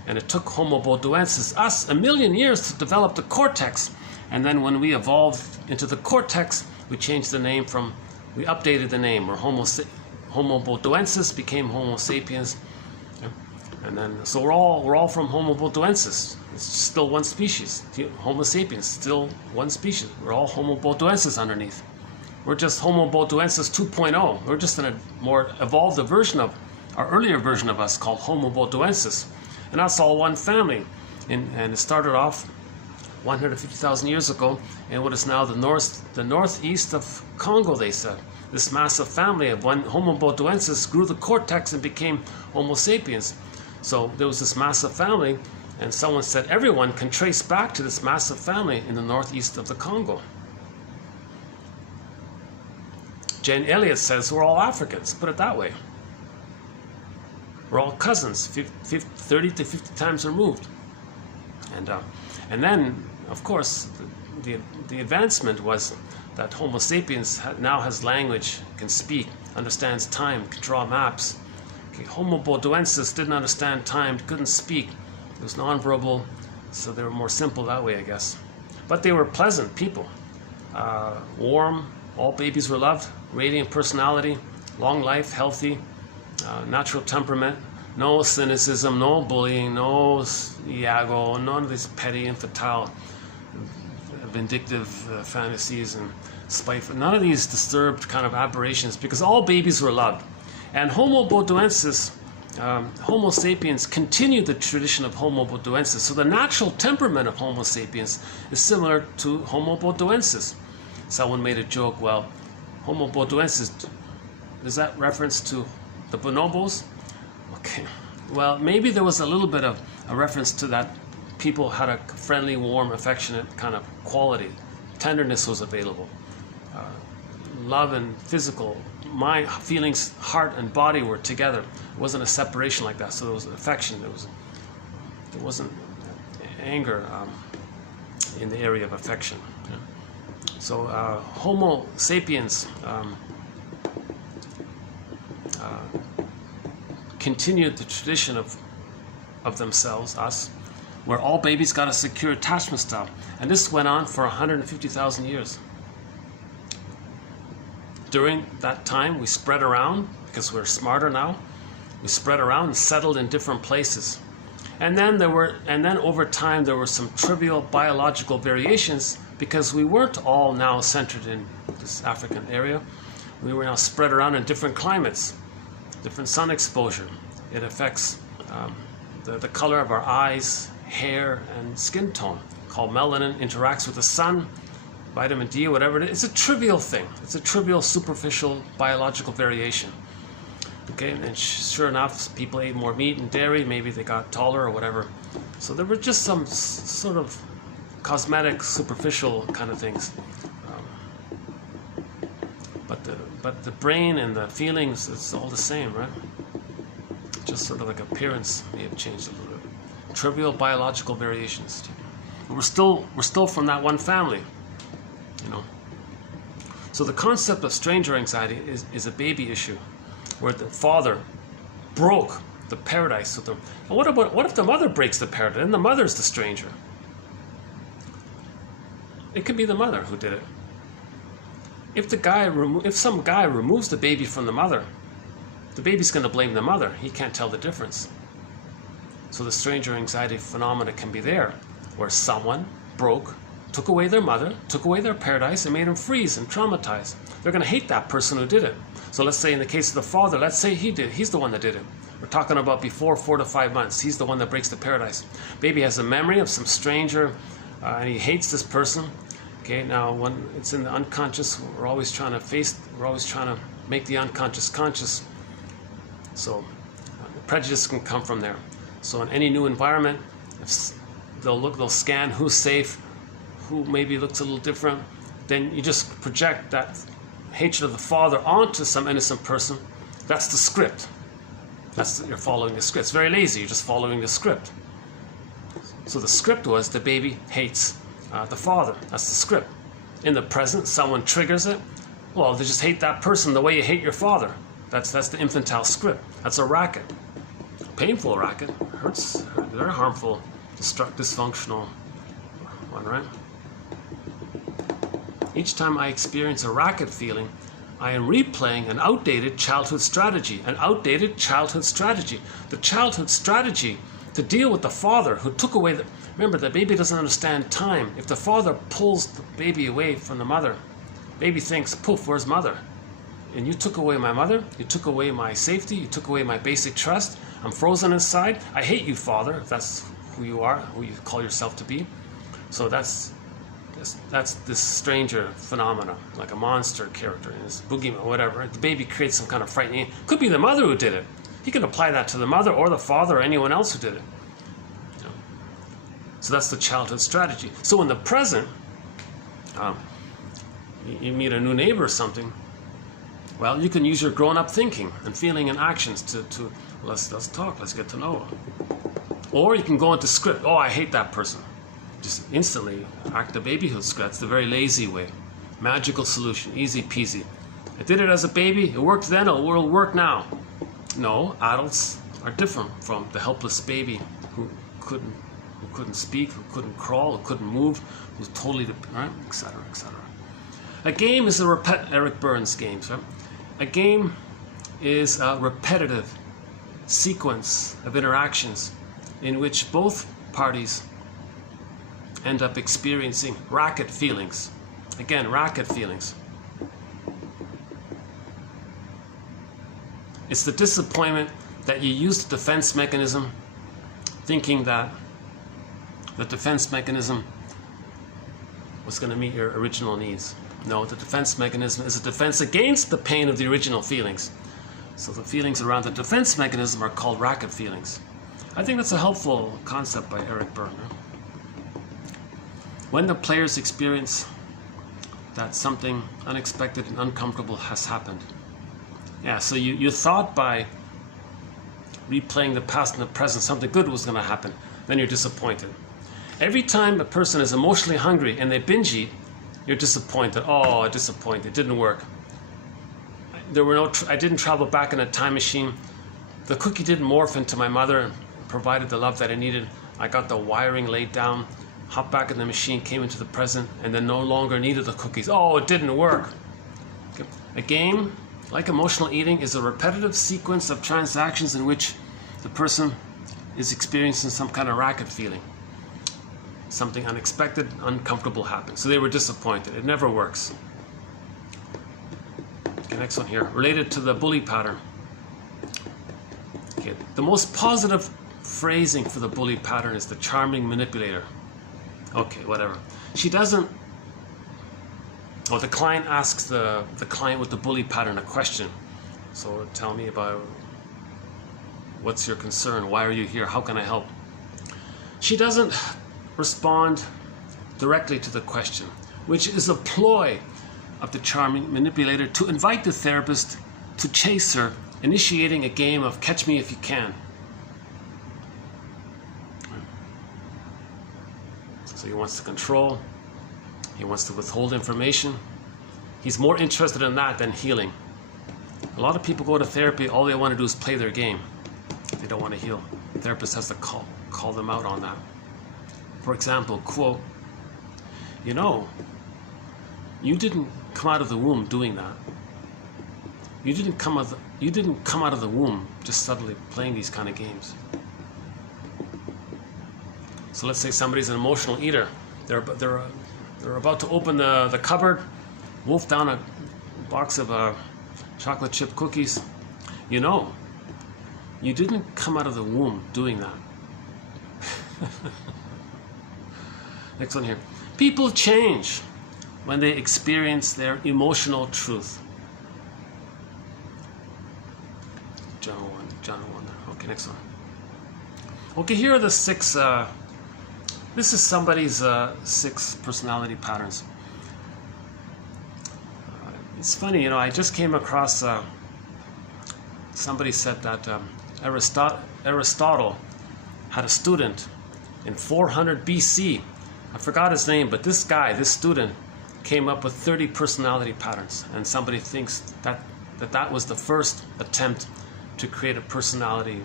And it took Homo bodoensis, us, 1 million years to develop the cortex. And then when we evolved into the cortex, we changed the name we updated the name. Where Homo bodoensis became Homo sapiens. And then, so we're all from Homo bodoensis. It's still one species. Homo sapiens, still one species. We're all Homo bodoensis underneath. We're just Homo bodoensis 2.0. We're just in a more evolved version of our earlier version of us called Homo bodoensis. And that's all one family. And it started off 150,000 years ago in what is now the northeast of Congo, they said. This massive family of one Homo bodoensis grew the cortex and became Homo sapiens. So there was this massive family, and someone said everyone can trace back to this massive family in the northeast of the Congo. Jane Elliott says we're all Africans, put it that way. We're all cousins, 30 to 50 times removed. And then, of course, the advancement was that Homo sapiens now has language, can speak, understands time, can draw maps. Okay, Homo bodoensis didn't understand time, couldn't speak. It was nonverbal, so they were more simple that way, I guess. But they were pleasant people, warm. All babies were loved, radiant personality, long life, healthy. Natural temperament, no cynicism, no bullying, no iago, none of these petty, infantile, vindictive fantasies and spiteful, none of these disturbed kind of aberrations, because all babies were loved. And Homo bodoensis, Homo sapiens continued the tradition of Homo bodoensis. So the natural temperament of Homo sapiens is similar to Homo bodoensis. Someone made a joke, well, Homo bodoensis, is that reference to the bonobos? Okay. Well, maybe there was a little bit of a reference to that. People had a friendly, warm, affectionate kind of quality. Tenderness was available. Love and physical, mind, feelings, heart and body were together. It wasn't a separation like that. So there was affection. There wasn't anger in the area of affection. Yeah. So Homo sapiens continued the tradition of themselves, us, where all babies got a secure attachment style. And this went on for 150,000 years. During that time, we spread around, because we're smarter now, we spread around and settled in different places. And then over time, there were some trivial biological variations, because we weren't all now centered in this African area. We were now spread around in different climates, different sun exposure. It affects the color of our eyes, hair, and skin tone, called melanin, interacts with the sun, vitamin D, whatever it is. It's a trivial thing. It's a trivial, superficial biological variation. Okay, and sure enough, people ate more meat and dairy, maybe they got taller or whatever. So there were just some sort of cosmetic, superficial kind of things. But the brain and the feelings, it's all the same, right? Just sort of like appearance may have changed a little bit. Trivial biological variations. But we're still from that one family, you know. So the concept of stranger anxiety is a baby issue, where the father broke the paradise with them. And what if the mother breaks the paradise? And the mother's the stranger. It could be the mother who did it. If some guy removes the baby from the mother, the baby's going to blame the mother. He can't tell the difference. So the stranger anxiety phenomena can be there, where someone broke, took away their mother, took away their paradise, and made them freeze and traumatized. They're going to hate that person who did it. So let's say in the case of the father, let's say he's the one that did it. We're talking about before 4 to 5 months. He's the one that breaks the paradise. Baby has a memory of some stranger, and he hates this person. Okay, now when it's in the unconscious, we're always trying to make the unconscious conscious. So prejudice can come from there. So in any new environment, they'll scan who's safe, who maybe looks a little different. Then you just project that hatred of the father onto some innocent person. That's the script. You're following the script. It's very lazy. You're just following the script. So the script was the baby hates the father. That's the script. In the present, someone triggers it. Well, they just hate that person the way you hate your father. That's the infantile script. That's a racket. Painful racket. Hurts. Very harmful, dysfunctional one, right? Each time I experience a racket feeling, I am replaying an outdated childhood strategy. An outdated childhood strategy. The childhood strategy to deal with the father who took away the... Remember, the baby doesn't understand time. If the father pulls the baby away from the mother, baby thinks, poof, where's mother? And you took away my mother, you took away my safety, you took away my basic trust. I'm frozen inside. I hate you, father, if that's who you are, who you call yourself to be. So that's this stranger phenomena, like a monster character in this boogeyman, whatever. The baby creates some kind of frightening. Could be the mother who did it. He can apply that to the mother or the father or anyone else who did it. So that's the childhood strategy. So in the present, you meet a new neighbor or something. Well, you can use your grown-up thinking and feeling and actions to let's talk, let's get to know. Or you can go into script. Oh, I hate that person. Just instantly act the babyhood script. That's the very lazy way. Magical solution, easy peasy. I did it as a baby. It worked then. It will work now. No, adults are different from the helpless baby who couldn't speak, who couldn't crawl, who couldn't move, who's totally, right, etc., etc. A game is Eric Burns games, right? A game is a repetitive sequence of interactions in which both parties end up experiencing racket feelings. Again, racket feelings. It's the disappointment that you used the defense mechanism thinking that the defense mechanism was going to meet your original needs. No, the defense mechanism is a defense against the pain of the original feelings. So the feelings around the defense mechanism are called racket feelings. I think that's a helpful concept by Eric Berne. When the players experience that something unexpected and uncomfortable has happened. Yeah, so you thought by replaying the past and the present something good was going to happen. Then you're disappointed. Every time a person is emotionally hungry and they binge eat, you're disappointed. Oh, disappointed. It didn't work. I didn't travel back in a time machine. The cookie didn't morph into my mother and provided the love that I needed. I got the wiring laid down, hopped back in the machine, came into the present, and then no longer needed the cookies. Oh, it didn't work. Okay. A game, like emotional eating, is a repetitive sequence of transactions in which the person is experiencing some kind of racket feeling. Something unexpected, uncomfortable happened. So they were disappointed. It never works. Okay, next one here. Related to the bully pattern. Okay, the most positive phrasing for the bully pattern is the charming manipulator. Okay, whatever. She doesn't... Oh, the client asks the client with the bully pattern a question. So tell me about what's your concern? Why are you here? How can I help? She doesn't respond directly to the question, which is a ploy of the charming manipulator to invite the therapist to chase her, initiating a game of catch me if you can. So he wants to control, he wants to withhold information. He's more interested in that than healing. A lot of people go to therapy, all they want to do is play their game. They don't want to heal. The therapist has to call them out on that. For example, quote, you know, you didn't come out of the womb doing that. You didn't come out of the womb just suddenly playing these kind of games. So let's say somebody's an emotional eater. They're about to open the cupboard, wolf down a box of chocolate chip cookies. You know, you didn't come out of the womb doing that. Next one here. People change when they experience their emotional truth. John 1 there. Okay, next one. Okay, here are the 6, this is somebody's 6 personality patterns. It's funny, you know, I just came across, somebody said that Aristotle had a student in 400 BC. I forgot his name, but this student, came up with 30 personality patterns, and somebody thinks that was the first attempt to create a personality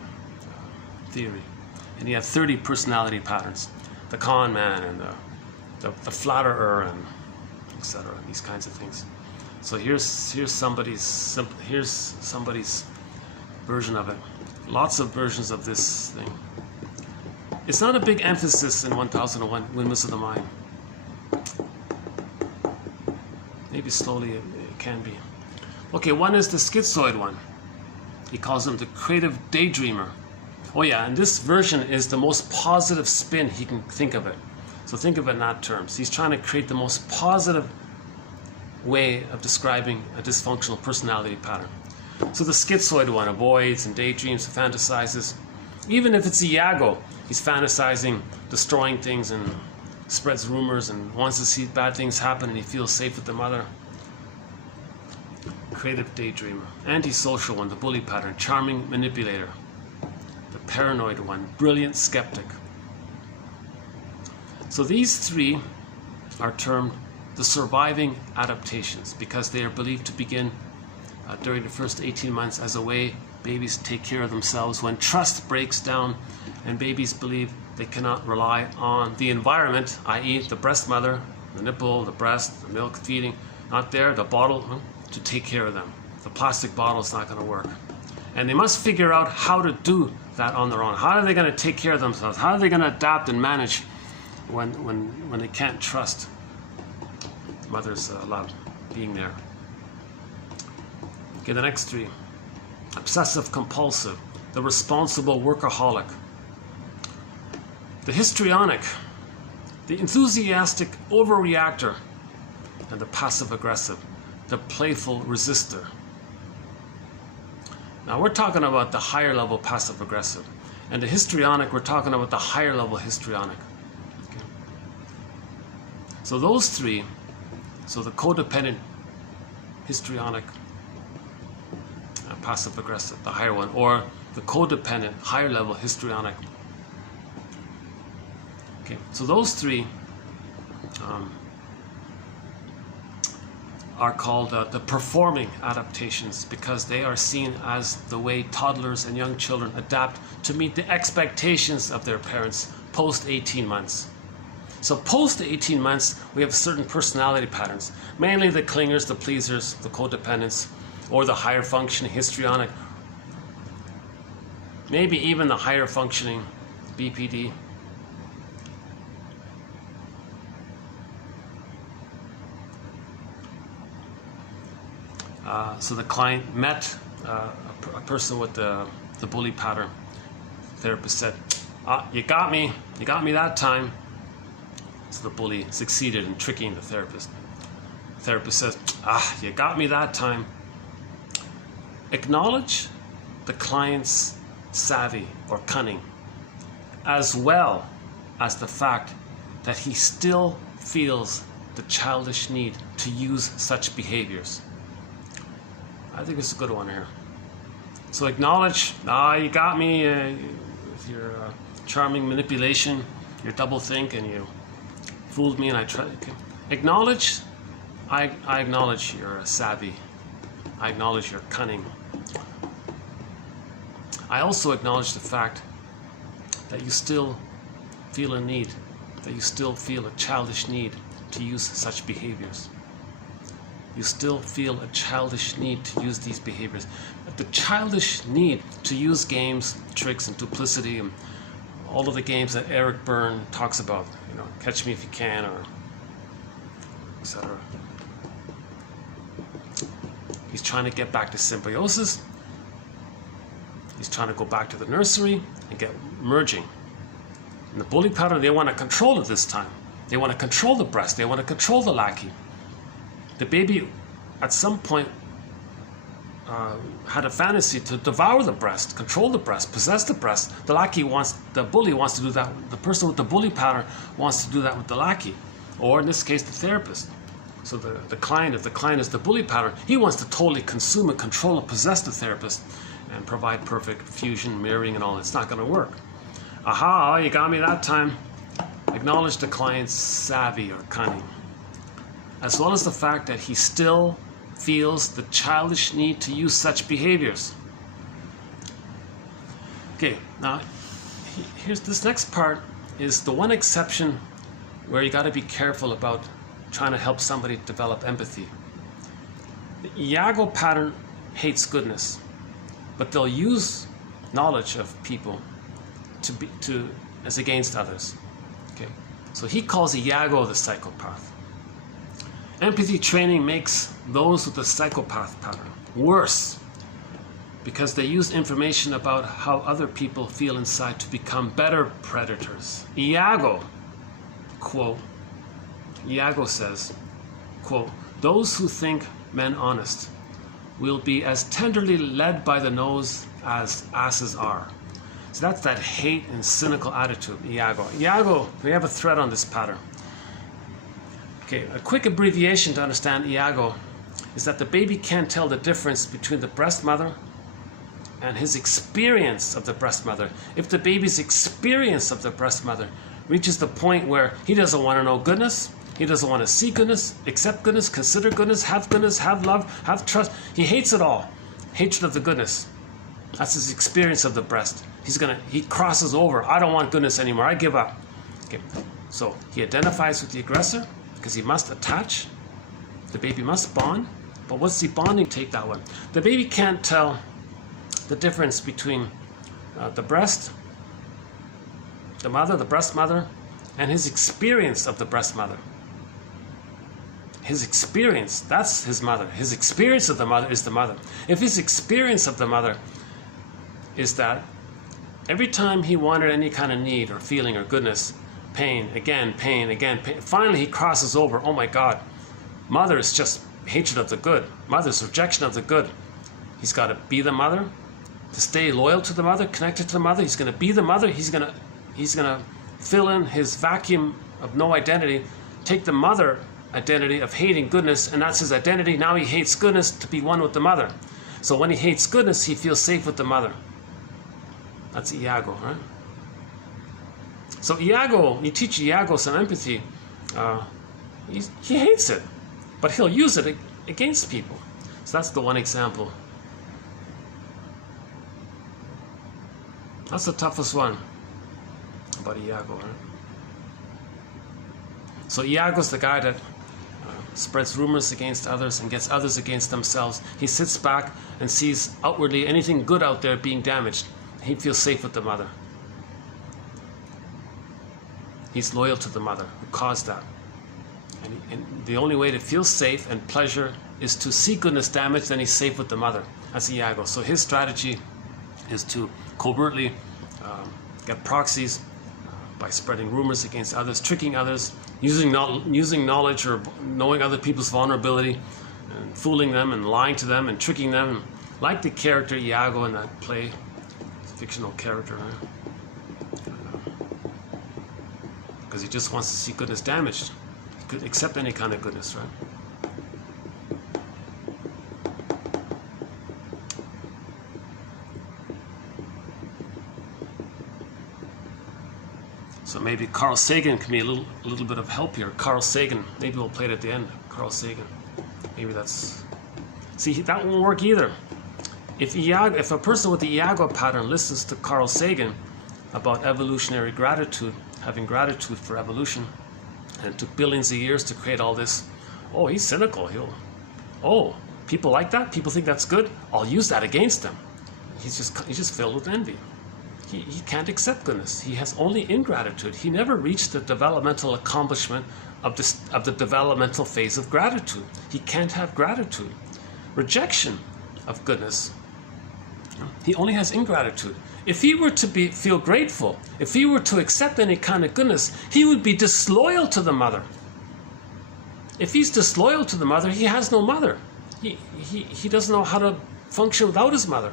theory. And he had 30 personality patterns: the con man and the flatterer and etc. These kinds of things. So here's somebody's version of it. Lots of versions of this thing. It's not a big emphasis in 1001 Windmills of the Mind. Maybe slowly it can be. Okay, one is the schizoid one. He calls him the creative daydreamer. Oh yeah, and this version is the most positive spin he can think of it. So think of it in that terms. He's trying to create the most positive way of describing a dysfunctional personality pattern. So the schizoid one avoids and daydreams, fantasizes. Even if it's Iago, he's fantasizing, destroying things, and spreads rumors and wants to see bad things happen, and he feels safe with the mother. Creative daydreamer. Antisocial one, the bully pattern, charming manipulator. The paranoid one, brilliant skeptic. So these 3 are termed the surviving adaptations because they are believed to begin during the first 18 months as a way babies take care of themselves when trust breaks down and babies believe they cannot rely on the environment, i.e. the breast mother, the nipple, the breast, the milk feeding, not there, the bottle, to take care of them. The plastic bottle is not going to work. And they must figure out how to do that on their own. How are they going to take care of themselves? How are they going to adapt and manage when they can't trust mother's love being there? Okay, the next 3. Obsessive compulsive, the responsible workaholic, the histrionic, the enthusiastic overreactor, and the passive aggressive, the playful resistor. Now we're talking about the higher level passive aggressive, and the histrionic, we're talking about the higher level histrionic. Okay. So those 3, so the codependent, histrionic, passive aggressive, the higher one, or the codependent, higher level histrionic. Okay, so those 3 are called the performing adaptations because they are seen as the way toddlers and young children adapt to meet the expectations of their parents post 18 months. So post 18 months, we have certain personality patterns, mainly the clingers, the pleasers, the codependents, or the higher functioning histrionic, maybe even the higher functioning BPD. So the client met a person with the bully pattern. The therapist said, you got me that time. So the bully succeeded in tricking the therapist. The therapist says, you got me that time. Acknowledge the client's savvy or cunning, as well as the fact that he still feels the childish need to use such behaviors. I think it's a good one here. So acknowledge, you got me with your charming manipulation, your double think, and you fooled me, and I tried. Okay. Acknowledge, I acknowledge your savvy. I acknowledge your cunning. I also acknowledge the fact that you still feel a need, that you still feel a childish need to use such behaviors. You still feel a childish need to use these behaviors. But the childish need to use games, tricks, and duplicity and all of the games that Eric Byrne talks about, you know, Catch Me If You Can, or etc. He's trying to get back to symbiosis. He's trying to go back to the nursery and get merging. In the bully pattern, they want to control it this time. They want to control the breast. They want to control the lackey. The baby, at some point, had a fantasy to devour the breast, control the breast, possess the breast. The bully wants to do that. The person with the bully pattern wants to do that with the lackey, or in this case, the therapist. So the client, if the client is the bully pattern, he wants to totally consume and control and possess the therapist and provide perfect fusion, mirroring, and all. It's not going to work. Aha, you got me that time. Acknowledge the client's savvy or cunning, as well as the fact that he still feels the childish need to use such behaviors. Okay, now here's this next part is the one exception where you got to be careful about trying to help somebody develop empathy. The Iago pattern hates goodness, but they'll use knowledge of people as against others. Okay, so he calls Iago the psychopath. Empathy training makes those with the psychopath pattern worse because they use information about how other people feel inside to become better predators. Iago, quote, Iago says, quote, those who think men honest will be as tenderly led by the nose as asses are. So that's that hate and cynical attitude, Iago. Iago, we have a thread on this pattern. Okay, a quick abbreviation to understand Iago is that the baby can't tell the difference between the breast mother and his experience of the breast mother. If the baby's experience of the breast mother reaches the point where he doesn't want to know goodness, he doesn't want to see goodness, accept goodness, consider goodness, have love, have trust, he hates it all. Hatred of the goodness. That's his experience of the breast. He crosses over. I don't want goodness anymore. I give up. Okay, so he identifies with the aggressor, because he must attach, the baby must bond, but what's the bonding take that one? The baby can't tell the difference between the breast, the mother, the breast mother, and his experience of the breast mother. His experience, that's his mother. His experience of the mother is the mother. If his experience of the mother is that every time he wanted any kind of need or feeling or goodness, pain, again, pain, finally he crosses over, oh my God, mother is just hatred of the good. Mother's rejection of the good. He's got to be the mother, to stay loyal to the mother, connected to the mother. He's going to be the mother. He's going to fill in his vacuum of no identity, take the mother identity of hating goodness, and that's his identity. Now he hates goodness to be one with the mother. So when he hates goodness, he feels safe with the mother. That's Iago, right? So Iago, you teach Iago some empathy, he hates it, but he'll use it against people. So that's the one example. That's the toughest one about Iago, right? So Iago's the guy that spreads rumors against others and gets others against themselves. He sits back and sees outwardly anything good out there being damaged. He feels safe with the mother. He's loyal to the mother who caused that. And the only way to feel safe and pleasure is to see goodness damaged, then he's safe with the mother. That's Iago. So his strategy is to covertly get proxies by spreading rumors against others, tricking others, using knowledge or knowing other people's vulnerability, and fooling them and lying to them and tricking them. Like the character Iago in that play, fictional character, right? Because he just wants to see goodness damaged. He could accept any kind of goodness, right? So maybe Carl Sagan can be a little bit of help here. Carl Sagan, maybe we'll play it at the end. Carl Sagan, maybe that's. See, that won't work either. If a person with the Iago pattern listens to Carl Sagan about evolutionary gratitude, having gratitude for evolution, and it took billions of years to create all this, oh, he's cynical. People like that? People think that's good? I'll use that against them. He's just filled with envy. he can't accept goodness. He has only ingratitude. He never reached the developmental accomplishment of the developmental phase of gratitude. He can't have gratitude. Rejection of goodness. He only has ingratitude. If he were to feel grateful, if he were to accept any kind of goodness, he would be disloyal to the mother. If he's disloyal to the mother, he has no mother. He doesn't know how to function without his mother.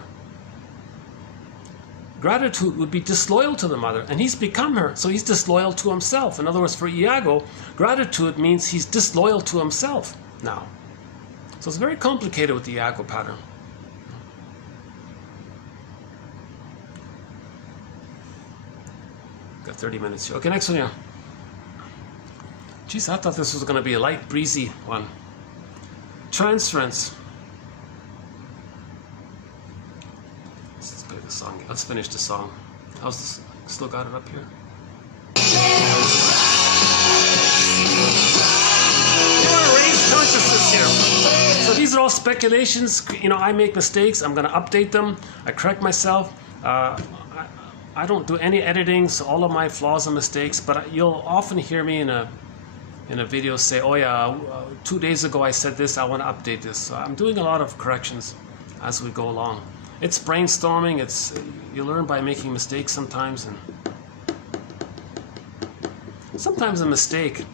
Gratitude would be disloyal to the mother, and he's become her, so he's disloyal to himself. In other words, for Iago, gratitude means he's disloyal to himself now. So it's very complicated with the Iago pattern. Got 30 minutes here. Okay, next one here. Geez, I thought this was going to be a light, breezy one. Transference. Let's play the song. Let's finish the song. How's this? Still got it up here? You want to raise consciousness here. So these are all speculations. You know, I make mistakes. I'm going to update them. I correct myself. I don't do any editing, so all of my flaws and mistakes. But you'll often hear me in a video say, oh yeah, 2 days ago I said this, I want to update this. So I'm doing a lot of corrections as we go along. It's brainstorming, you learn by making mistakes sometimes, and sometimes a mistake,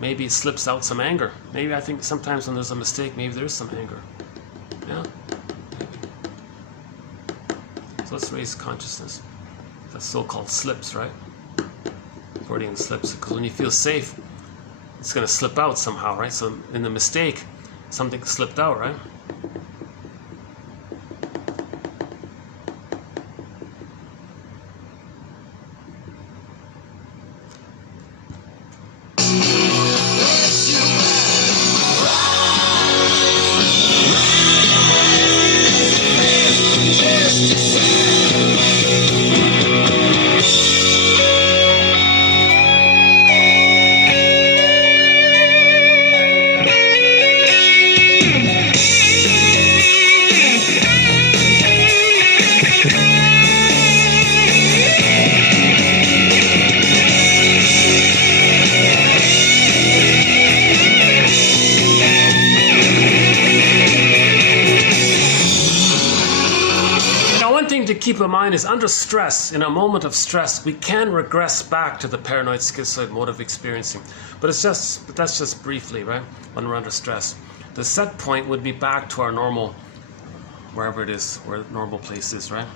maybe it slips out some anger. Maybe I think sometimes when there's a mistake, maybe there's some anger. Yeah? So let's raise consciousness. That's so-called slips, right? Freudian slips, because when you feel safe, it's going to slip out somehow, right? So in the mistake, something slipped out, right? Keep in mind is under stress, in a moment of stress, we can regress back to the paranoid schizoid mode of experiencing. But that's just briefly, right? When we're under stress. The set point would be back to our normal, wherever it is, where the normal place is, right?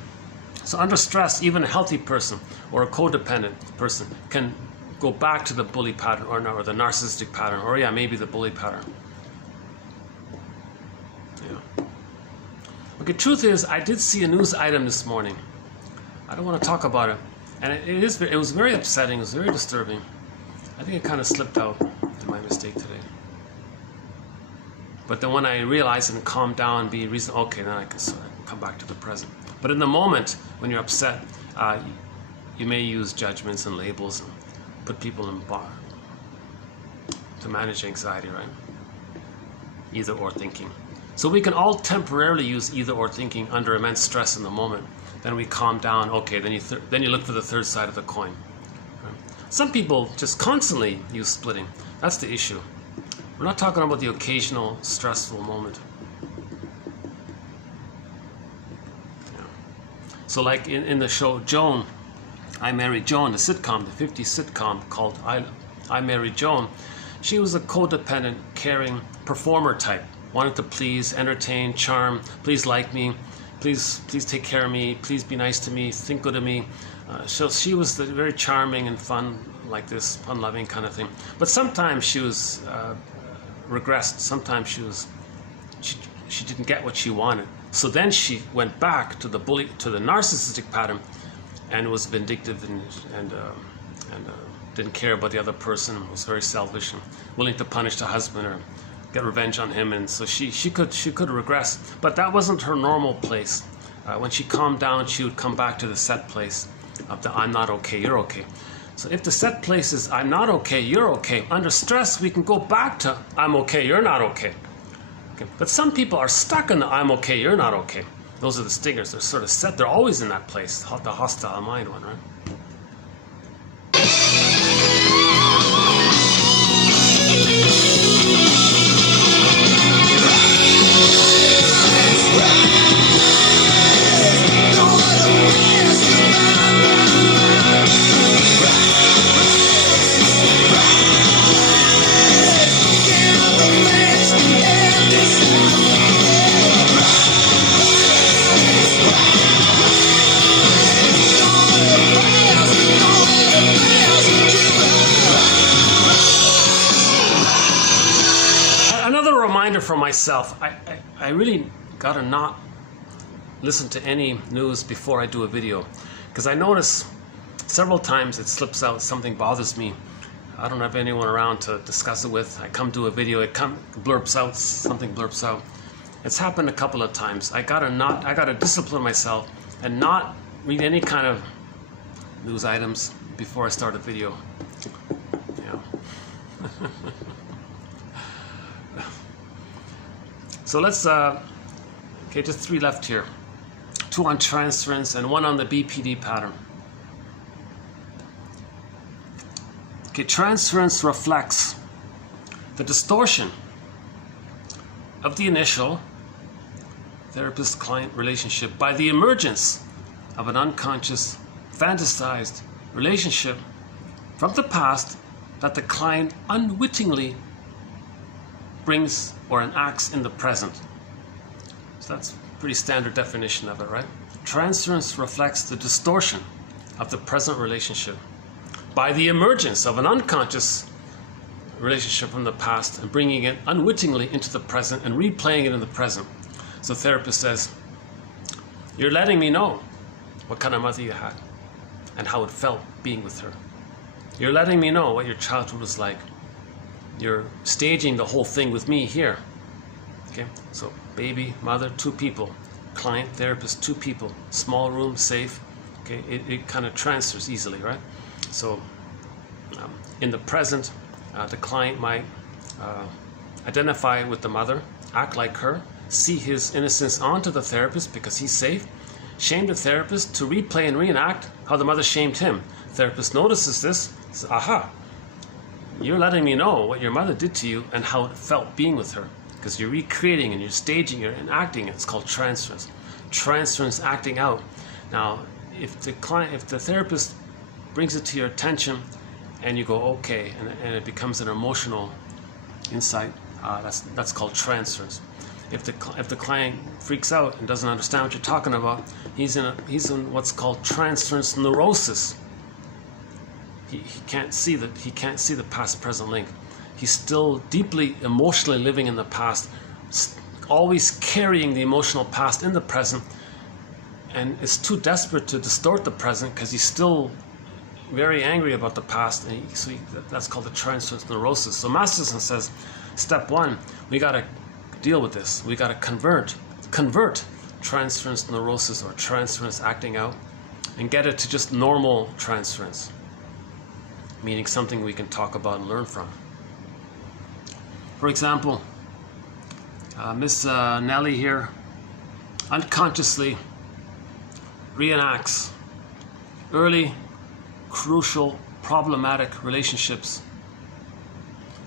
So under stress, even a healthy person or a codependent person can go back to the bully pattern or the narcissistic pattern, or yeah, maybe the bully pattern. Yeah. Okay, truth is, I did see a news item this morning. I don't want to talk about it. And it was very upsetting, it was very disturbing. I think it kind of slipped out in my mistake today. But then when I realized and calmed down and be reasonable, okay, then I can sort of come back to the present. But in the moment, when you're upset, you may use judgments and labels and put people in bar to manage anxiety, right? Either or thinking. So we can all temporarily use either or thinking under immense stress in the moment. Then we calm down. Okay, then you look for the third side of the coin. Right? Some people just constantly use splitting. That's the issue. We're not talking about the occasional stressful moment. Yeah. So like in the show Joan, I Married Joan, the sitcom, the 50s sitcom called I Married Joan, she was a codependent, caring performer type. Wanted to please, entertain, charm, please like me, please take care of me, please be nice to me, think good of me. So she was very charming and fun, like this, fun-loving kind of thing. But sometimes she was regressed. Sometimes she didn't get what she wanted. So then she went back to the narcissistic pattern, and was vindictive and didn't care about the other person. Was very selfish and willing to punish the husband or get revenge on him, and so she could regress, but that wasn't her normal place. When she calmed down, she would come back to the set place of the I'm not okay, you're okay. So if the set place is I'm not okay, you're okay, under stress we can go back to I'm okay, you're not okay. But some people are stuck in the I'm okay, you're not okay. Those are the stingers. They're sort of set. They're always in that place. The hostile mind one, right? Another reminder for myself, I really gotta not listen to any news before I do a video, because I notice several times it slips out, something bothers me. I don't have anyone around to discuss it with. I come do a video, it blurps out, something blurps out. It's happened a couple of times. I gotta discipline myself and not read any kind of news items before I start a video. Yeah. So let's, okay, just 3 left here. 2 on transference and 1 on the BPD pattern. Okay, transference reflects the distortion of the initial therapist-client relationship by the emergence of an unconscious, fantasized relationship from the past that the client unwittingly brings or enacts in the present. So that's a pretty standard definition of it, right? Transference reflects the distortion of the present relationship by the emergence of an unconscious relationship from the past and bringing it unwittingly into the present and replaying it in the present. So the therapist says, you're letting me know what kind of mother you had and how it felt being with her. You're letting me know what your childhood was like. You're staging the whole thing with me here. Okay, so baby, mother, 2 people. Client, therapist, 2 people. Small room, safe. Okay, it kind of transfers easily, right? So in the present, the client might identify with the mother, act like her, see his innocence onto the therapist because he's safe, shame the therapist to replay and reenact how the mother shamed him. Therapist notices this, says, aha, you're letting me know what your mother did to you and how it felt being with her, because you're recreating and you're staging it and acting it. It's called transference. Transference, acting out. Now, if the therapist brings it to your attention and you go, okay, and it becomes an emotional insight, that's called transference. If the client freaks out and doesn't understand what you're talking about, he's in what's called transference neurosis. He can't see the past present link. He's still deeply emotionally living in the past, always carrying the emotional past in the present, and is too desperate to distort the present because he's still very angry about the past, and that's called the transference neurosis. So Masterson says, step 1, we got to deal with this. We got to convert transference neurosis or transference acting out and get it to just normal transference, meaning something we can talk about and learn from. For example, Miss Nellie here unconsciously reenacts early, crucial, problematic relationships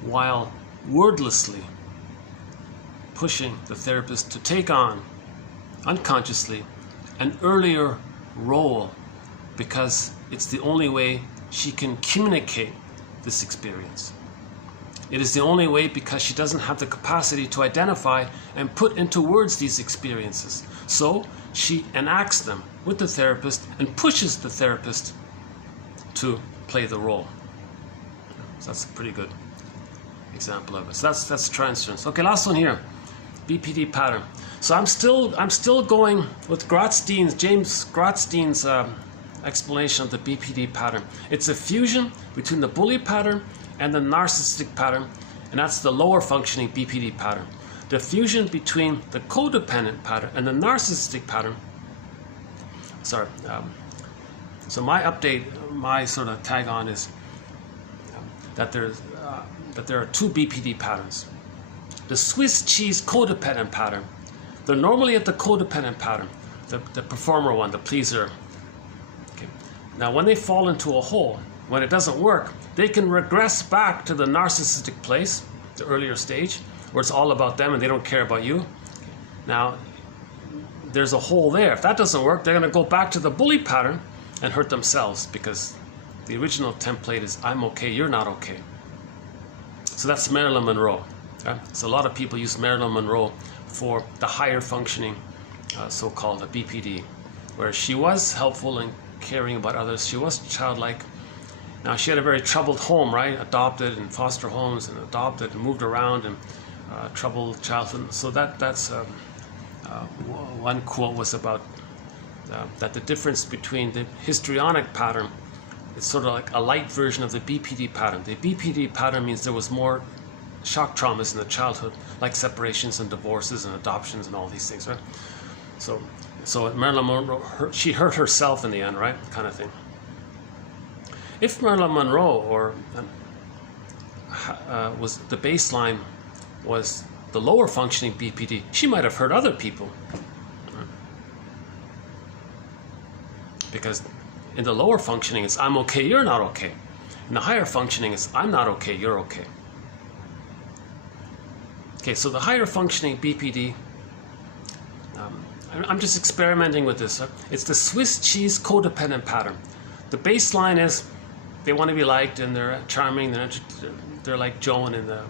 while wordlessly pushing the therapist to take on, unconsciously, an earlier role because it's the only way she can communicate this experience. It is the only way because she doesn't have the capacity to identify and put into words these experiences. So she enacts them with the therapist and pushes the therapist to play the role. So that's a pretty good example of it. So that's transference. Okay, last one here, BPD pattern. So I'm still going with James Grotstein's explanation of the BPD pattern. It's a fusion between the bully pattern and the narcissistic pattern, and that's the lower functioning BPD pattern. The fusion between the codependent pattern and the narcissistic pattern. So my update, my sort of tag on is that there are 2 BPD patterns. The Swiss cheese codependent pattern. They're normally at the codependent pattern. the performer one, the pleaser. Okay. Now, when they fall into a hole, when it doesn't work, they can regress back to the narcissistic place, the earlier stage, where it's all about them and they don't care about you. Now, there's a hole there. If that doesn't work, they're going to go back to the bully pattern and hurt themselves, because the original template is I'm okay, you're not okay. So that's Marilyn Monroe. Okay? So a lot of people use Marilyn Monroe for the higher functioning so-called BPD, where she was helpful and caring about others. She was childlike. Now, she had a very troubled home, right? Adopted in foster homes and adopted and moved around and troubled childhood. So that's one quote was about that the difference between the histrionic pattern, it's sort of like a light version of the BPD pattern. The BPD pattern means there was more shock traumas in the childhood, like separations and divorces and adoptions and all these things, right? So Marilyn Monroe, she hurt herself in the end, right? Kind of thing. If Marilyn Monroe was the baseline was the lower functioning BPD, she might have hurt other people. Right? Because in the lower functioning, it's I'm okay, you're not okay. In the higher functioning, it's I'm not okay, you're okay. Okay, so the higher functioning BPD, I'm just experimenting with this. It's the Swiss cheese codependent pattern. The baseline is they want to be liked and they're charming. They're like Joan in the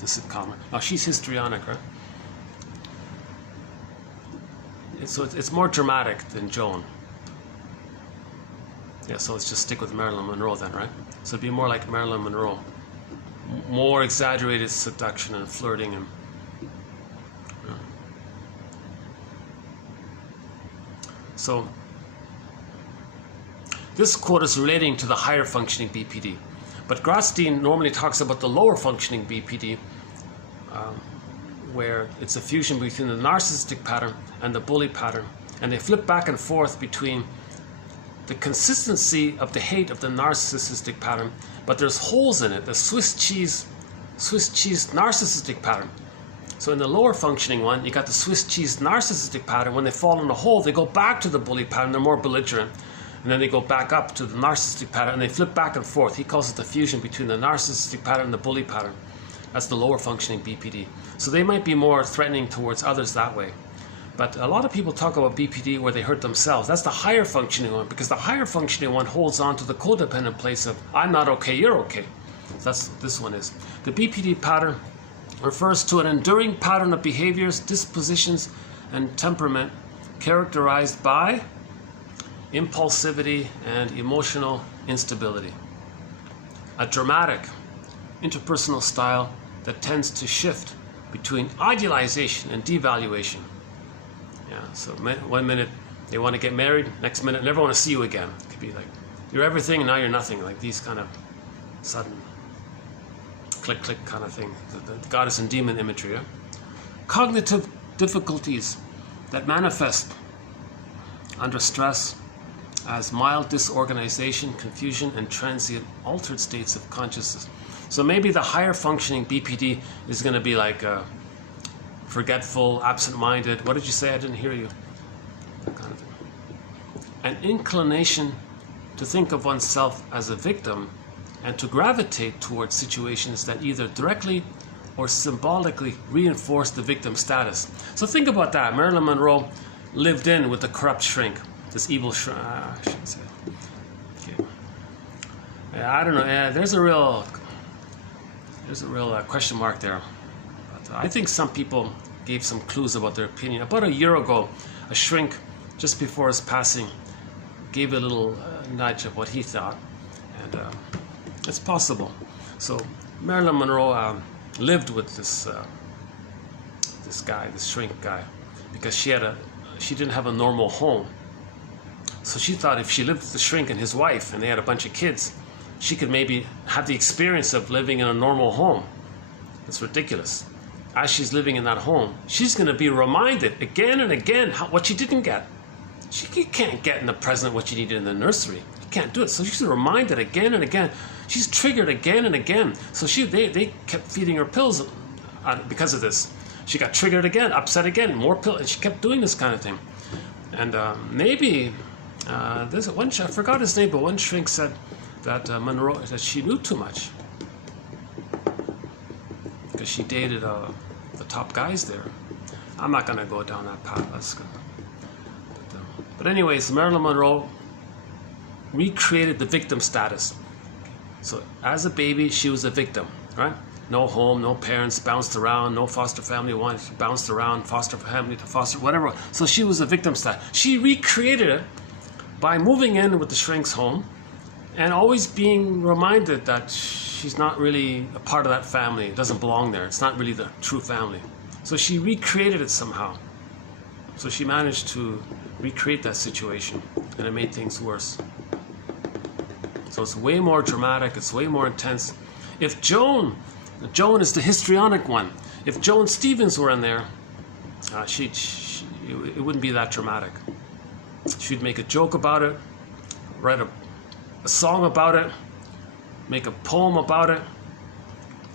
sitcom. Now she's histrionic, right? So it's more dramatic than Joan. Yeah, so let's just stick with Marilyn Monroe then, right? So it'd be more like Marilyn Monroe. More exaggerated seduction and flirting and so this quote is relating to the higher functioning BPD, but Grotstein normally talks about the lower functioning BPD, where it's a fusion between the narcissistic pattern and the bully pattern, and they flip back and forth between the consistency of the hate of the narcissistic pattern, but there's holes in it, the Swiss cheese narcissistic pattern. So in the lower functioning one, you got the Swiss cheese narcissistic pattern. When they fall in a hole, they go back to the bully pattern, they're more belligerent. And then they go back up to the narcissistic pattern and they flip back and forth. He calls it the fusion between the narcissistic pattern and the bully pattern. That's the lower functioning BPD. So they might be more threatening towards others that way. But a lot of people talk about BPD where they hurt themselves. That's the higher functioning one, because the higher functioning one holds on to the codependent place of I'm not okay, you're okay. So that's what this one is. The BPD pattern refers to an enduring pattern of behaviors, dispositions, and temperament characterized by impulsivity and emotional instability. A dramatic interpersonal style that tends to shift between idealization and devaluation. Yeah, so 1 minute they want to get married, next minute never want to see you again. It could be like you're everything and now you're nothing, like these kind of sudden click click kind of thing, the goddess and demon imagery. Yeah? Cognitive difficulties that manifest under stress as mild disorganization, confusion, and transient altered states of consciousness. So maybe the higher functioning BPD is going to be like forgetful, absent-minded. What did you say? I didn't hear you. That kind of thing. An inclination to think of oneself as a victim and to gravitate towards situations that either directly or symbolically reinforce the victim status. So think about that. Marilyn Monroe lived in with the corrupt shrink, this evil shrink. I shouldn't say it. Okay. Yeah, I don't know. Yeah, there's a real question mark there. But I think some people gave some clues about their opinion. About a year ago, a shrink, just before his passing, gave a little nudge of what he thought, and it's possible. So Marilyn Monroe lived with this shrink guy, because she didn't have a normal home. So she thought if she lived with the shrink and his wife, and they had a bunch of kids, she could maybe have the experience of living in a normal home. It's ridiculous. As she's living in that home, she's going to be reminded again and again what she didn't get. She can't get in the present what she needed in the nursery. You can't do it. So she's reminded again and again. She's triggered again and again. So they kept feeding her pills because of this. she got triggered again, upset again, more pill, and she kept doing this kind of thing. And maybe there's one. I forgot his name, but one shrink said that Monroe, that she knew too much because she dated the top guys there. I'm not gonna go down that path. But anyways, Marilyn Monroe recreated the victim status. So as a baby, she was a victim, right? No home, no parents, bounced around, no foster family, bounced around, foster family to foster, whatever. So she was a victim status. She recreated it by moving in with the shrink's home and always being reminded that she's not really a part of that family. It doesn't belong there. It's not really the true family. So she recreated it somehow. So she managed to recreate that situation, and it made things worse. So it's way more dramatic, it's way more intense. If Joan is the histrionic one. If Joan Stevens were in there, it wouldn't be that dramatic. She'd make a joke about it, write a song about it, make a poem about it,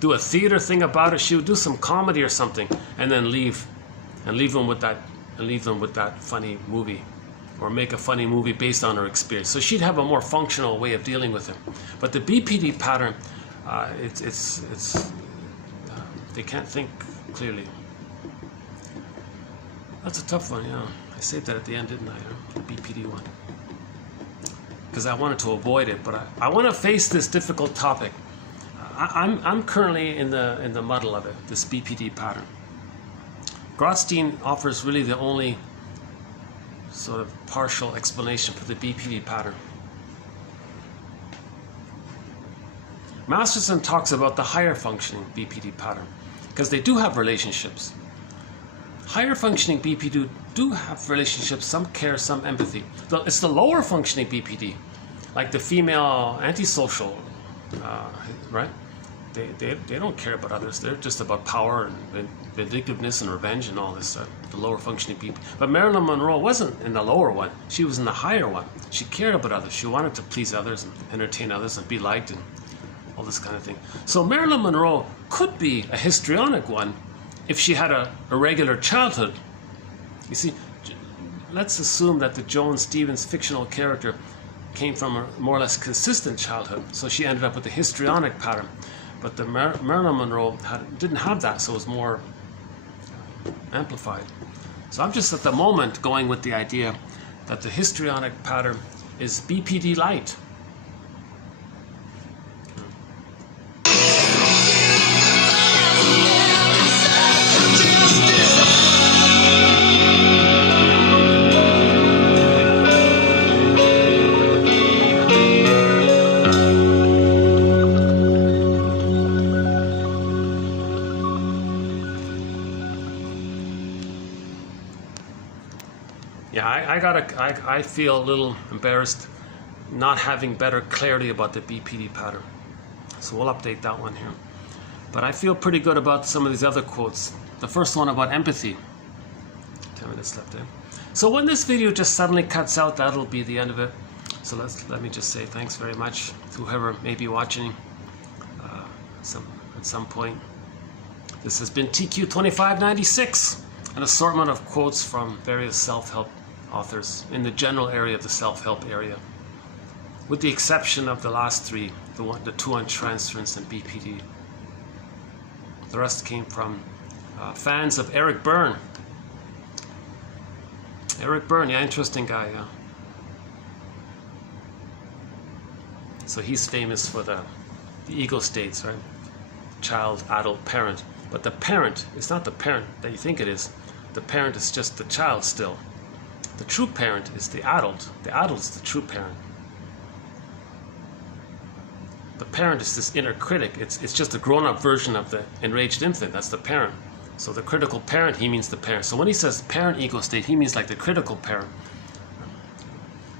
do a theater thing about it. She would do some comedy or something, and then leave them with that funny movie, or make a funny movie based on her experience. So she'd have a more functional way of dealing with it. But the BPD pattern, they can't think clearly. That's a tough one, yeah. I said that at the end, didn't I? The BPD one. Because I wanted to avoid it, but I want to face this difficult topic. I'm currently in the muddle of it, this BPD pattern. Grotstein offers really the only sort of partial explanation for the BPD pattern. Masterson talks about the higher functioning BPD pattern because they do have relationships. Higher functioning BPD do have relationships, some care, some empathy. It's the lower functioning BPD, like the female antisocial, right? They don't care about others. They're just about power and vindictiveness and revenge and all this stuff. The lower functioning people. But Marilyn Monroe wasn't in the lower one. She was in the higher one. She cared about others. She wanted to please others and entertain others and be liked and all this kind of thing. So Marilyn Monroe could be a histrionic one if she had a regular childhood. You see, let's assume that the Joan Stevens fictional character came from a more or less consistent childhood. So she ended up with the histrionic pattern. But the Marilyn Monroe didn't have that, so it was more amplified. So I'm just at the moment going with the idea that the histrionic pattern is BPD light. Yeah, I feel a little embarrassed not having better clarity about the BPD pattern. So we'll update that one here. But I feel pretty good about some of these other quotes. The first one about empathy. 10 minutes left in. So when this video just suddenly cuts out, that'll be the end of it. So let me just say thanks very much to whoever may be watching at some point. This has been TQ2596, an assortment of quotes from various self-help authors in the general area of the self-help area, with the exception of the last three, the two on transference and BPD. The rest came from fans of Eric Berne. Eric Berne, yeah, interesting guy, yeah. So he's famous for the ego states, right? Child, adult, parent. But the parent is not the parent that you think it is. The parent is just the child still. The true parent is the adult. The adult is the true parent. The parent is this inner critic. It's just a grown-up version of the enraged infant. That's the parent. So the critical parent, he means the parent. So when he says parent ego state, he means like the critical parent.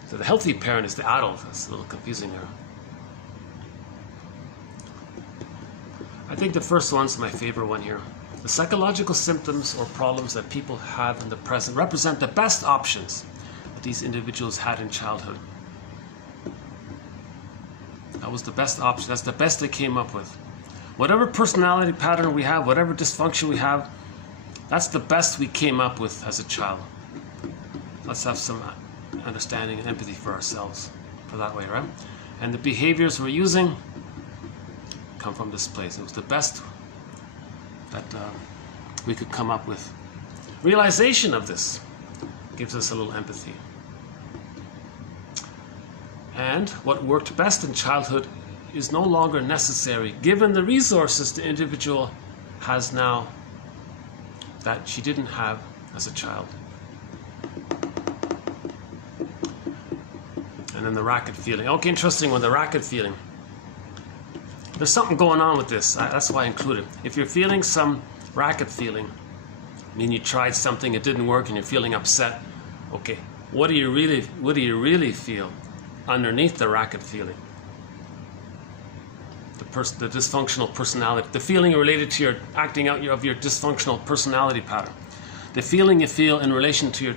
So the healthy parent is the adult. That's a little confusing there. I think the first one's my favorite one here. The psychological symptoms or problems that people have in the present represent the best options that these individuals had in childhood. That was the best option. That's the best they came up with. Whatever personality pattern we have, whatever dysfunction we have, That's the best we came up with as a child. Let's have some understanding and empathy for ourselves for that way, right? And the behaviors we're using come from this place. It was the best that we could come up with. Realization of this gives us a little empathy. And what worked best in childhood is no longer necessary given the resources the individual has now that she didn't have as a child. And then the racket feeling. Okay, interesting one, the racket feeling. There's something going on with this. That's why I included it. If you're feeling some racket feeling, I mean you tried something, it didn't work, and you're feeling upset. Okay, what do you really feel underneath the racket feeling? The dysfunctional personality, the feeling related to your acting out of your dysfunctional personality pattern, the feeling you feel in relation to your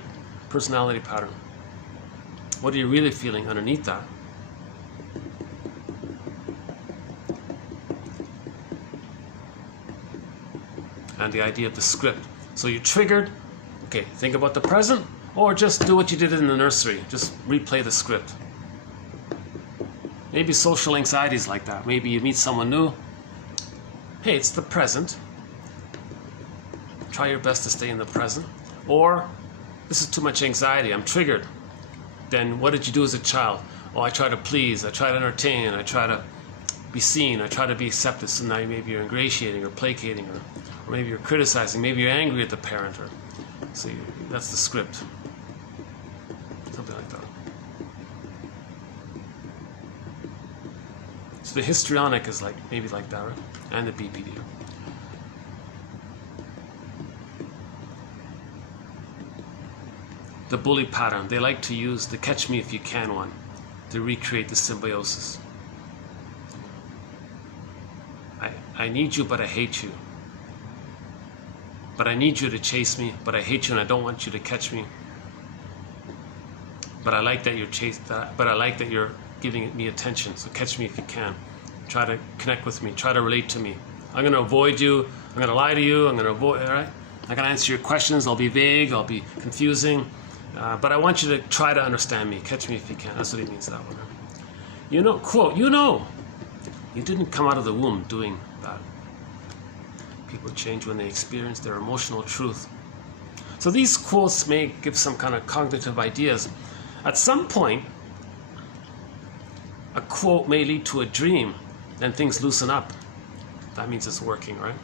personality pattern. What are you really feeling underneath that? And the idea of the script. So you're triggered. Okay, think about the present, or just do what you did in the nursery. Just replay the script. Maybe social anxiety is like that. Maybe you meet someone new. Hey, it's the present. Try your best to stay in the present. Or, this is too much anxiety, I'm triggered. Then what did you do as a child? Oh, I try to please, I try to entertain, I try to be seen, I try to be accepted. So now maybe you're ingratiating or placating, or maybe you're criticizing, maybe you're angry at the parent. Or, so that's the script. Something like that. So the histrionic is like maybe like that, right? And the BPD. The bully pattern. They like to use the catch me if you can one to recreate the symbiosis. I need you, but I hate you. But I need you to chase me, but I hate you and I don't want you to catch me. But I like that you're giving me attention, so catch me if you can. Try to connect with me, try to relate to me. I'm going to avoid you, I'm going to lie to you, I'm going to avoid, all right? I'm going to answer your questions, I'll be vague, I'll be confusing, but I want you to try to understand me, catch me if you can. That's what he means, that one. You know, quote, you didn't come out of the womb doing that. People change when they experience their emotional truth. So these quotes may give some kind of cognitive ideas. At some point, a quote may lead to a dream, then things loosen up. That means it's working, right?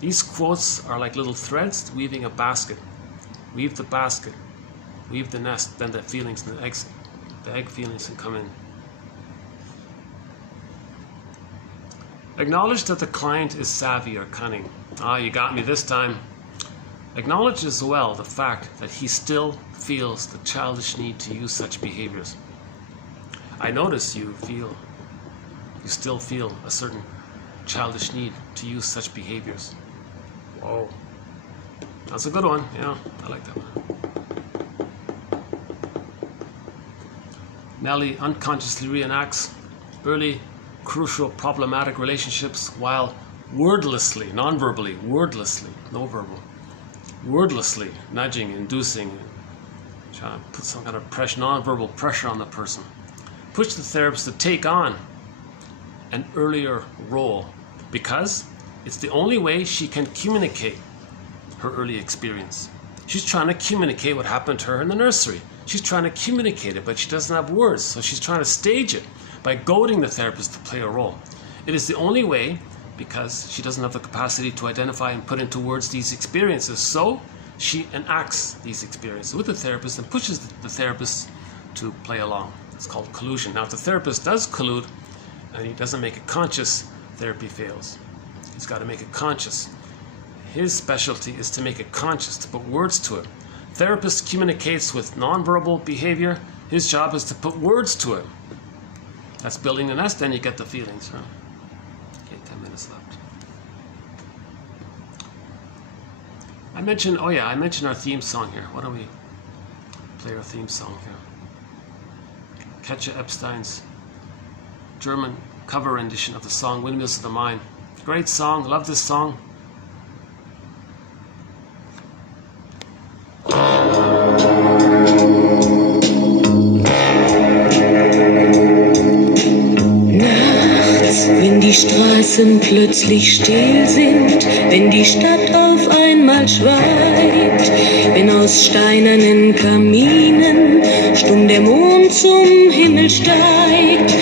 These quotes are like little threads weaving a basket. Weave the basket, weave the nest, then the feelings, the egg feelings can come in. Acknowledge that the client is savvy or cunning. Ah, you got me this time. Acknowledge as well the fact that he still feels the childish need to use such behaviors. I notice you still feel a certain childish need to use such behaviors. Whoa. That's a good one, yeah, I like that one. Nellie unconsciously reenacts early, crucial, problematic relationships while wordlessly, non-verbally, wordlessly, no verbal, wordlessly nudging, inducing, trying to put some kind of pressure, non-verbal pressure on the person. Push the therapist to take on an earlier role because it's the only way she can communicate her early experience. She's trying to communicate what happened to her in the nursery. She's trying to communicate it, but she doesn't have words, so she's trying to stage it by goading the therapist to play a role. It is the only way because she doesn't have the capacity to identify and put into words these experiences, so she enacts these experiences with the therapist and pushes the therapist to play along. It's called collusion. Now, if the therapist does collude and he doesn't make it conscious, therapy fails. He's got to make it conscious. His specialty is to make it conscious, to put words to it. Therapist communicates with nonverbal behavior. His job is to put words to it. That's building the nest, then you get the feelings. Right? Okay, 10 minutes left. I mentioned our theme song here. Why don't we play our theme song here? Katja Epstein's German cover rendition of the song Windmills of the Mind. Great song, love this song. Straßen plötzlich still sind, wenn die Stadt auf einmal schweigt, wenn aus steinernen Kaminen stumm der Mond zum Himmel steigt,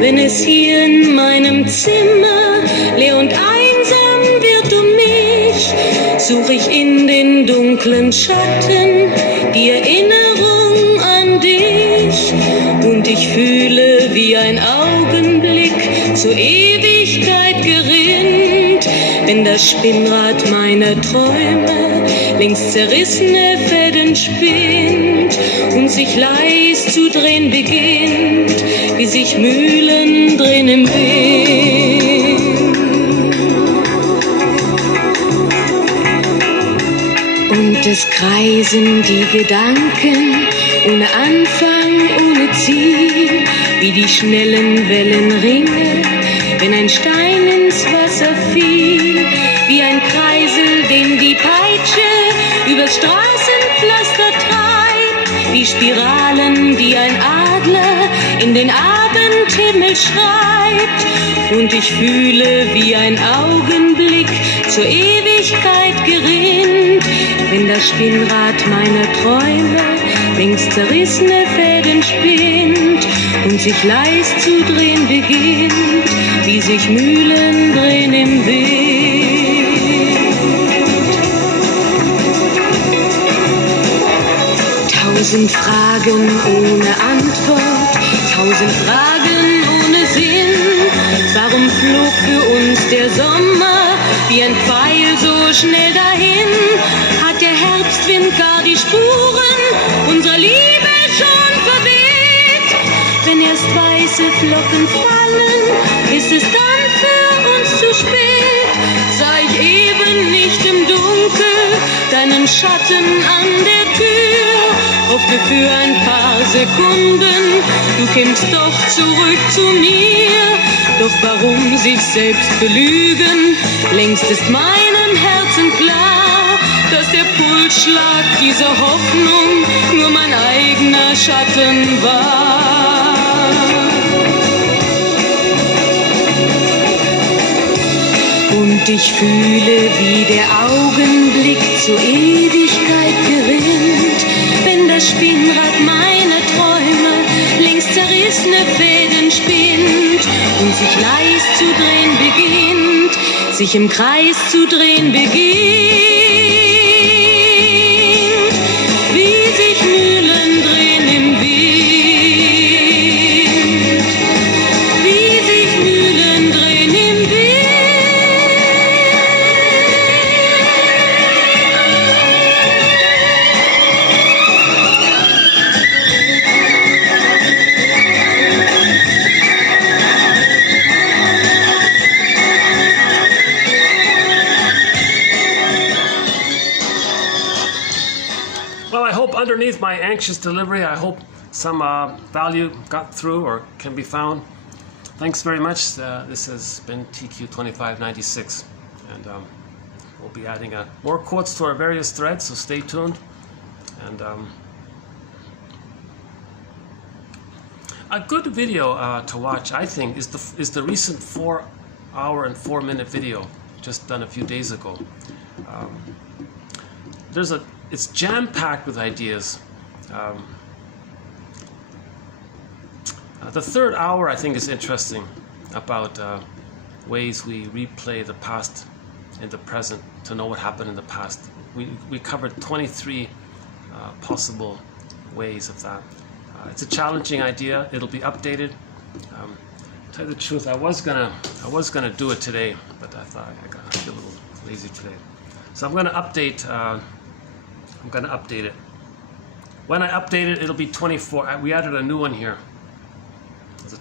wenn es hier in meinem Zimmer leer und einsam wird um mich, such ich in den dunklen Schatten die Erinnerung an dich und ich fühle, wie ein Augenblick zur Ewigkeit gerinnt, wenn das Spinnrad meiner Träume längst zerrissene Fäden spinnt und sich leis zu drehen beginnt, wie sich Mühlen drehen im Wind. Und es kreisen die Gedanken ohne Anfang, ohne Ziel, wie die schnellen Wellenringe, wenn ein Stein ins Wasser fiel, wie ein Kreisel, den die Peitsche übers Straßenpflaster treibt, wie Spiralen, die ein Adler in den Abendhimmel schreibt. Und ich fühle, wie ein Augenblick zur Ewigkeit gerinnt, wenn das Spinnrad meiner Träume längst zerrissene Fäden spinnt und sich leis zu drehen beginnt, wie sich Mühlen drehen im Wind. 1000 Fragen ohne Antwort, 1000 Fragen ohne Sinn. Warum flog für uns der Sommer wie ein Pfeil so schnell dahin? Hat der Herbstwind gar die Spuren unserer Liebe schon verweht? Wenn erst weiße Flocken fallen, ist es dann für uns zu spät. Sah ich eben nicht im Dunkel deinen Schatten an der Tür, hoffte für ein paar Sekunden, du kämst doch zurück zu mir. Doch warum sich selbst belügen? Längst ist meinem Herzen klar, dass der Pulsschlag dieser Hoffnung nur mein eigener Schatten war. Und ich fühle, wie der Augenblick zur Ewigkeit gerinnt, wenn das Spinnrad meiner Träume längst zerrissene Fäden spinnt und sich leis zu drehen beginnt, sich im Kreis zu drehen beginnt, wie sich Mühlen drehen im Wind, wie sich Mühlen drehen im Wind. Well, I hope underneath my anxious delivery, I hope some value got through or can be found. Thanks very much. This has been TQ2596, and we'll be adding more quotes to our various threads, so stay tuned. And a good video to watch, I think, is the recent 4-hour and 4-minute video just done a few days ago. It's jam-packed with ideas. The third hour, I think, is interesting, about ways we replay the past in the present to know what happened in the past. We covered 23 possible ways of that. It's a challenging idea. It'll be updated. To tell you the truth, I was gonna do it today, but I thought I feel a little lazy today. So I'm gonna update. I'm going to update it. When I update it, it'll be 24. We added a new one here.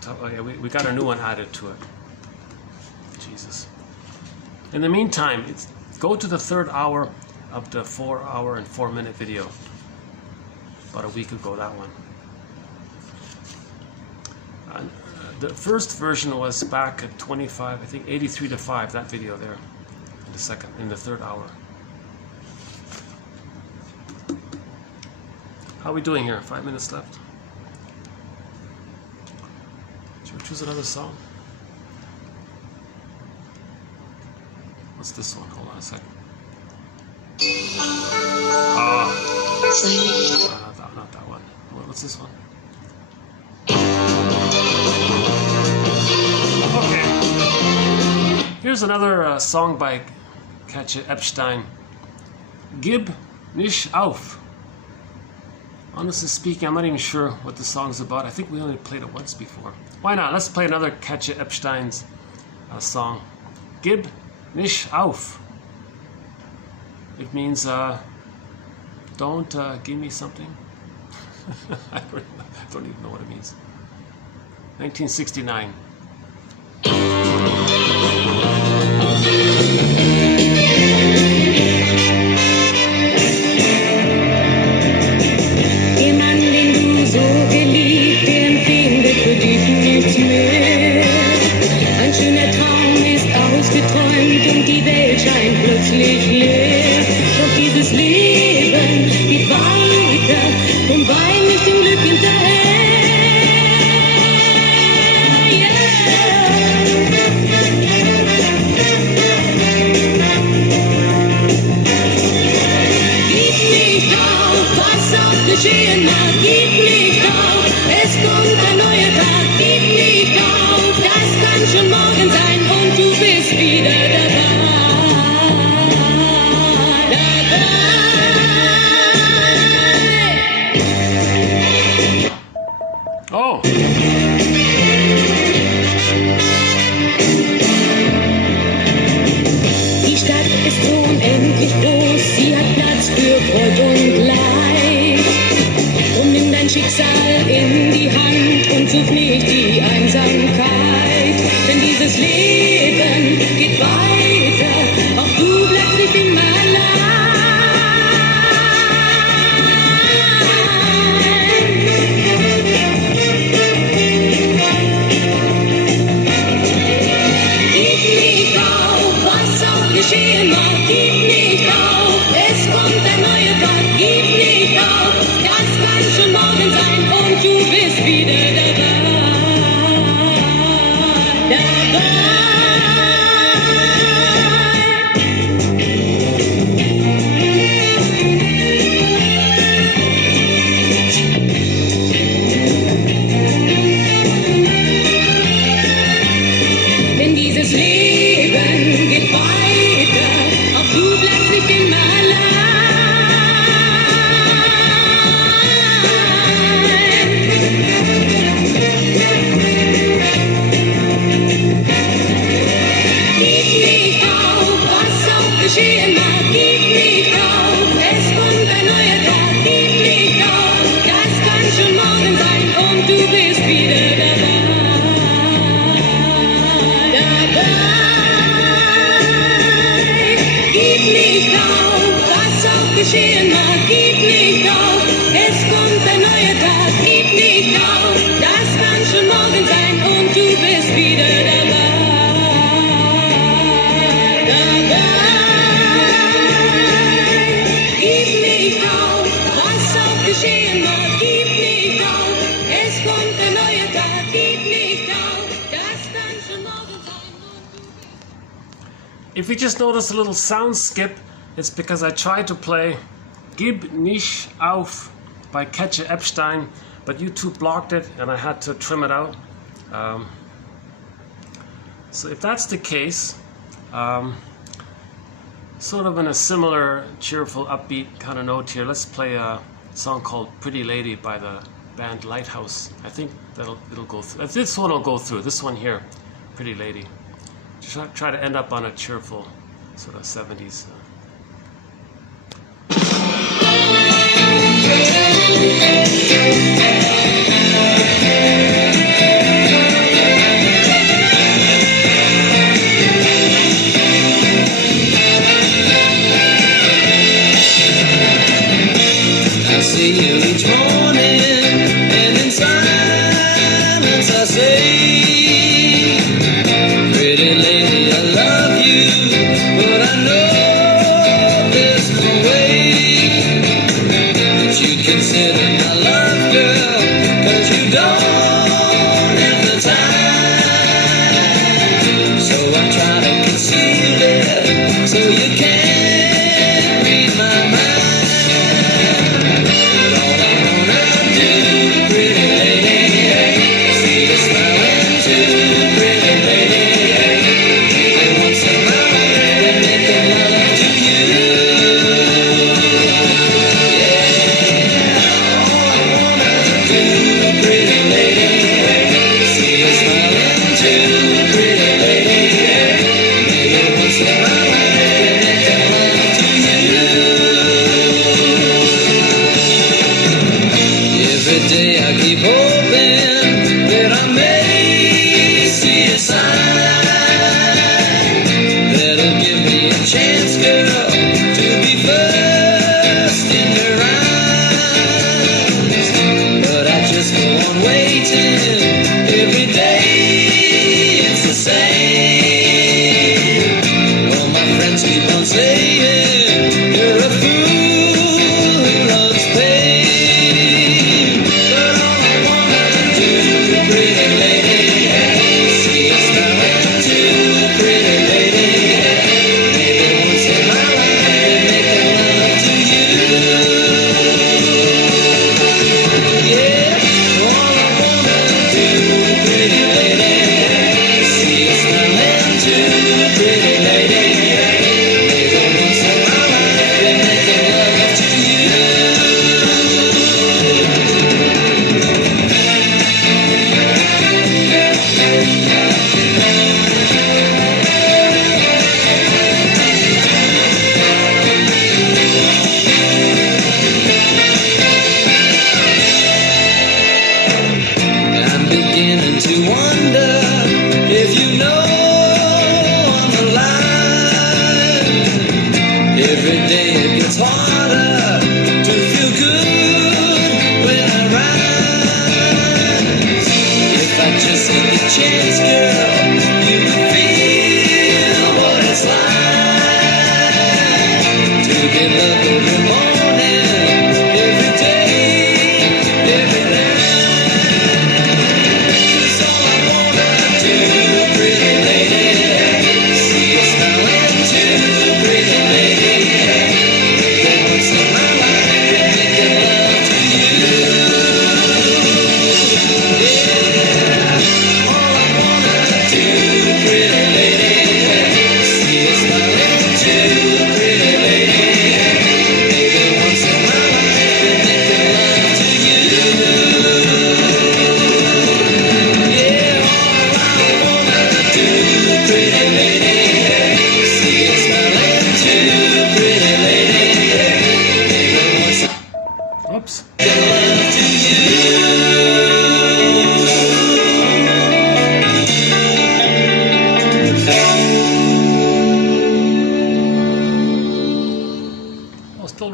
Oh yeah, we got a new one added to it. Jesus. In the meantime, go to the third hour of the 4-hour and 4-minute video. About a week ago, that one. The first version was back at 25, I think 83 to 5, that video there, in the third hour. How are we doing here? 5 minutes left. Should we choose another song? What's this one? Hold on a second. Not that one. What's this one? Okay. Here's another song by Katja Epstein. Gib nicht auf. Honestly speaking, I'm not even sure what the song's about. I think we only played it once before. Why not? Let's play another Katja Epstein's song. Gib nicht auf. It means don't give me something. I don't even know what it means. 1969. Der Mann, den du so geliebt, der empfindet für dich nichts mehr. Ein schöner Traum ist ausgeträumt und die Welt scheint plötzlich leer. Doch dieses Leben geht weiter und weint nicht dem Glück hinterher. Gib nicht auf, was auch geschehen mag, gib nicht auf, es kommt ein neuer Tag, gib nicht auf, das kann schon morgen sein und du bist wieder dabei. Oh! Die Stadt ist so unendlich groß, sie hat Platz für Freud und Leid. Und nimm dein Schicksal in die Hand und such nicht die Einsamkeit. Denn dieses Leben geht weiter, auch du bleibst nicht immer allein. Gib nicht auf, was auch geschehen mag, gib nicht auf, es kommt ein neuer Tag, gib nicht auf, das kann schon morgen sein und du bist wieder dabei. Denn dieses Leben geht weiter, auch du bleibst nicht immer allein. Gib nicht auf, was auch geschehen mag, gib nicht auf, es kommt ein neuer Tag, gib nicht auf, das kann schon morgen sein und du bist wieder dabei. Gib nicht auf, was auch geschehen mag, gib nicht auf, es kommt ein neuer Tag, gib nicht auf, das kann schon morgen sein und du bist wieder dabei. Gib nicht auf, was auch geschehen mag, gib nicht auf, es kommt ein neuer Tag, gib nicht auf, das kann schon morgen sein und du bist. If you just notice a little sound skip, it's because I tried to play Gib nicht auf by Katja Epstein, but YouTube blocked it and I had to trim it out. So if that's the case, sort of in a similar cheerful, upbeat kind of note here, let's play a song called Pretty Lady by the band Lighthouse. I think it'll go through. This one will go through. This one here, Pretty Lady. Just try to end up on a cheerful sort of 70s. I see you each morning, and in silence I say, pretty lady, I love you, but I know there's no way that you'd consider my love, girl, 'cause you don't have the time. So I try to conceal it,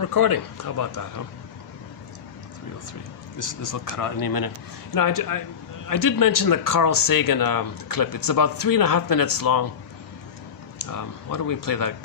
recording. How about that, huh? 3:03. This will cut out any minute. You know, I did mention the Carl Sagan clip. It's about 3.5 minutes long. Why don't we play that?